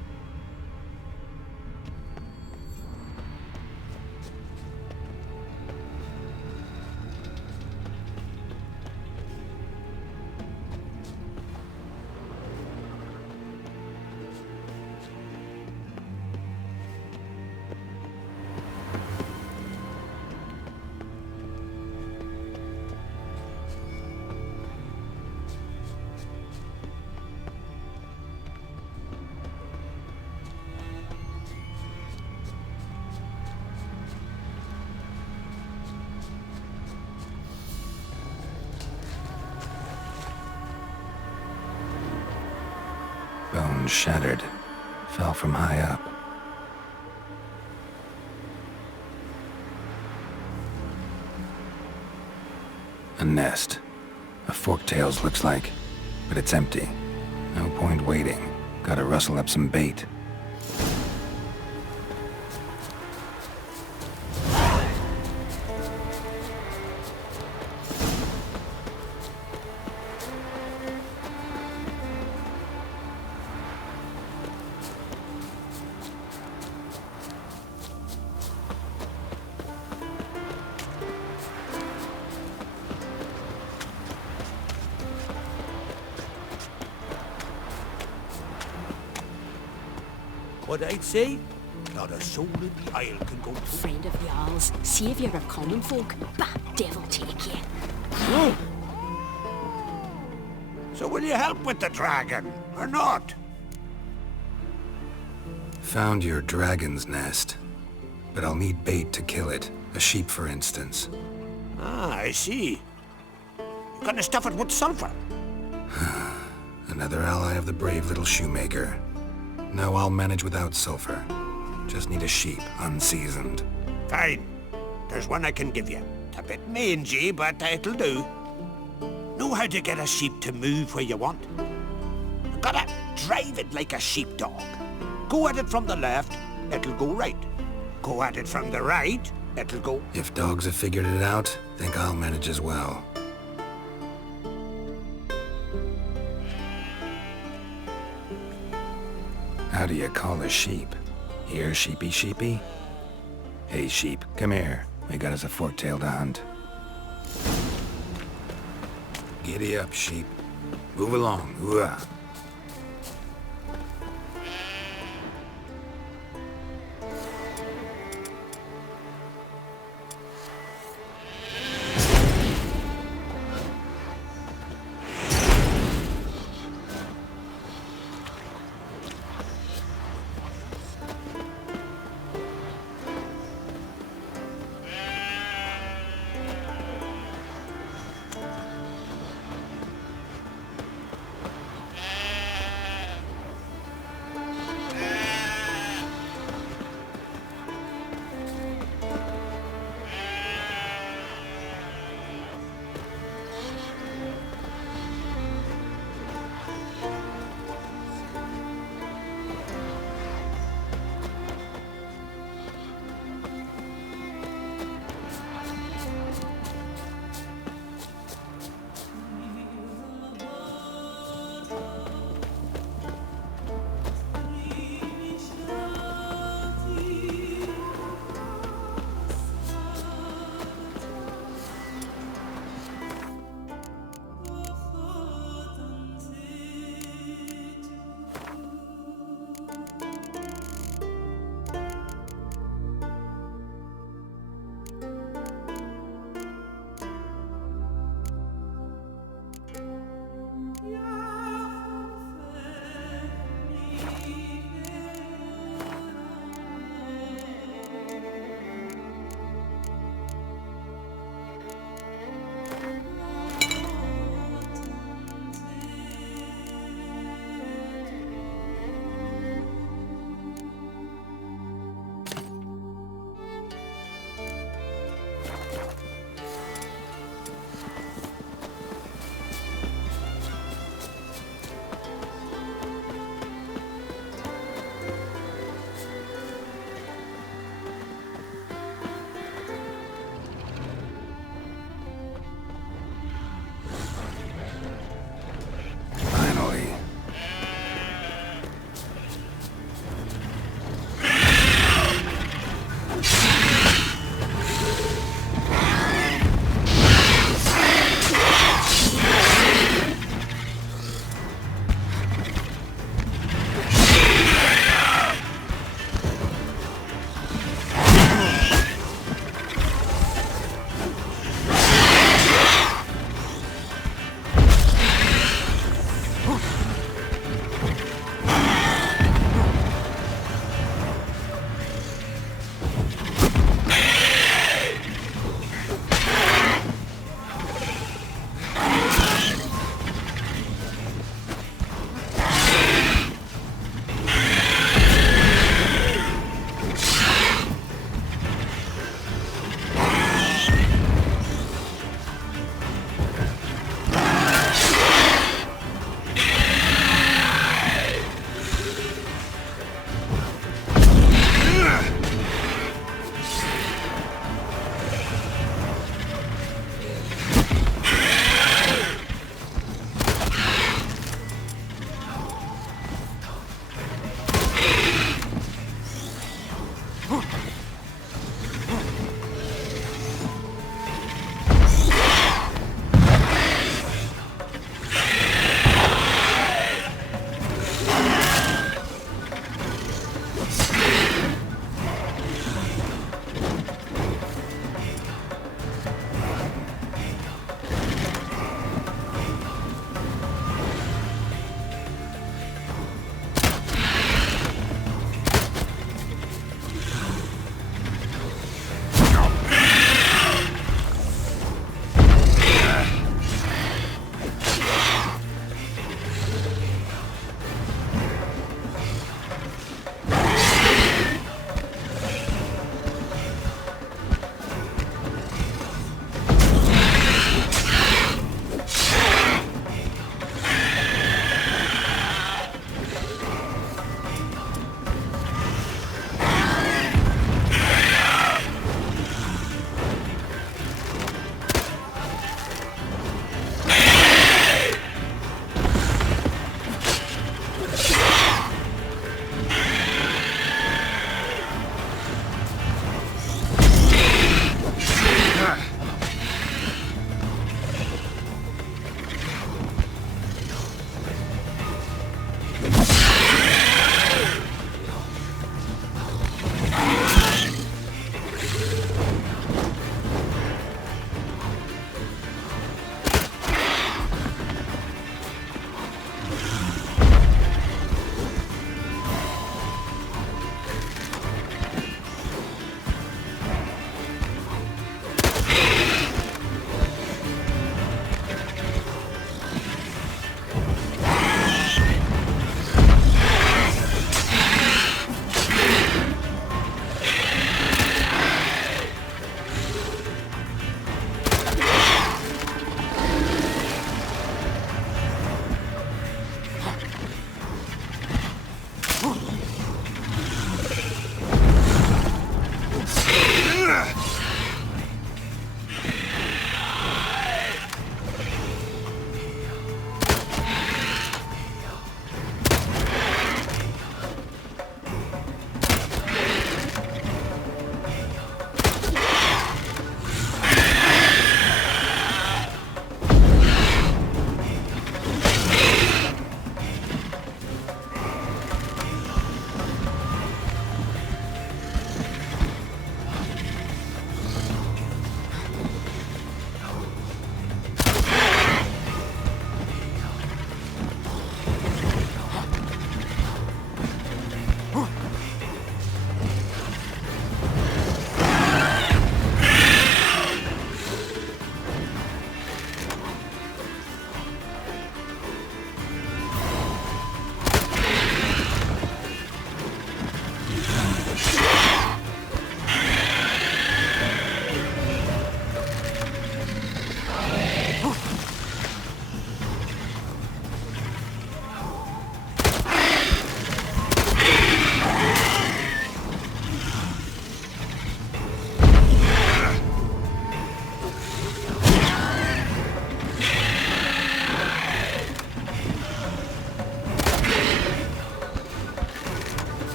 Bones shattered. Fell from high up. A nest. A forktails looks like, but it's empty. No point waiting. Gotta rustle up some bait. What I'd say? Not a soul in the isle can go to. Friend of y'all's, saviour of common folk, but devil take you. So will you help with the dragon, or not? Found your dragon's nest, but I'll need bait to kill it. A sheep, for instance. Ah, I see. You gonna stuff it with sulfur? Another ally of the brave little shoemaker. No, I'll manage without sulfur. Just need a sheep, unseasoned. Fine. There's one I can give you. It's a bit mangy, but it'll do. Know how to get a sheep to move where you want? You gotta drive it like a sheepdog. Go at it from the left, it'll go right. Go at it from the right, it'll go... If dogs have figured it out, think I'll manage as well. How do you call a sheep? Here, sheepy sheepy? Hey sheep, come here. We got us a fork-tailed hunt. Giddy up, sheep. Move along, ooh-ah.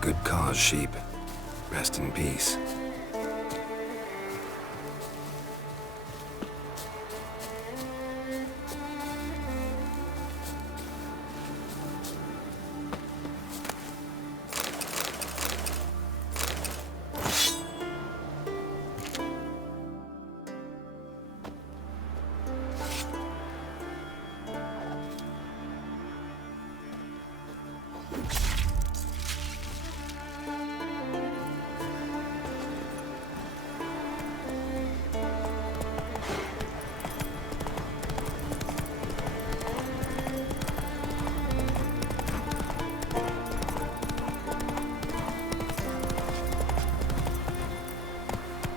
good cause, sheep. Rest in peace.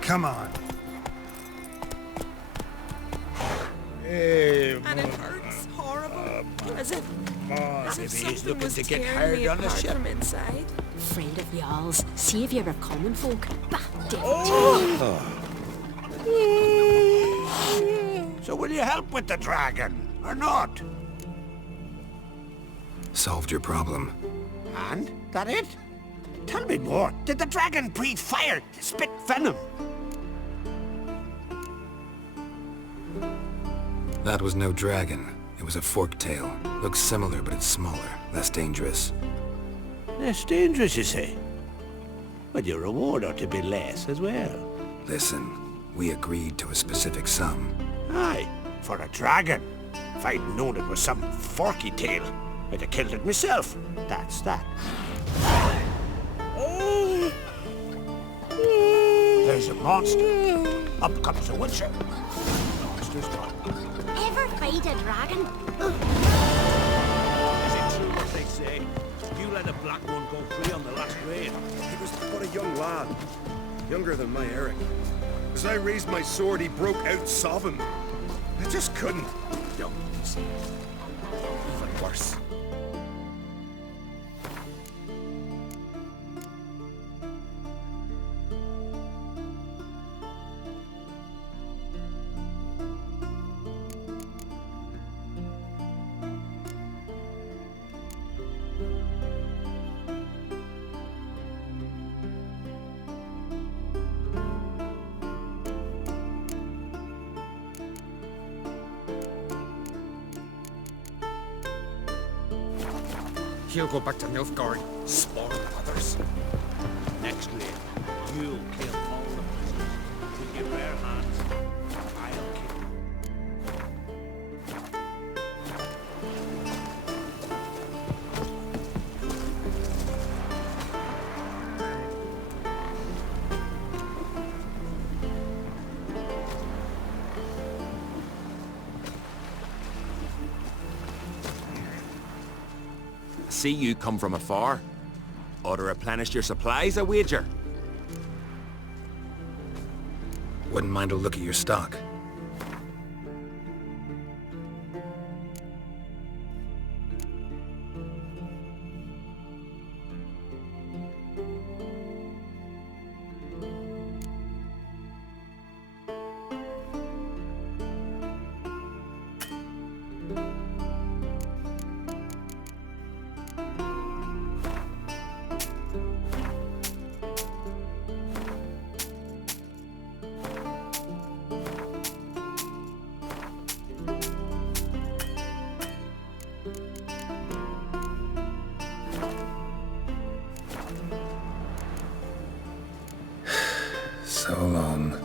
Come on. And it hurts horrible. As if he's something looking was to get tearing hired me on the apart ship. from inside. Friend of y'all's. See if you're a common folk. Bah, So will you help with the dragon, or not? Solved your problem. And? That it? Tell me more. Did the dragon breathe fire, spit venom? That was no dragon. It was a forked tail. Looks similar, but it's smaller, less dangerous. Less dangerous, you say? But your reward ought to be less as well. Listen, we agreed to a specific sum. Aye, for a dragon. If I'd known it was some forky tail, I'd have killed it myself. That's that. There's a monster. Up comes a witcher. The monster's gone. Ever fight a dragon? Is it true what they say? You let a black one go free on the last raid. He was but a young lad. Younger than my Eric. As I raised my sword, he broke out sobbing. I just couldn't. Young, even worse. He'll go back to Nilfgaard, spawn others. Next raid, you'll kill all the prisoners. With your bare hands, I'll kill them. See you come from afar. Ought to replenish your supplies, I wager. Wouldn't mind a look at your stock. So long.